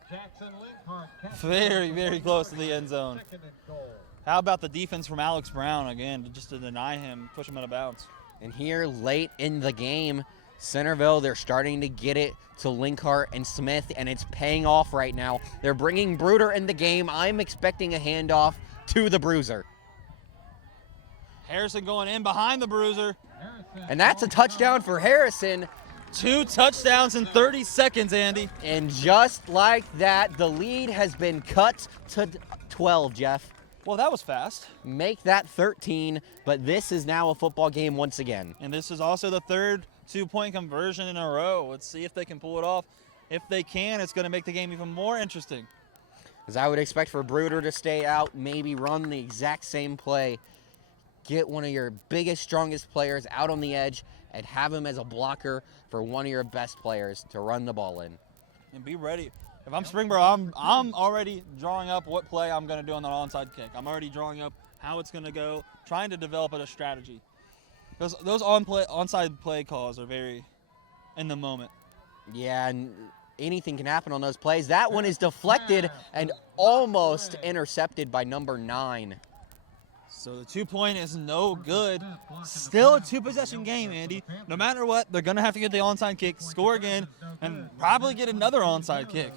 Jackson Linkhart catches Very, very close to the end zone. second and goal. How about the defense from Alex Brown, again, just to deny him, push him out of bounds. And here late in the game, Centerville, they're starting to get it to Linkhart and Smith, and it's paying off right now. They're bringing Bruder in the game. I'm expecting a handoff to the Bruiser. Harrison going in behind the Bruiser. Harrison And that's a touchdown for Harrison. 2 touchdowns in 30 seconds, Andy. And just like that, the lead has been cut to 12, Jeff. Well, that was fast. Make that 13, but this is now a football game once again. And this is also the third 2-point conversion in a row. Let's see if they can pull it off. If they can, it's going to make the game even more interesting. As I would expect for Bruder to stay out, maybe run the exact same play. Get one of your biggest, strongest players out on the edge and have him as a blocker for one of your best players to run the ball in. And be ready. If I'm Springboro, I'm already drawing up what play I'm going to do on the onside kick. I'm already drawing up how it's going to go, trying to develop a strategy. Those onside play calls are very in the moment. Yeah, and anything can happen on those plays. That one is deflected and almost intercepted by number 9. So the 2-point is no good. Still a 2-possession game, Andy. No matter what, they're going to have to get the onside kick, score again, and probably get another onside kick.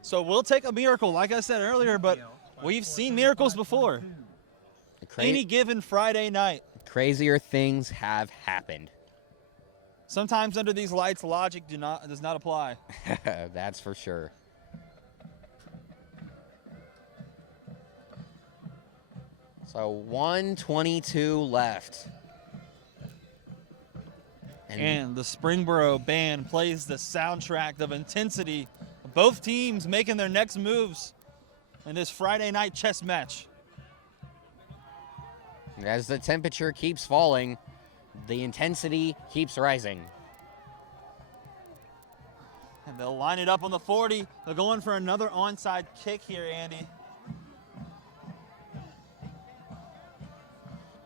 So we'll take a miracle, like I said earlier, but we've seen miracles before. Any given Friday night. Crazier things have happened. Sometimes under these lights, logic does not apply. That's for sure. So 1:22 left. And the Springboro band plays the soundtrack of intensity. Both teams making their next moves in this Friday night chess match. As the temperature keeps falling, the intensity keeps rising. And they'll line it up on the 40. They're going for another onside kick here, Andy.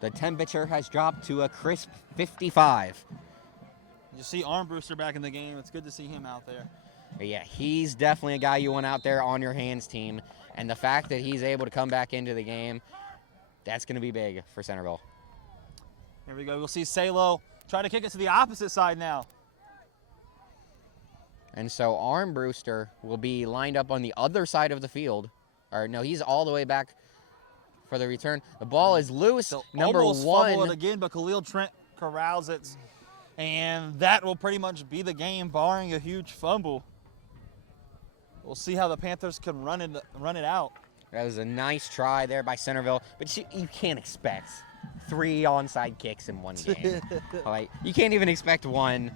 The temperature has dropped to a crisp 55. You see Armbruster back in the game. It's good to see him out there. But yeah, he's definitely a guy you want out there on your hands team. And the fact that he's able to come back into the game, that's going to be big for Centerville. Here we go. We'll see Salo try to kick it to the opposite side now. And so Armbruster will be lined up on the other side of the field. Or no, he's all the way back for the return. The ball is loose. They'll Number almost 1. fumble it again, but Khalil Trent corrals it. And that will pretty much be the game, barring a huge fumble. We'll see how the Panthers can run it out. That was a nice try there by Centerville, but you can't expect 3 onside kicks in one game. Like, you can't even expect 1.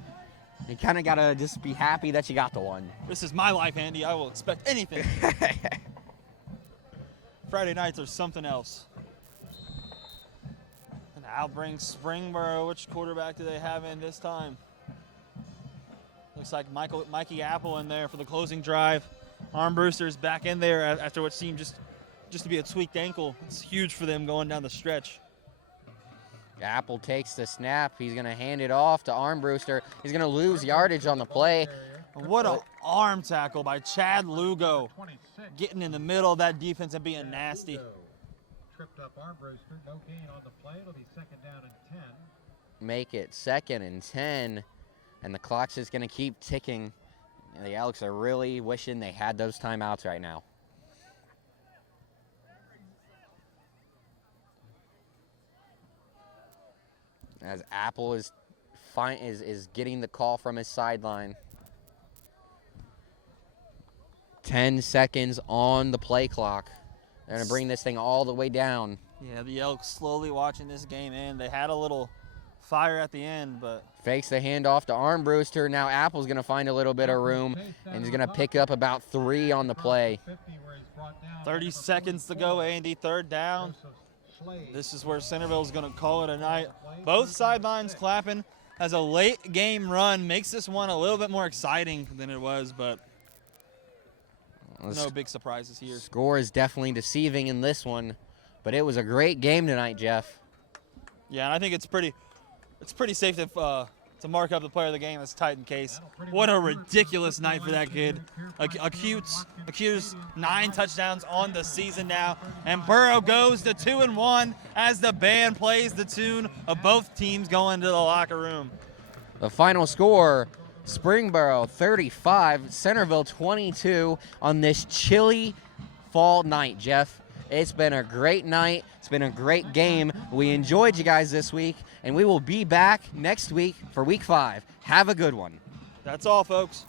You kind of got to just be happy that you got the 1. This is my life, Andy. I will expect anything. Friday nights are something else. And now brings Springboro. Which quarterback do they have in this time? Looks like Mikey Apple in there for the closing drive. Armbruster's back in there after what seemed just to be a tweaked ankle. It's huge for them going down the stretch. Apple takes the snap. He's going to hand it off to Armbruster. He's going to lose yardage on the play. What an arm tackle by Chad Lugo. 26. Getting in the middle of that defense and being nasty. Tripped up Armbruster. No gain on the play. It'll be 2nd down and 10. Make it 2nd and 10. And the clock's just going to keep ticking. The Elks are really wishing they had those timeouts right now. As Apple is getting the call from his sideline. 10 seconds on the play clock. They're going to bring this thing all the way down. Yeah, the Elks slowly watching this game in. They had a little fire at the end, but Fakes the handoff to Armbruster. Now Apple's going to find a little bit of room, and he's going to pick up about 3 on the play. 30 seconds to go, Andy. 3rd down. This is where Centerville's going to call it a night. Both sidelines clapping as a late game run makes this one a little bit more exciting than it was, but no big surprises here. Score is definitely deceiving in this one, but it was a great game tonight, Jeff. Yeah, and I think it's pretty It's pretty safe to mark up the player of the game as Titan Case. What a ridiculous night for that kid. Accu's 9 touchdowns on the season now, and Burrow goes to 2-1 as the band plays the tune of both teams going to the locker room. The final score, Springboro 35, Centerville 22 on this chilly fall night, Jeff. It's been a great night. It's been a great game. We enjoyed you guys this week, and we will be back next week for week 5. Have a good one. That's all, folks.